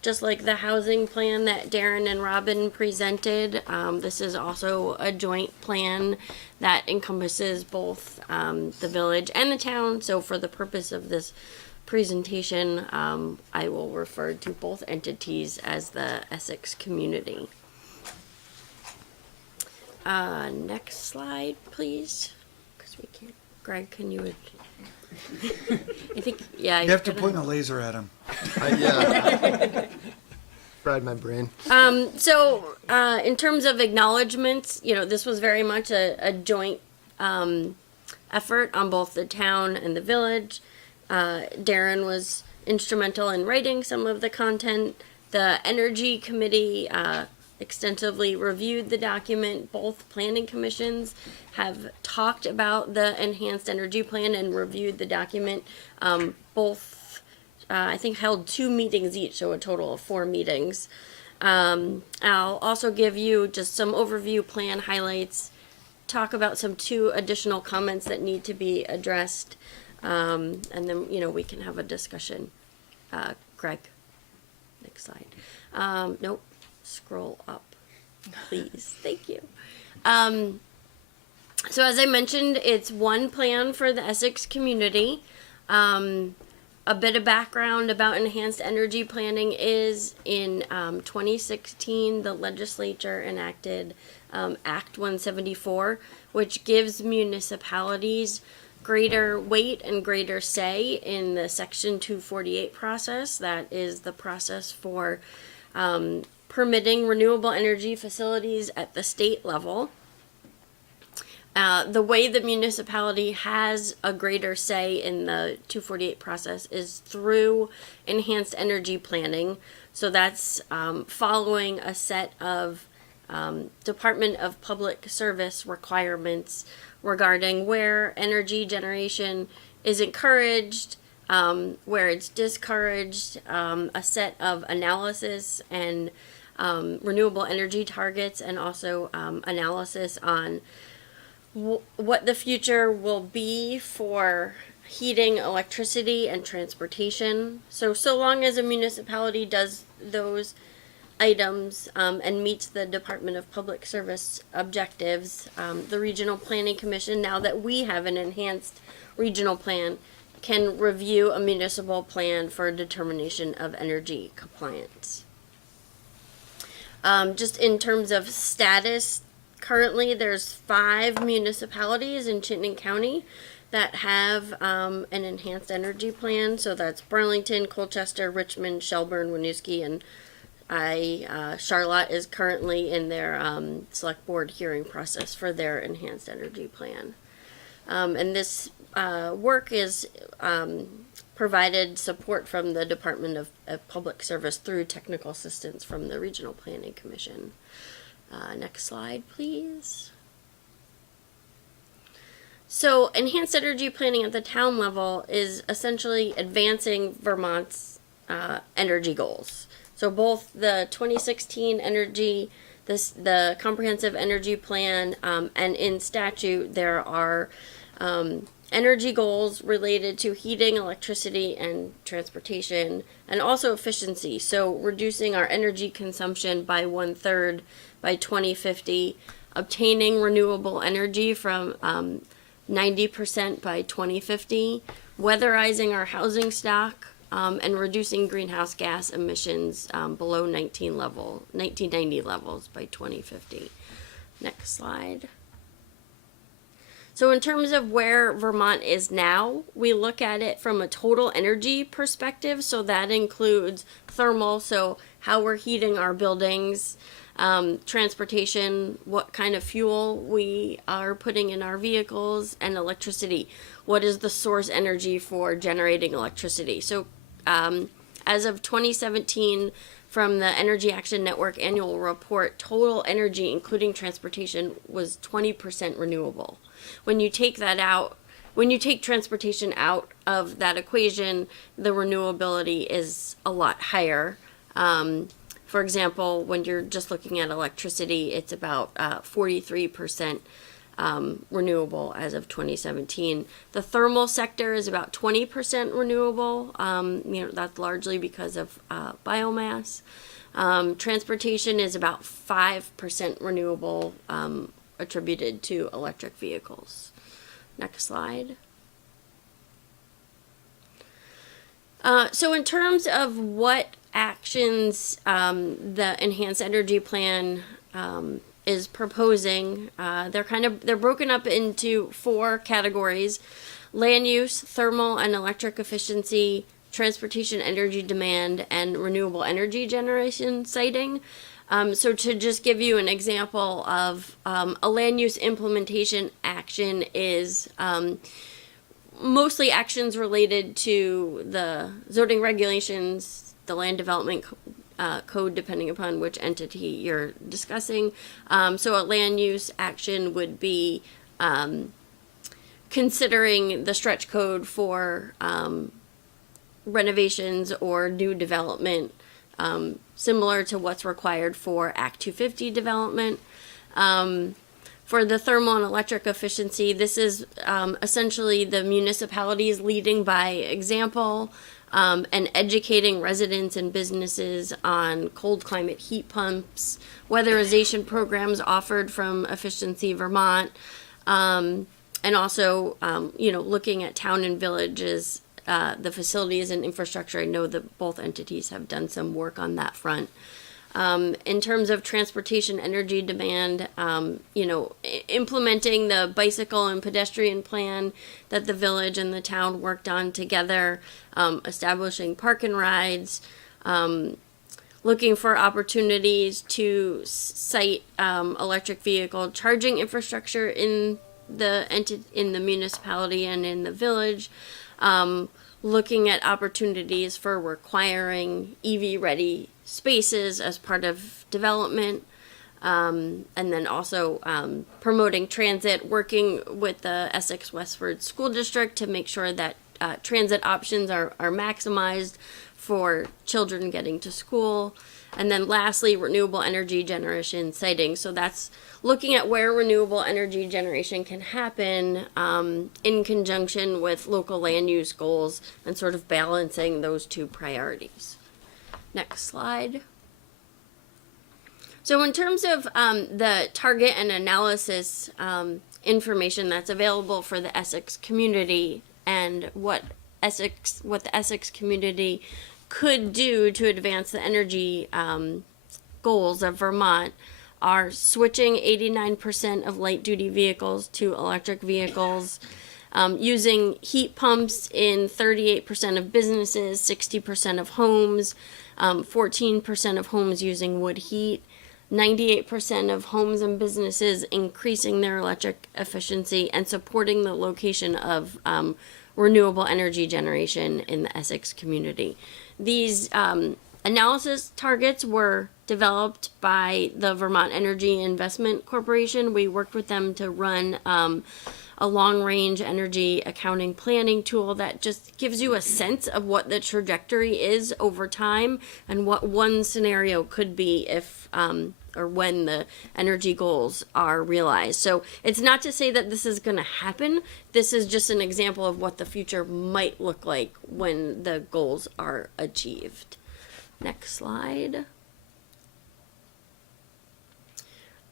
Just like the housing plan that Darren and Robin presented, this is also a joint plan that encompasses both the village and the town. So for the purpose of this presentation, I will refer to both entities as the Essex community. Next slide, please. Because we can't. Greg, can you? I think, yeah. You have to point a laser at him. Yeah. Fried my brain. So, in terms of acknowledgements, this was very much a joint effort on both the town and the village. Darren was instrumental in writing some of the content. The Energy Committee extensively reviewed the document. Both planning commissions have talked about the Enhanced Energy Plan and reviewed the document. Both, I think, held 2 meetings each, so a total of 4 meetings. I'll also give you just some overview plan highlights, talk about some 2 additional comments that need to be addressed, and then, we can have a discussion. Greg, next slide. Nope. Scroll up, please. Thank you. So as I mentioned, it's one plan for the Essex community. A bit of background about enhanced energy planning is in 2016, the legislature enacted Act 174, which gives municipalities greater weight and greater say in the Section 248 process. That is the process for permitting renewable energy facilities at the state level. The way the municipality has a greater say in the 248 process is through enhanced energy planning. So that's following a set of Department of Public Service requirements regarding where energy generation is encouraged, where it's discouraged, a set of analysis and renewable energy targets, and also analysis on what the future will be for heating, electricity, and transportation. So long as a municipality does those items and meets the Department of Public Service objectives, the Regional Planning Commission, now that we have an enhanced regional plan, can review a municipal plan for determination of energy compliance. Just in terms of status, currently there's 5 municipalities in Chittenden County that have an enhanced energy plan. So that's Burlington, Colchester, Richmond, Shelburne, Winooski, and Charlotte is currently in their select board hearing process for their enhanced energy plan. And this work is provided support from the Department of Public Service through technical assistance from the Regional Planning Commission. Next slide, please. So, enhanced energy planning at the town level is essentially advancing Vermont's energy goals. So, both the 2016 energy, the comprehensive energy plan, and in statute there are energy goals related to heating, electricity, and transportation, and also efficiency. So, reducing our energy consumption by 1/3 by 2050, obtaining renewable energy from 90% by 2050, weatherizing our housing stock, and reducing greenhouse gas emissions below 1990 levels by 2050. Next slide. So in terms of where Vermont is now, we look at it from a total energy perspective. So that includes thermal, so how we're heating our buildings, transportation, what kind of fuel we are putting in our vehicles, and electricity. What is the source energy for generating electricity? So as of 2017, from the Energy Action Network annual report, total energy, including transportation, was 20% renewable. When you take that out, when you take transportation out of that equation, the renewability is a lot higher. For example, when you're just looking at electricity, it's about 43% renewable as of 2017. The thermal sector is about 20% renewable. That's largely because of biomass. Transportation is about 5% renewable, attributed to electric vehicles. Next slide. So in terms of what actions the Enhanced Energy Plan is proposing, they're broken up into 4 categories: land use, thermal and electric efficiency, transportation energy demand, and renewable energy generation siting. So to just give you an example of a land use implementation action is mostly actions related to the zoning regulations, the land development code, depending upon which entity you're discussing. So a land use action would be considering the stretch code for renovations or new development, similar to what's required for Act 250 development. For the thermal and electric efficiency, this is essentially the municipalities leading by example and educating residents and businesses on cold climate heat pumps, weatherization programs offered from Efficiency Vermont, and also looking at town and villages, the facilities and infrastructure. I know that both entities have done some work on that front. In terms of transportation energy demand, implementing the bicycle and pedestrian plan that the village and the town worked on together, establishing park and rides, looking for opportunities to site electric vehicle charging infrastructure in the municipality and in the village, looking at opportunities for requiring EV-ready spaces as part of development, and then also promoting transit, working with the Essex Westford School District to make sure that transit options are maximized for children getting to school. And then lastly, renewable energy generation siting. So that's looking at where renewable energy generation can happen in conjunction with local land use goals and sort of balancing those 2 priorities. Next slide. So in terms of the target and analysis information that's available for the Essex community and what the Essex community could do to advance the energy goals of Vermont are switching 89% of light-duty vehicles to electric vehicles, using heat pumps in 38% of businesses, 60% of homes, 14% of homes using wood heat, 98% of homes and businesses increasing their electric efficiency, and supporting the location of renewable energy generation in the Essex community. These analysis targets were developed by the Vermont Energy Investment Corporation. We worked with them to run a long-range energy accounting planning tool that just gives you a sense of what the trajectory is over time and what one scenario could be if or when the energy goals are realized. So it's not to say that this is going to happen. This is just an example of what the future might look like when the goals are achieved. Next slide.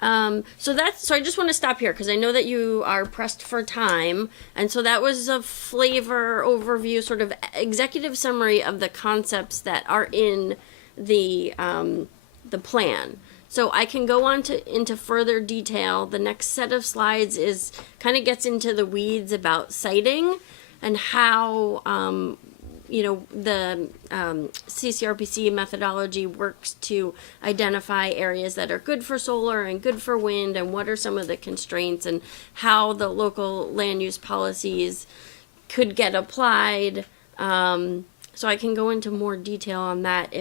So I just want to stop here because I know that you are pressed for time. And so that was a flavor overview, sort of executive summary of the concepts that are in the plan. So I can go on into further detail. The next set of slides kind of gets into the weeds about siting and how the CCRPC methodology works to identify areas that are good for solar and good for wind, and what are some of the constraints, and how the local land use policies could get applied. So I can go into more detail on that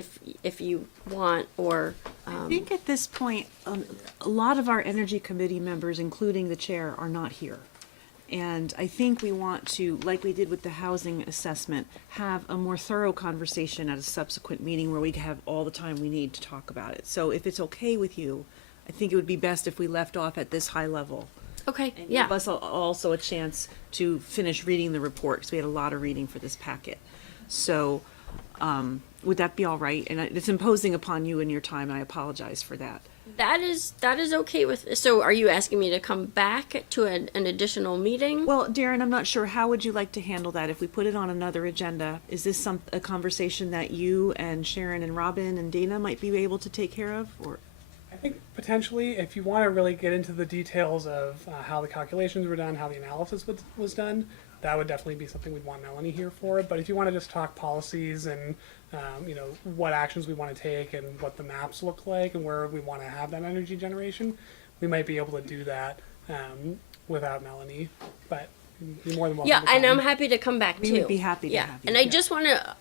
if you want, or. I think at this point, a lot of our energy committee members, including the chair, are not here. And I think we want to, like we did with the housing assessment, have a more thorough conversation at a subsequent meeting where we have all the time we need to talk about it. So if it's okay with you, I think it would be best if we left off at this high level. Okay, And yeah. give us also a chance to finish reading the report, because we had a lot of reading for this packet. So would that be all right? And it's imposing upon you and your time, and I apologize for that. That is okay with. So are you asking me to come back to an additional meeting? Well, Darren, I'm not sure. How would you like to handle that if we put it on another agenda? Is this a conversation that you and Sharon and Robin and Dana might be able to take care of? Or I think potentially, if you want to really get into the details of how the calculations were done, how the analysis was done, that would definitely be something we'd want Melanie here for. But if you want to just talk policies and what actions we want to take and what the maps look like and where we want to have that energy generation, we might be able to do that without Melanie. But you're more than welcome. Yeah, to come. and I'm happy to come back too. We would be happy to yeah, have you. and I just want to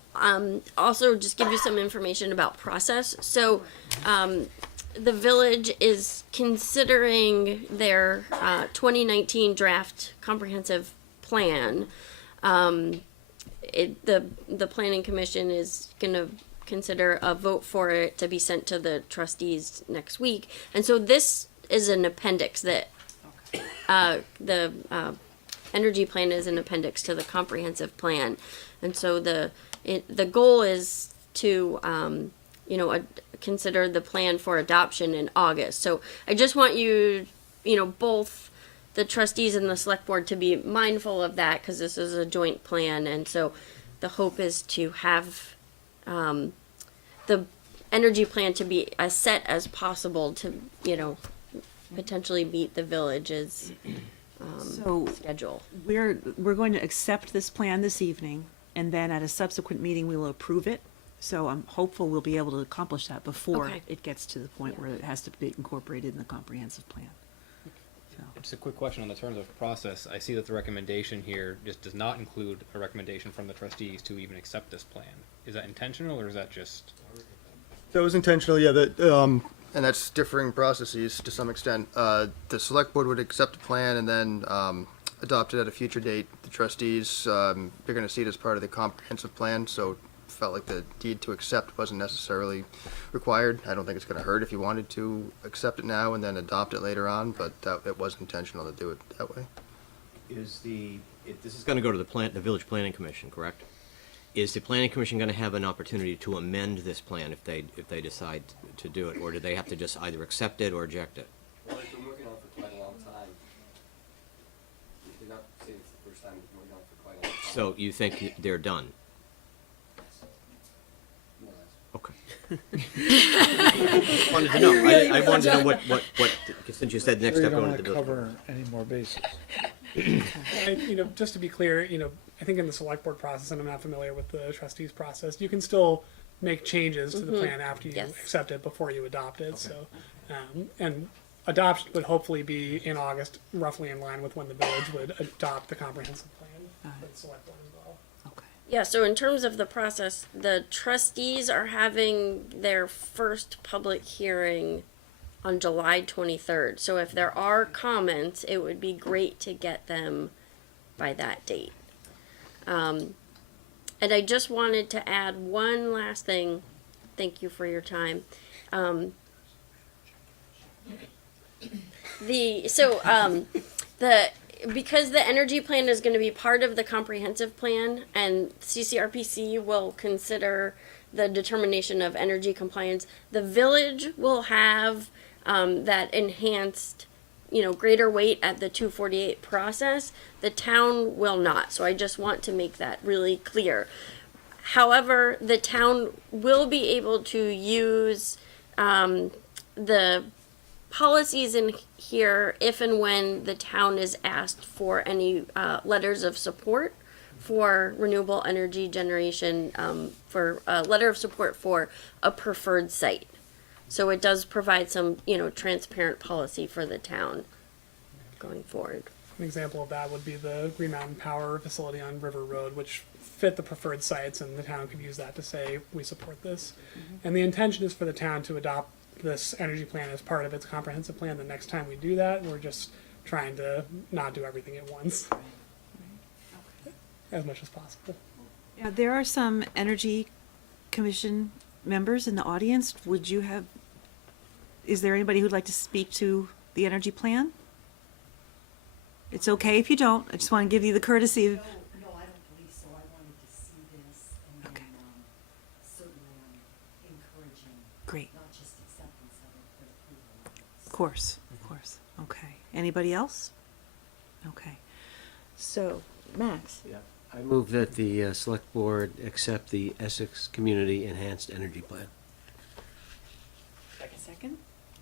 also just give you some information about process. So, the village is considering their 2019 draft comprehensive plan. The planning commission is going to consider a vote for it to be sent to the trustees next week, and so this is an appendix that the energy plan is an appendix to the comprehensive plan, and so the goal is to consider the plan for adoption in August. So I just want you both the trustees and the select board to be mindful of that, because this is a joint plan, and so the hope is to have the energy plan to be as set as possible to potentially meet the village's schedule. We're going to accept this plan this evening, and then at a subsequent meeting we will approve it. So I'm hopeful we'll be able to accomplish that before it gets to the point where it has to be incorporated in the comprehensive plan. Just a quick question on the terms of process. I see that the recommendation here just does not include a recommendation from the trustees to even accept this plan. Is that intentional, or is that just? That was intentional, yeah. And that's differing processes to some extent. The select board would accept the plan and then adopt it at a future date. The trustees, they're going to see it as part of the comprehensive plan, so felt like the deed to accept wasn't necessarily required. I don't think it's going to hurt if you wanted to accept it now and then adopt it later on, but it was intentional to do it that way. This is going to go to the village planning commission, correct? Is the planning commission going to have an opportunity to amend this plan if they decide to do it, or do they have to just either accept it or reject it? Well, they've been working on it for quite a long time. They're not saying it's the first time they've been working on it for quite a long time. So you think they're done? Okay. I wanted to know. I wanted to know what since you said next step going to the village. Cover any more bases. Just to be clear, I think in the select board process, and I'm not familiar with the trustees process, you can still make changes to the plan after you accept it before you adopt it. Okay. So, and adoption would hopefully be in August, roughly in line with when the village would adopt the comprehensive plan for the select board as well. Yeah, so in terms of the process, the trustees are having their first public hearing on July 23rd. So if there are comments, it would be great to get them by that date. And I just wanted to add one last thing. Thank you for your time. Because the energy plan is going to be part of the comprehensive plan, and CCRPC will consider the determination of energy compliance, the village will have that enhanced, greater weight at the 248 process. The town will not. So I just want to make that really clear. However, the town will be able to use the policies in here if and when the town is asked for any letters of support for renewable energy generation, for a letter of support for a preferred site. So it does provide some, transparent policy for the town going forward. An example of that would be the Green Mountain Power facility on River Road, which fit the preferred sites, and the town could use that to say, we support this. And the intention is for the town to adopt this energy plan as part of its comprehensive plan. The next time we do that, we're just trying to not do everything at once as much as possible. Yeah, there are some Energy Commission members in the audience. Is there anybody who'd like to speak to the energy plan? It's okay if you don't. I just want to give you the courtesy of. No, I don't believe so. I wanted to see this, and Okay. certainly encouraging. Great. Not just acceptance of it, but approval. Of course, of course. Okay. Anybody else? Okay. So, Max. Yeah. I move that the select board accept the Essex Community Enhanced Energy Plan. Second.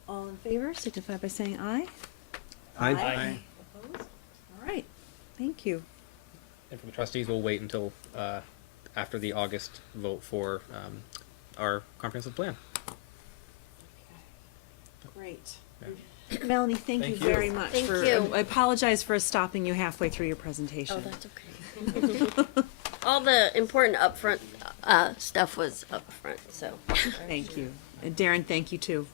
All in favor, signify by saying aye. Aye. Opposed? All right. Thank you. And for the trustees, we'll wait until after the August vote for our comprehensive plan. Great. Melanie, thank you Thank you. very much. Thank you. I apologize for stopping you halfway through your presentation. Oh, that's okay. All the important upfront stuff was upfront, so. Thank you. And Darren, thank you too.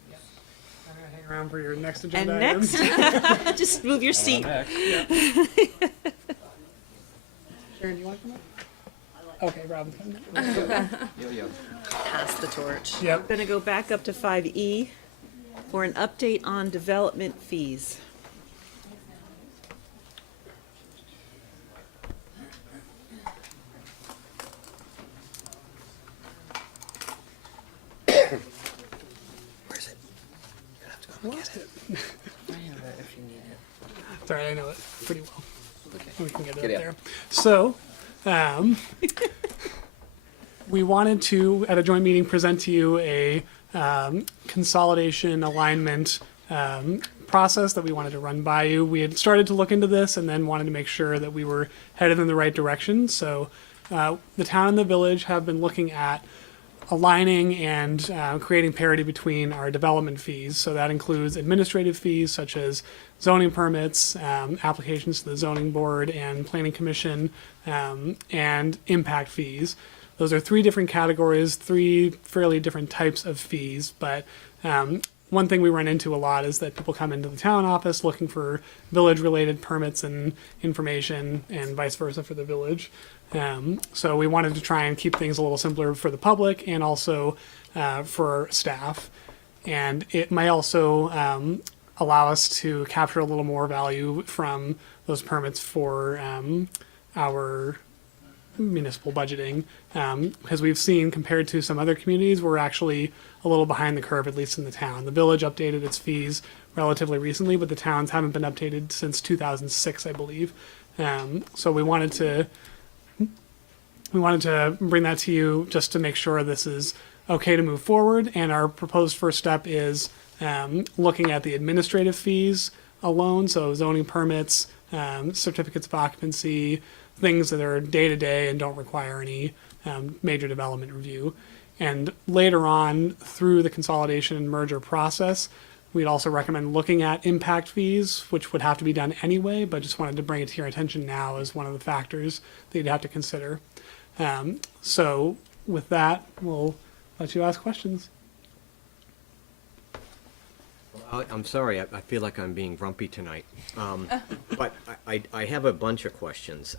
I'm gonna hang around for your next And agenda item. next, just move your seat. Sharon, do you want to come up? Okay, Robin's coming up. Pass the torch. Yep. I'm gonna go back up to 5E for an update on development fees. Where's it? You're gonna have to go Lost it. I have it if you need it. It's all right, I know it pretty well. Okay. We can get it Get up it. there. So, we wanted to, at a joint meeting, present to you a consolidation alignment process that we wanted to run by you. We had started to look into this and then wanted to make sure that we were headed in the right direction. So the town and the village have been looking at aligning and creating parity between our development fees. So that includes administrative fees such as zoning permits, applications to the zoning board and planning commission, and impact fees. Those are three different categories, three fairly different types of fees, but one thing we run into a lot is that people come into the town office looking for village-related permits and information, and vice versa for the village. So we wanted to try and keep things a little simpler for the public and also for staff. And it might also allow us to capture a little more value from those permits for our municipal budgeting, because we've seen, compared to some other communities, we're actually a little behind the curve, at least in the town. The village updated its fees relatively recently, but the towns haven't been updated since 2006, I believe. So we wanted to bring that to you just to make sure this is okay to move forward. And our proposed first step is looking at the administrative fees alone, so zoning permits, certificates of occupancy, things that are day-to-day and don't require any major development review. And later on, through the consolidation and merger process, we'd also recommend looking at impact fees, which would have to be done anyway, but just wanted to bring it to your attention now as one of the factors that you'd have to consider. So with that, we'll let you ask questions. I'm sorry, I feel like I'm being grumpy tonight. But I have a bunch of questions.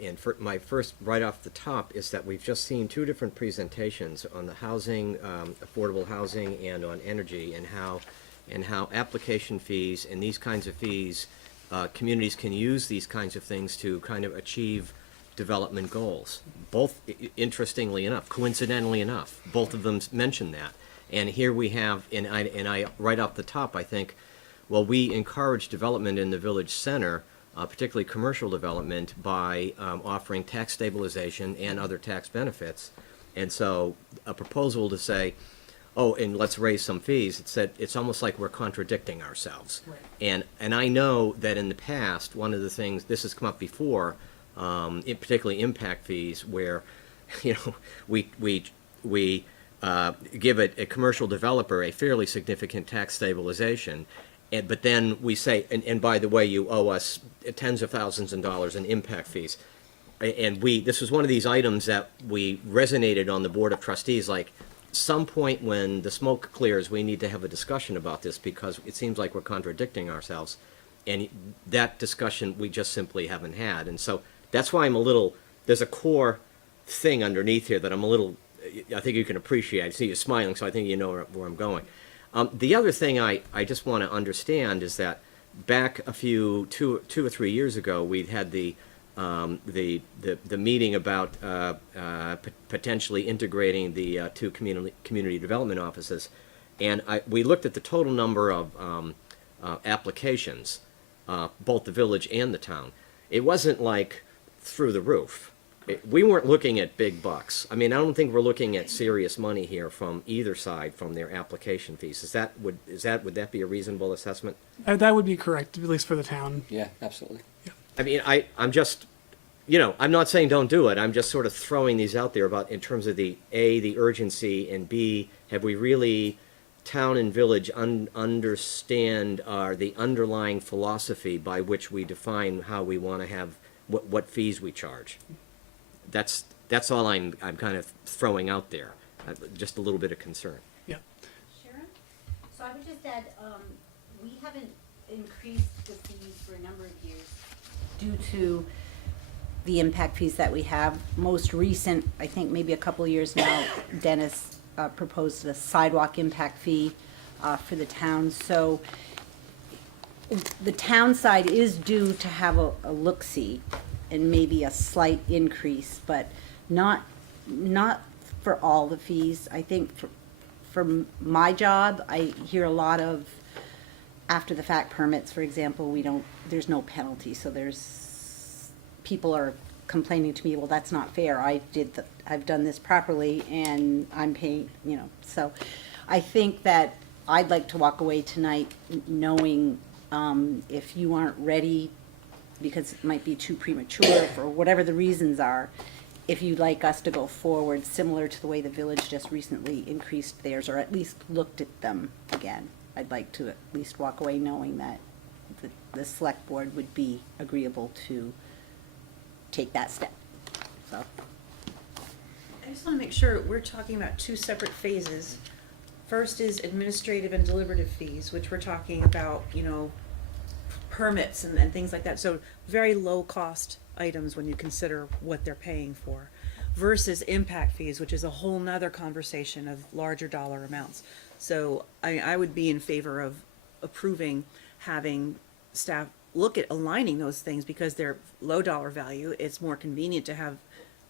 And for my first, right off the top, is that we've just seen two different presentations on the housing, affordable housing, and on energy, and how application fees and these kinds of fees, communities can use these kinds of things to kind of achieve development goals. Both, interestingly enough, coincidentally enough, both of them mention that. And here we have, and I right off the top, I think, well, we encourage development in the village center, particularly commercial development, by offering tax stabilization and other tax benefits. And so a proposal to say, oh, and let's raise some fees, it's almost like we're contradicting ourselves. Right. And I know that in the past, one of the things, this has come up before, particularly impact fees, where, we give a commercial developer a fairly significant tax stabilization, but then we say, and by the way, you owe us tens of thousands of dollars in impact fees. And this was one of these items that we resonated on the Board of Trustees, like, some point when the smoke clears, we need to have a discussion about this, because it seems like we're contradicting ourselves. And that discussion we just simply haven't had. And so that's why there's a core thing underneath here that I'm a little, I think you can appreciate. I see you smiling, so I think you know where I'm going. The other thing I just want to understand is that back two or 3 years ago, we'd had the meeting about potentially integrating the two community development offices, and we looked at the total number of applications, both the village and the town. It wasn't like through the roof. We weren't looking at big bucks. I mean, I don't think we're looking at serious money here from either side from their application fees. Would that be a reasonable assessment? That would be correct, at least for the town. Yeah, absolutely. Yeah. I mean, I'm just, I'm not saying don't do it. I'm just sort of throwing these out there about in terms of the urgency, and B, have we really, town and village, understand the underlying philosophy by which we define how we want to have what fees we charge. That's all I'm kind of throwing out there. Just a little bit of concern. Yeah. Sharon? So I would just add, we haven't increased the fees for a number of years due to the impact fees that we have. Most recent, I think maybe a couple of years now, Dennis proposed a sidewalk impact fee for the town. So the town side is due to have a look-see and maybe a slight increase, but not for all the fees. I think for my job, I hear a lot of after the fact permits, for example, there's no penalty. So people are complaining to me, well, that's not fair. I've done this properly and I'm paying, So I think that I'd like to walk away tonight knowing if you aren't ready because it might be too premature for whatever the reasons are, if you'd like us to go forward similar to the way the village just recently increased theirs, or at least looked at them again. I'd like to at least walk away knowing that the select board would be agreeable to take that step, so. I just want to make sure we're talking about two separate phases. First is administrative and deliberative fees, which we're talking about, permits and things like that. So very low cost items when you consider what they're paying for, versus impact fees, which is a whole nother conversation of larger dollar amounts. So I would be in favor of approving having staff look at aligning those things because they're low dollar value. It's more convenient to have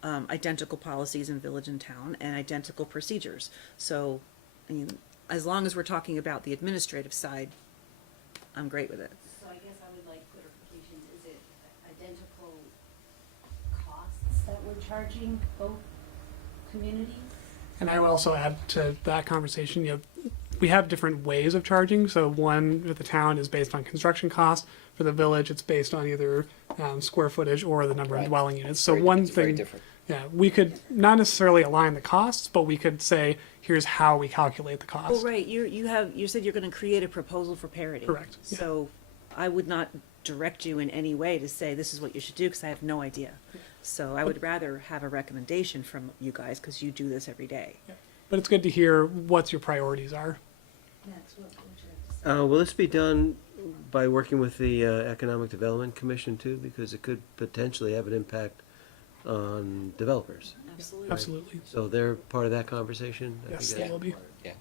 identical policies in village and town and identical procedures. So, as long as we're talking about the administrative side, I'm great with it. So I guess I would like clarification. Is it identical costs that we're charging both communities? And I will also add to that conversation, we have different ways of charging. So one with the town is based on construction cost. For the village, it's based on either square footage or the number of dwelling units. So one thing, we could not necessarily align the costs, but we could say, here's how we calculate the cost. Oh, right. You said you're going to create a proposal for parity. Correct. So I would not direct you in any way to say this is what you should do, because I have no idea. So I would rather have a recommendation from you guys, because you do this every day. But it's good to hear what your priorities are. Will this be done by working with the Economic Development Commission too? Because it could potentially have an impact on developers. Absolutely. Absolutely. So they're part of that conversation? I Yes, think they that- will be. Yeah.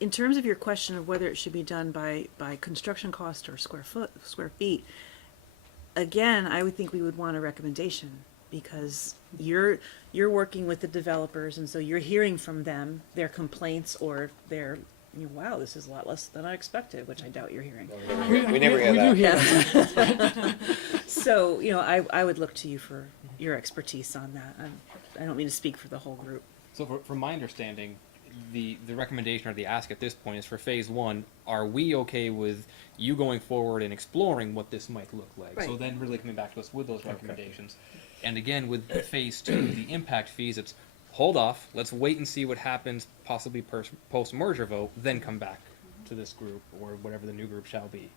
In terms of your question of whether it should be done by construction cost or square feet, again, I would think we would want a recommendation, because you're working with the developers, and so you're hearing from them their complaints or their, wow, this is a lot less than I expected, which I doubt you're hearing. We never hear that. do hear that. So, I would look to you for your expertise on that. I don't mean to speak for the whole group. So from my understanding, the recommendation or the ask at this point is for phase one, are we okay with you going forward and exploring what this might look like? So Right. then really coming back to us with those recommendations. And again, with phase two, the impact fees, it's hold off, let's wait and see what happens, possibly post-merger vote, then come back to this group or whatever the new group shall be.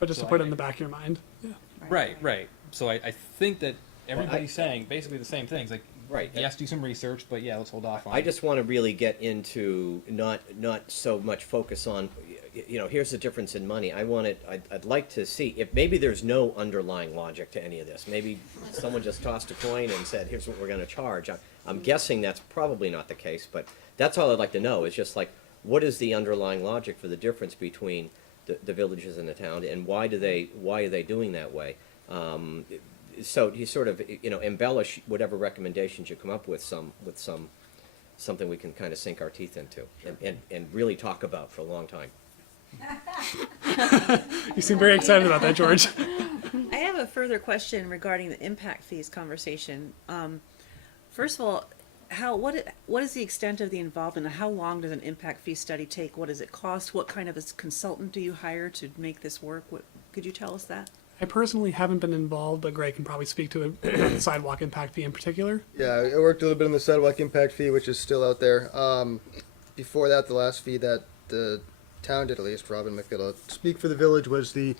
But just So to put I- it in the back of your mind. Yeah. Right. So I think that everybody's saying basically the same things, like, Right. yes, do some research, but yeah, let's hold off on I it. just want to really get into not so much focus on, here's the difference in money. I'd like to see if maybe there's no underlying logic to any of this. Maybe someone just tossed a coin and said, here's what we're going to charge. I'm guessing that's probably not the case, but that's all I'd like to know is just like, what is the underlying logic for the difference between the villages and the town, and why are they doing that way? So you sort of embellish whatever recommendations you come up with something we can kind of sink our teeth into and really talk about for a long time. You seem very excited about that, George. I have a further question regarding the impact fees conversation. First of all, what is the extent of the involvement? How long does an impact fee study take? What does it cost? What kind of a consultant do you hire to make this work? Could you tell us that? I personally haven't been involved, but Greg can probably speak to it, the sidewalk impact fee in particular. Yeah, I worked a little bit on the sidewalk impact fee, which is still out there. Before that, the last fee that the town did, at least, Robin McGill, speak for the village, was the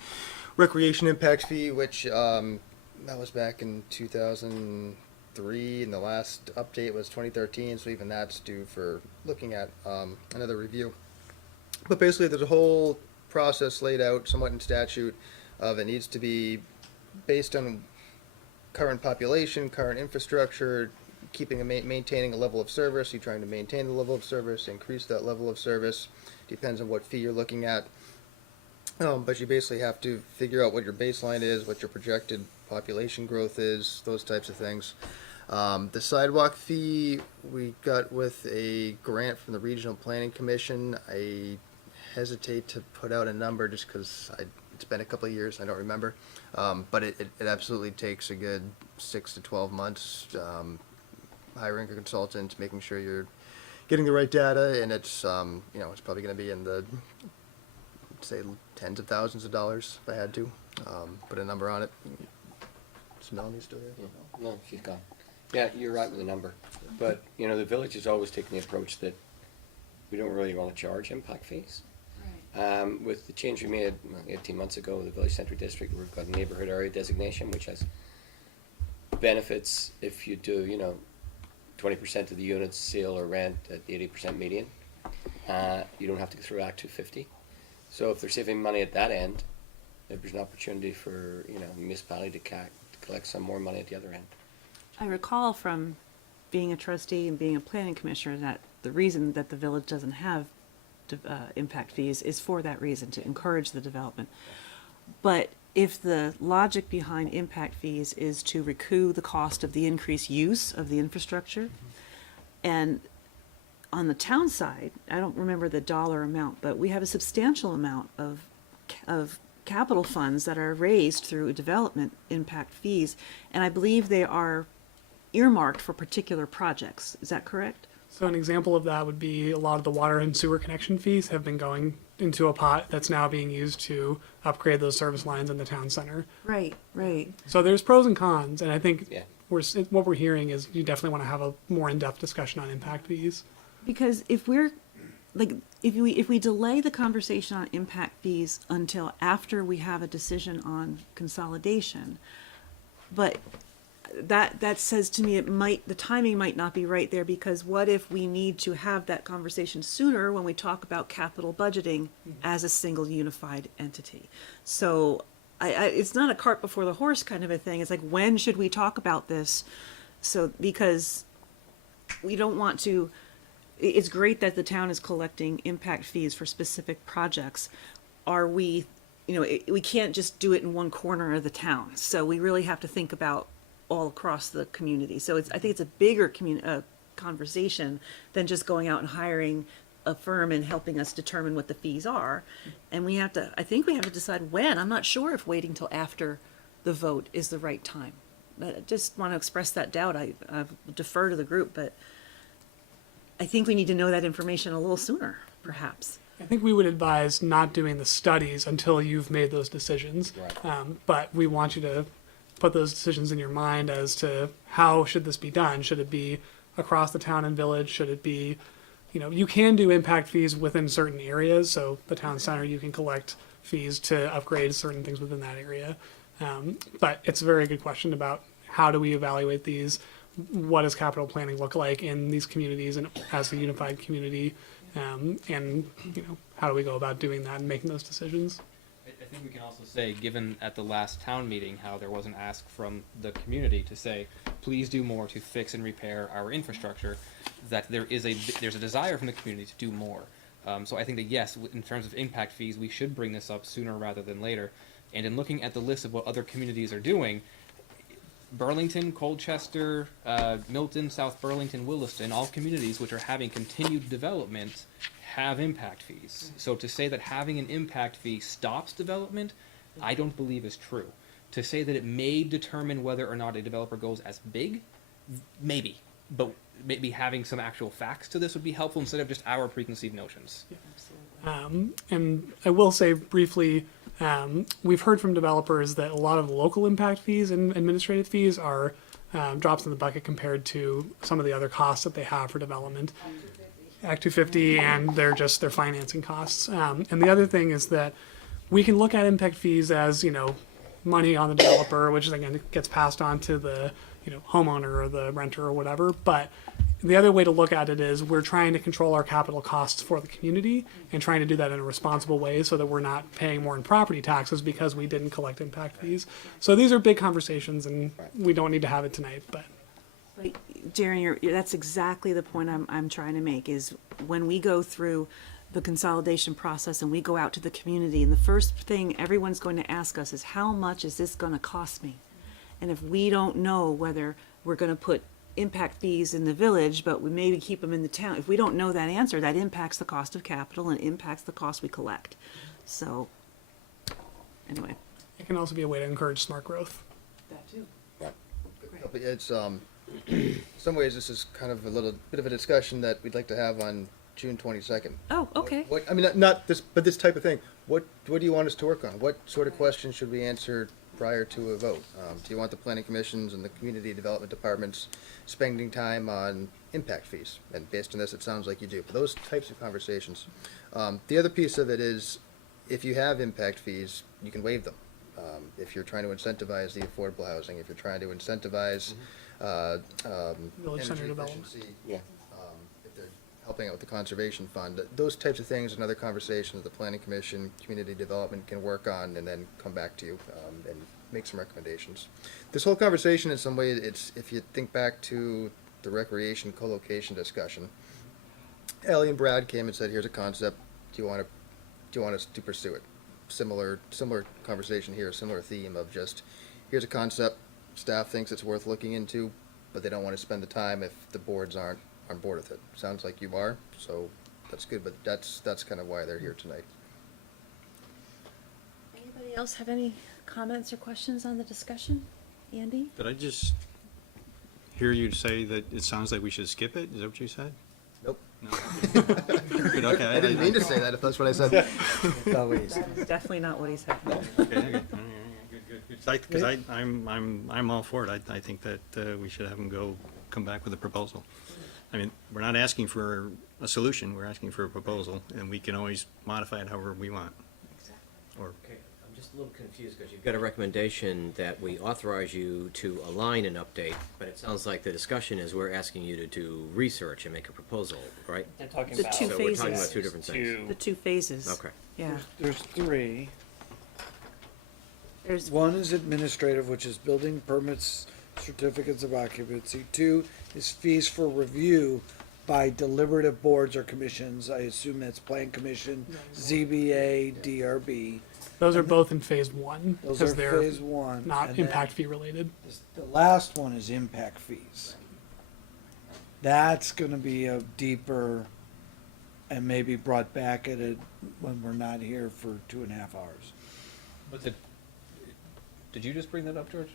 recreation impact fee, which that was back in 2003, and the last update was 2013, so even that's due for looking at another review. But basically, there's a whole process laid out, somewhat in statute, of it needs to be based on current population, current infrastructure, maintaining a level of service. You're trying to maintain the level of service, increase that level of service. Depends on what fee you're looking at. But you basically have to figure out what your baseline is, what your projected population growth is, those types of things. The sidewalk fee we got with a grant from the Regional Planning Commission. I hesitate to put out a number just because it's been a couple of years, I don't remember. But it absolutely takes a good 6 to 12 months, hiring a consultant, making sure you're getting the right data, and it's it's probably going to be in the, say, tens of thousands of dollars if I had to put a number on it. Is Melanie still there? No, she's gone. Yeah, you're right with the number. But, the village has always taken the approach that we don't really want to charge impact fees. With the change we made 18 months ago, the Village Centre District, we've got a neighbourhood area designation, which has benefits if you do, 20% of the units sale or rent at the 80% median. You don't have to go through Act 250. So if they're saving money at that end, there's an opportunity for, municipality to collect some more money at the other end. I recall from being a trustee and being a planning commissioner that the reason that the village doesn't have impact fees is for that reason, to encourage the development. But if the logic behind impact fees is to recoup the cost of the increased use of the infrastructure, and on the town side, I don't remember the dollar amount, but we have a substantial amount of capital funds that are raised through development impact fees, and I believe they are earmarked for particular projects. Is that correct? So an example of that would be a lot of the water and sewer connection fees have been going into a pot that's now being used to upgrade those service lines in the town center. Right. So there's pros and cons, and I think Yeah. what we're hearing is you definitely want to have a more in-depth discussion on impact fees. Because if we're like, if we delay the conversation on impact fees until after we have a decision on consolidation, but that says to me the timing might not be right there, because what if we need to have that conversation sooner when we talk about capital budgeting as a single unified entity? So it's not a cart before the horse kind of a thing. It's like, when should we talk about this? So, because we don't want to, it's great that the town is collecting impact fees for specific projects. Are we, we can't just do it in one corner of the town. So we really have to think about all across the community. So I think it's a bigger conversation than just going out and hiring a firm and helping us determine what the fees are. And I think we have to decide when. I'm not sure if waiting till after the vote is the right time. But I just want to express that doubt. I defer to the group, but I think we need to know that information a little sooner, perhaps. I think we would advise not doing the studies until you've made those decisions. But we want you to put those decisions in your mind as to how should this be done. Should it be across the town and village? Should it be, you can do impact fees within certain areas. So the town center, you can collect fees to upgrade certain things within that area. But it's a very good question about how do we evaluate these? What does capital planning look like in these communities and as a unified community? And how do we go about doing that and making those decisions? I think we can also say, given at the last town meeting how there was an ask from the community to say, please do more to fix and repair our infrastructure, that there's a desire from the community to do more. So I think that yes, in terms of impact fees, we should bring this up sooner rather than later. And in looking at the list of what other communities are doing, Burlington, Colchester, Milton, South Burlington, Williston, all communities which are having continued development have impact fees. So to say that having an impact fee stops development, I don't believe is true. To say that it may determine whether or not a developer goes as big, maybe. But maybe having some actual facts to this would be helpful instead of just our preconceived notions. And I will say briefly, we've heard from developers that a lot of local impact fees and administrative fees are drops in the bucket compared to some of the other costs that they have for development. Act 250 and their financing costs. And the other thing is that we can look at impact fees as, money on the developer, which again gets passed on to the, homeowner or the renter or whatever. But the other way to look at it is we're trying to control our capital costs for the community and trying to do that in a responsible way so that we're not paying more in property taxes because we didn't collect impact fees. So these are big conversations and we don't need to have it tonight, but. Like, Darren, that's exactly the point I'm trying to make, is when we go through the consolidation process and we go out to the community, and the first thing everyone's going to ask us is, how much is this going to cost me? And if we don't know whether we're going to put impact fees in the village, but we maybe keep them in the town, if we don't know that answer, that impacts the cost of capital and impacts the cost we collect. So, anyway. It can also be a way to encourage smart growth. That too. It's in some ways this is kind of a little bit of a discussion that we'd like to have on June 22nd. Oh, okay. I mean, not this, but this type of thing. What do you want us to work on? What sort of questions should we answer prior to a vote? Do you want the planning commissions and the community development departments spending time on impact fees? And based on this, it sounds like you do. But those types of conversations. The other piece of it is, if you have impact fees, you can waive them. If you're trying to incentivize the affordable housing, if you're trying to incentivize Village center energy development. efficiency, if they're helping out with the conservation fund, those types of things, another conversation that the planning commission, community development can work on and then come back to you and make some recommendations. This whole conversation, in some way, it's, if you think back to the recreation co-location discussion, Ellie and Brad came and said, here's a concept, do you want us to pursue it? Similar conversation here, similar theme of just, here's a concept, staff thinks it's worth looking into, but they don't want to spend the time if the boards aren't on board with it. Sounds like you are, so that's good, but that's kind of why they're here tonight. Anybody else have any comments or questions on the discussion? Andy? Did I just hear you say that it sounds like we should skip it? Is that what you said? Nope. No. Good, okay. I didn't mean to say that, if that's what I said. That's definitely not what he said. Okay. Because I'm all for it. I think that we should have them come back with a proposal. I mean, we're not asking for a solution, we're asking for a proposal, and we can always modify it however we want. Or, Okay, I'm just a little confused because you've got a recommendation that we authorize you to align an update, but it sounds like the discussion is we're asking you to do research and make a proposal, right? They're talking The about two So we're talking about phases. two different things. The two phases. Okay. Yeah. There's three. There's One is administrative, which is building permits, certificates of occupancy. Two is fees for review by deliberative boards or commissions. I assume that's Plan Commission, ZBA, DRB. Those are both in phase one. Those because are they're phase one. Not and then impact fee related. The last one is impact fees. That's gonna be a deeper and maybe brought back at it when we're not here for 2.5 hours. But did you just bring that up, George?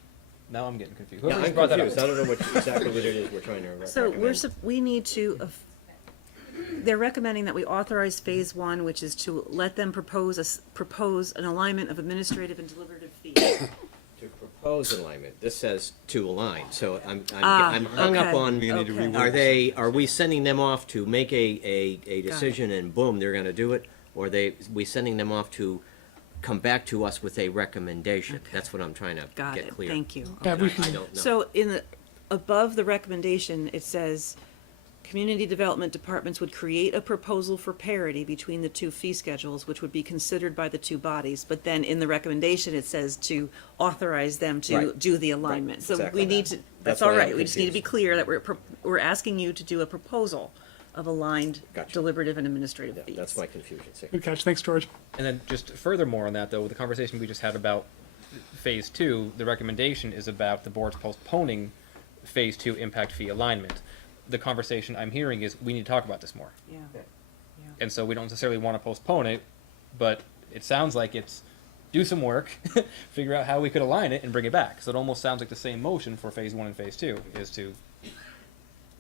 Now I'm getting confused. Yeah, Whoever I'm just brought that confused. up. I don't know exactly what it is we're trying to So recommend. we need to, they're recommending that we authorize phase one, which is to let them propose an alignment of administrative and deliberative fees. To propose alignment, this says to align, so I'm hung okay, up on, We need to reword are we sending them off to make a decision and boom, they're gonna do it? Or we sending them off to come back to us with a recommendation? That's what I'm trying to Got get it, clear. thank you. Yeah, we I can, don't know. So above the recommendation, it says, community development departments would create a proposal for parity between the two fee schedules, which would be considered by the two bodies. But then in the recommendation, it says to authorize them to Right. do the alignment. Right, So exactly. we need to, That's that's all why I'm right. We just need to be confused. clear that we're asking you to do a proposal of aligned Gotcha. deliberative and administrative Yeah, fees. that's my confusion, see. good catch. Thanks, George. And then just furthermore on that, though, the conversation we just had about phase two, the recommendation is about the board's postponing phase two impact fee alignment. The conversation I'm hearing is we need to talk about this more. Yeah. And so we don't necessarily want to postpone it, but it sounds like it's do some work, figure out how we could align it and bring it back. So it almost sounds like the same motion for phase one and phase two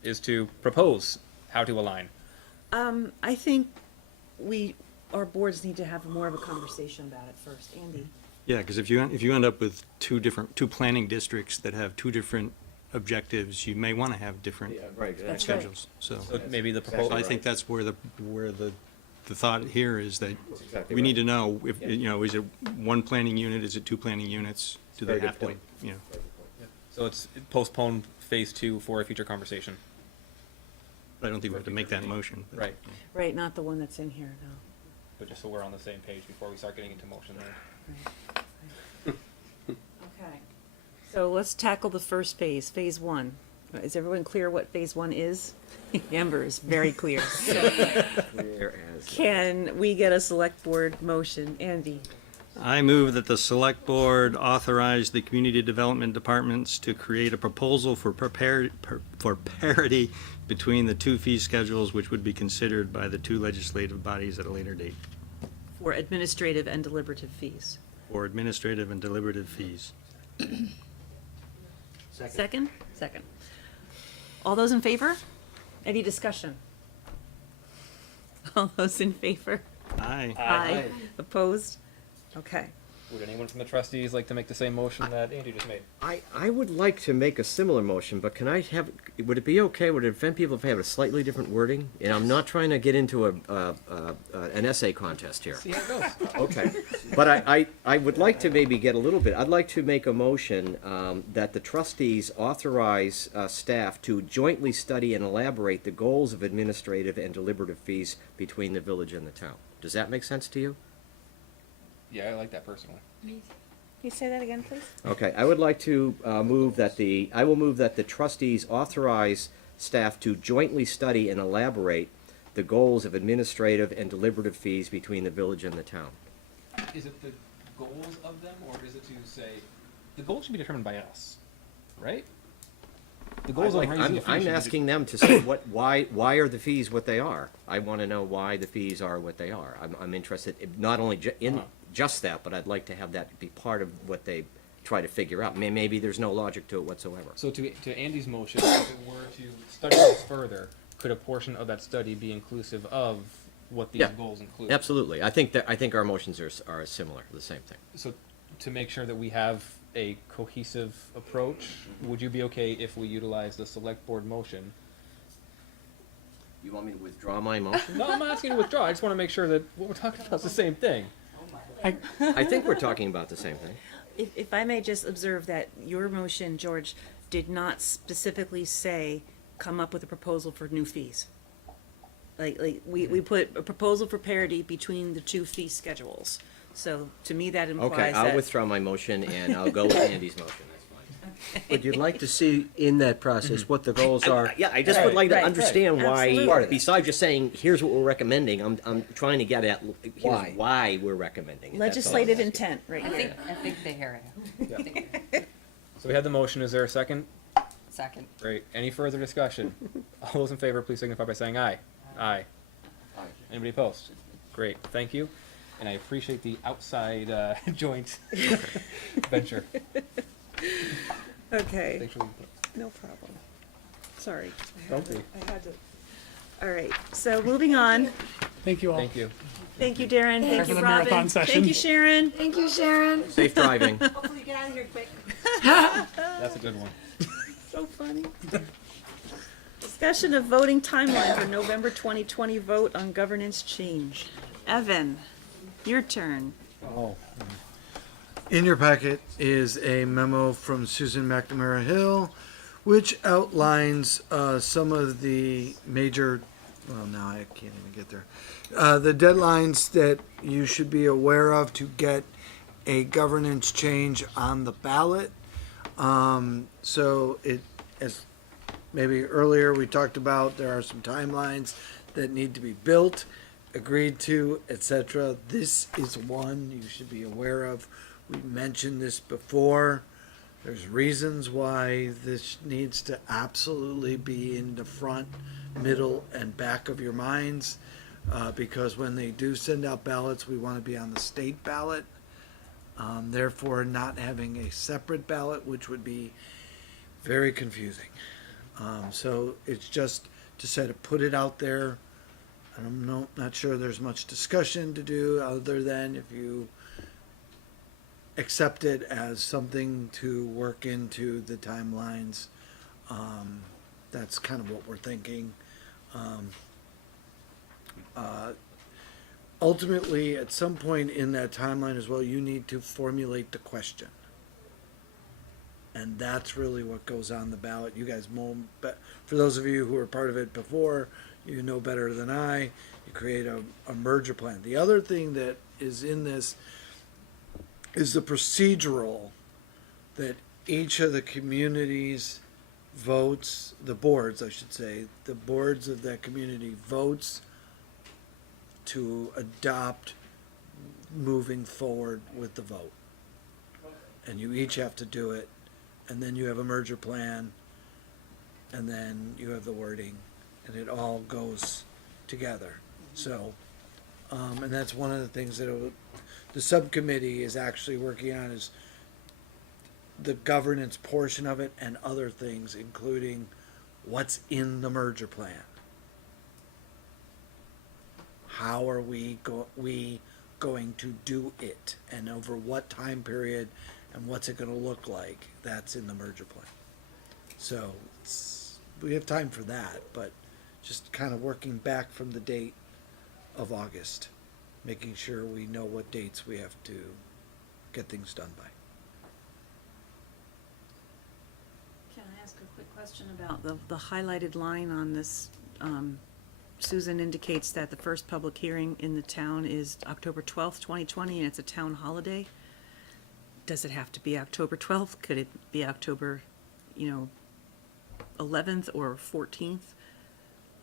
is to propose how to align. I think our boards need to have more of a conversation about it first. Andy? yeah, because if you end up with two planning districts that have two different objectives, you may want to have different Right, That's right. schedules, so. So maybe the So proposal. I think that's where the thought here is that That's exactly we right. need to know if, is it one planning unit, is it two planning units? Do they Very good have to, point. So it's postpone phase two for a future conversation. I don't think we have to make that motion. but- Right. Right, not the one that's in here, no. But just so we're on the same page before we start getting into motion there. Okay, so let's tackle the first phase, phase one. Is everyone clear what phase one is? Amber is very clear. Clear as- Can we get a select board motion? Andy? I move that the select board authorize the community development departments to create a proposal for parity between the two fee schedules, which would be considered by the two legislative bodies at a later date, For administrative and deliberative fees. for administrative and deliberative fees. Second? Second. All those in favor? Any discussion? All those in favor? Aye. Aye. Opposed? Okay. Would anyone from the trustees like to make the same motion that Andy just made? I would like to make a similar motion, but can I have, would it be okay, would it offend people if I have a slightly different wording? And I'm not trying to get into an essay contest here. See how it goes. Okay, but I would like to maybe get a little bit, I'd like to make a motion that the trustees authorize staff to jointly study and elaborate the goals of administrative and deliberative fees between the village and the town. Does that make sense to you? Yeah, I like that personally. Can you say that again, please? Okay, I would like to I will move that the trustees authorize staff to jointly study and elaborate the goals of administrative and deliberative fees between the village and the town. Is it the goals of them, or is it to say, the goals should be determined by us, right? The goals of raising the fees should I'm be asking them to say why are the fees what they are? I want to know why the fees are what they are. I'm interested not only in just that, but I'd like to have that be part of what they try to figure out. Maybe there's no logic to it whatsoever. So to Andy's motion, if it were to study this further, could a portion of that study be inclusive of what these Yeah, goals include? absolutely. I think our motions are similar, the same thing. So to make sure that we have a cohesive approach, would you be okay if we utilize the select board motion You want me to withdraw my motion? No, I'm not asking you to withdraw. I just want to make sure that what we're talking about is the same thing. I think we're talking about the same thing. If I may just observe that your motion, George, did not specifically say, come up with a proposal for new fees. Like we put a proposal for parity between the two fee schedules. So to me, that implies Okay, that. I'll withdraw my motion and I'll go with Andy's motion. That's fine. But you'd like to see in that process what the goals are. Yeah, I just would like to Right, understand why, absolutely. besides just saying, here's what we're recommending, I'm trying to get at, Why? why we're recommending it. That's all I'm Legislative asking. intent, right here. I think they hear it. So we had the motion. Is there a second? Second. Great. Any further discussion? All those in favor, please signify by saying aye. Aye. Anybody opposed? Great. Thank you. And I appreciate the outside joint venture. Okay, Thanks for the input. no problem. Sorry. Don't be. I had to. All right, so moving on. Thank you all. Thank you. Thank you, Darren. Thank For you, the Robin. marathon session. Thank you, Sharon. Thank you, Sharon. Safe driving. Hopefully you get out of here quick. That's a good one. So funny. Discussion of voting timeline for November 2020 vote on governance change. Evan, your turn. Oh. In your packet is a memo from Susan McNamara Hill, which outlines some of the major, well, now I can't even get there, the deadlines that you should be aware of to get a governance change on the ballot. So it, as maybe earlier we talked about, there are some timelines that need to be built, agreed to, etc. This is one you should be aware of. We mentioned this before. There's reasons why this needs to absolutely be in the front, middle, and back of your minds, because when they do send out ballots, we want to be on the state ballot. Therefore, not having a separate ballot, which would be very confusing. So it's just to say to put it out there. I'm not sure there's much discussion to do other than if you accept it as something to work into the timelines. That's kind of what we're thinking. Ultimately, at some point in that timeline as well, you need to formulate the question. And that's really what goes on the ballot. You guys for those of you who were part of it before, you know better than I. You create a merger plan. The other thing that is in this is the procedural that each of the communities votes, the boards, I should say, the boards of that community votes to adopt moving forward with the vote. And you each have to do it, and then you have a merger plan, and then you have the wording, and it all goes together. So, and that's one of the things that the subcommittee is actually working on, is the governance portion of it and other things, including what's in the merger plan. How are we going to do it, and over what time period, and what's it going to look like? That's in the merger plan. So we have time for that, but just kind of working back from the date of August, making sure we know what dates we have to get things done by. Can I ask a quick question about the highlighted line on this? Susan indicates that the first public hearing in the town is October 12th, 2020, and it's a town holiday. Does it have to be October 12th? Could it be October, 11th or 14th?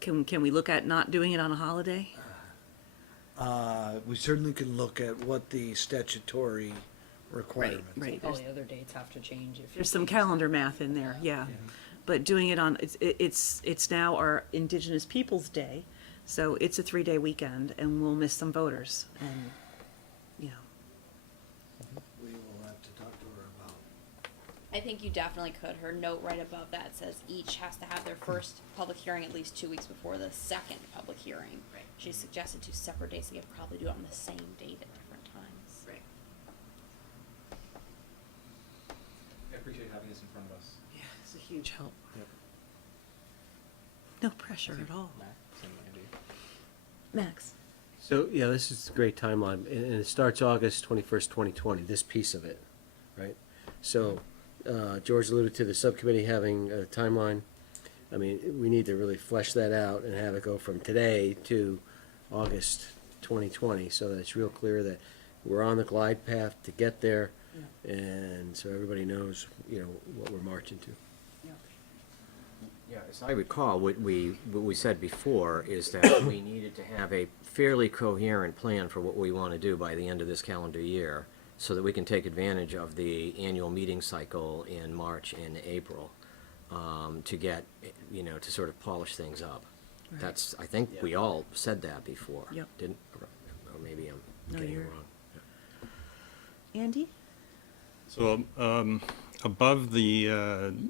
Can we look at not doing it on a holiday? We certainly can look at what the statutory requirements. Right. All the other dates have to change. There's some calendar math in there, yeah. But doing it on, it's now our Indigenous Peoples' Day, so it's a 3-day weekend, and we'll miss some voters, and, We will have to talk to her about. I think you definitely could. Her note right above that says each has to have their first public hearing at least 2 weeks before the second public hearing. Right. She suggested 2 separate days, so you could probably do it on the same date at different times. Right. I appreciate having this in front of us. Yeah, it's a huge help. Yep. No pressure at all. Max and Andy. Max? So, yeah, this is a great timeline, and it starts August 21st, 2020, this piece of it, right? So, George alluded to the subcommittee having a timeline. I mean, we need to really flesh that out and have it go from today to August 2020, so that it's real clear that we're on the glide path to get there, and so everybody knows, you know, what we're marching to. Yeah, as I recall, what we said before is that we needed to have a fairly coherent plan for what we want to do by the end of this calendar year, so that we can take advantage of the annual meeting cycle in March and April, to get, you know, to sort of polish things up. Right. That's, I think we all said that before. Yep. Didn't, or maybe I'm No, getting it you're- wrong. Andy? So, above the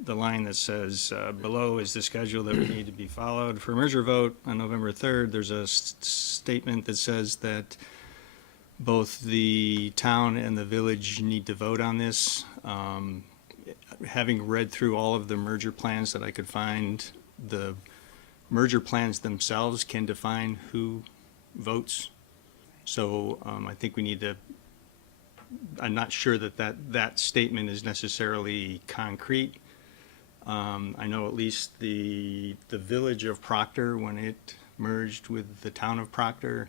line that says, below is the schedule that would need to be followed for merger vote on November 3rd, there's a statement that says that both the town and the village need to vote on this. Having read through all of the merger plans that I could find, the merger plans themselves can define who votes. So, I think we need to, I'm not sure that statement is necessarily concrete. I know at least the village of Proctor, when it merged with the town of Proctor,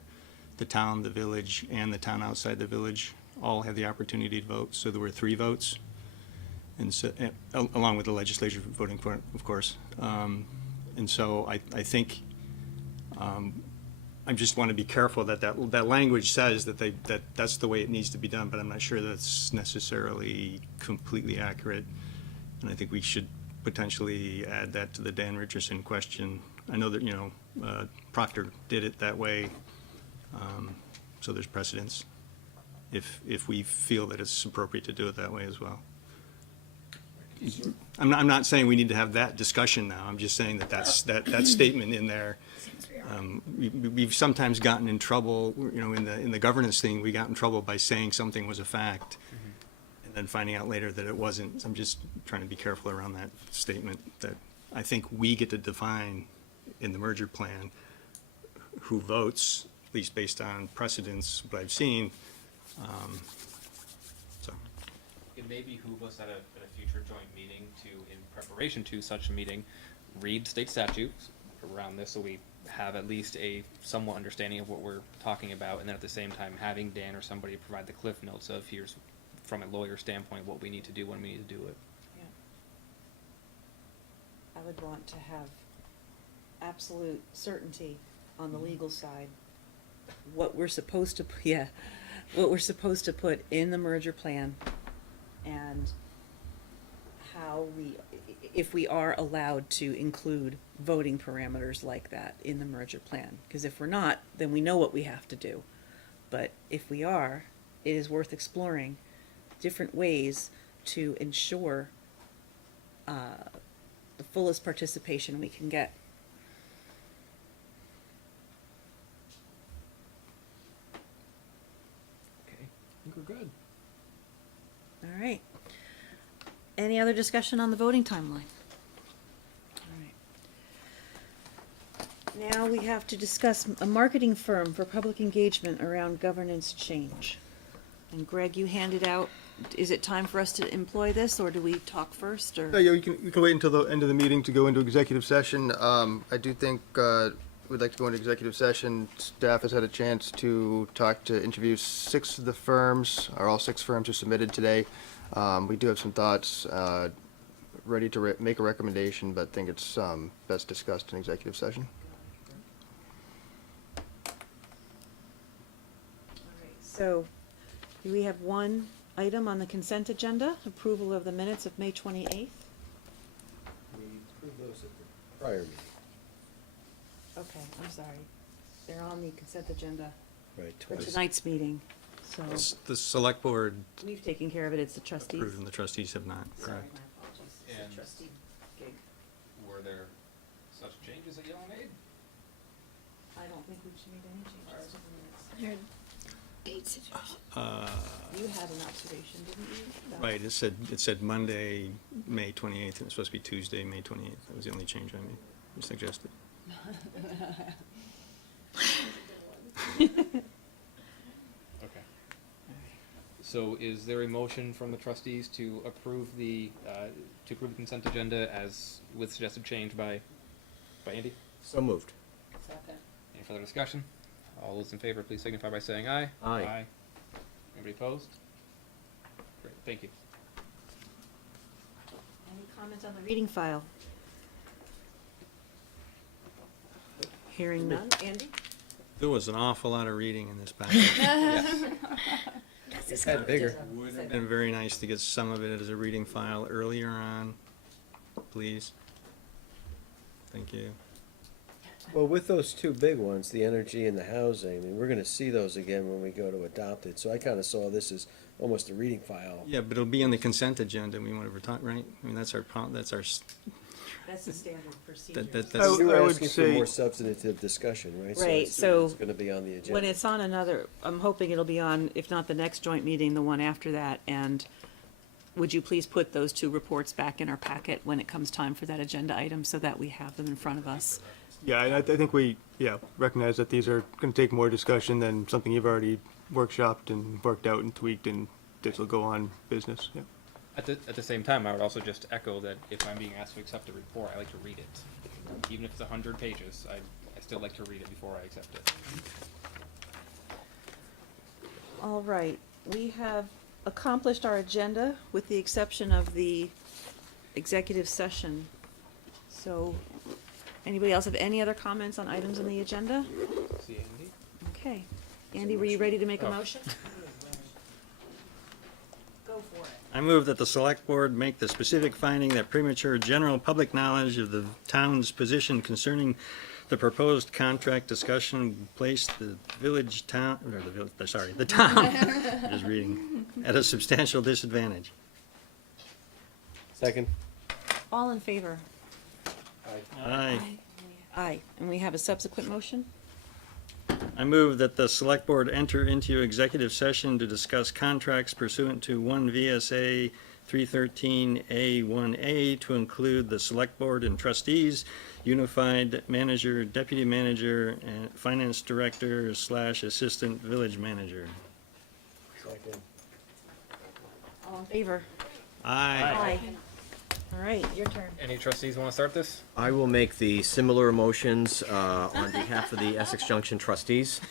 the town, the village, and the town outside the village all had the opportunity to vote, so there were 3 votes. And so, along with the legislature voting for it, of course. And so I think, I just want to be careful that language says that's the way it needs to be done, but I'm not sure that's necessarily completely accurate. And I think we should potentially add that to the Dan Richardson question. I know that, you know, Proctor did it that way, so there's precedence if we feel that it's appropriate to do it that way as well. I'm not saying we need to have that discussion now. I'm just saying that statement in there. We've sometimes gotten in trouble, you know, in the governance thing, we got in trouble by saying something was a fact and then finding out later that it wasn't. I'm just trying to be careful around that statement, that I think we get to define in the merger plan who votes, at least based on precedents, what I've seen. So. It may behoove us at a future joint meeting to, in preparation to such a meeting, read state statutes around this so we have at least a somewhat understanding of what we're talking about, and then at the same time having Dan or somebody provide the cliff notes of here's, from a lawyer standpoint, what we need to do when we need to do it. I would want to have absolute certainty on the legal side, what we're supposed to, what we're supposed to put in the merger plan, and how if we are allowed to include voting parameters like that in the merger plan. Because if we're not, then we know what we have to do. But if we are, it is worth exploring different ways to ensure the fullest participation we can get. Okay, I think we're good. All right. Any other discussion on the voting timeline? All right. Now we have to discuss a marketing firm for public engagement around governance change. And Greg, you handed out, is it time for us to employ this, or do we talk first, or? Yeah, you can wait until the end of the meeting to go into executive session. I do think we'd like to go into executive session. Staff has had a chance to interview 6 of the firms, or all 6 firms who submitted today. We do have some thoughts, ready to make a recommendation, but think it's best discussed in executive session. So, do we have one item on the consent agenda, approval of the minutes of May 28th? We approved those at the prior meeting. Okay, I'm sorry. They're on the consent agenda Right, for twice. tonight's meeting, so. The select board We've taken care of it, it's the trustees. approved and the trustees have not, Sorry, correct? my apologies. It's And- a trustee gig. Were there such changes that y'all made? I don't think we should make any changes to the minutes. Date situation. You had an observation, didn't you? about- Right, it said Monday, May 28th, and it's supposed to be Tuesday, May 28th. That was the only change I made, suggested. Okay. So is there a motion from the trustees to approve the consent agenda as with suggested change by Andy? So moved. Any further discussion? All those in favor, please signify by saying aye. Aye. Anybody opposed? Great, thank you. Any comments on the reading file? Hearing none. Andy? There was an awful lot of reading in this package. It's had bigger. Would have been very nice to get some of it as a reading file earlier on, please. Thank you. Well, with those two big ones, the energy and the housing, I mean, we're gonna see those again when we go to adopt it, so I kinda saw this as almost a reading file. Yeah, but it'll be on the consent agenda, we want to talk, right? I mean, that's our, that's our, That's the standard procedure. that's. You were I would asking for say- more substantive discussion, right? Right, it's- so It's gonna be on the agenda. When it's on another, I'm hoping it'll be on, if not the next joint meeting, the one after that. And would you please put those two reports back in our packet when it comes time for that agenda item so that we have them in front of us? Yeah, I think we, recognize that these are gonna take more discussion than something you've already workshopped and worked out and tweaked, and this will go on business, yeah. At the same time, I would also just echo that if I'm being asked to accept a report, I like to read it. Even if it's 100 pages, I still like to read it before I accept it. All right, we have accomplished our agenda with the exception of the executive session. So, anybody else have any other comments on items on the agenda? See Andy? Okay. Andy, were you ready to make a Oh. motion? Go for it. I move that the select board make the specific finding that premature general public knowledge of the town's position concerning the proposed contract discussion place the town, I'm just reading, at a substantial disadvantage. Second? All in favor? Aye. Aye. And we have a subsequent motion? I move that the select board enter into executive session to discuss contracts pursuant to 1 VSA 313A1A to include the select board and trustees, unified manager, deputy manager, and finance director / assistant village manager. Second. All in favor? Aye. All right, your turn. Any trustees want to start this? I will make the similar motions on behalf of the Essex Junction trustees.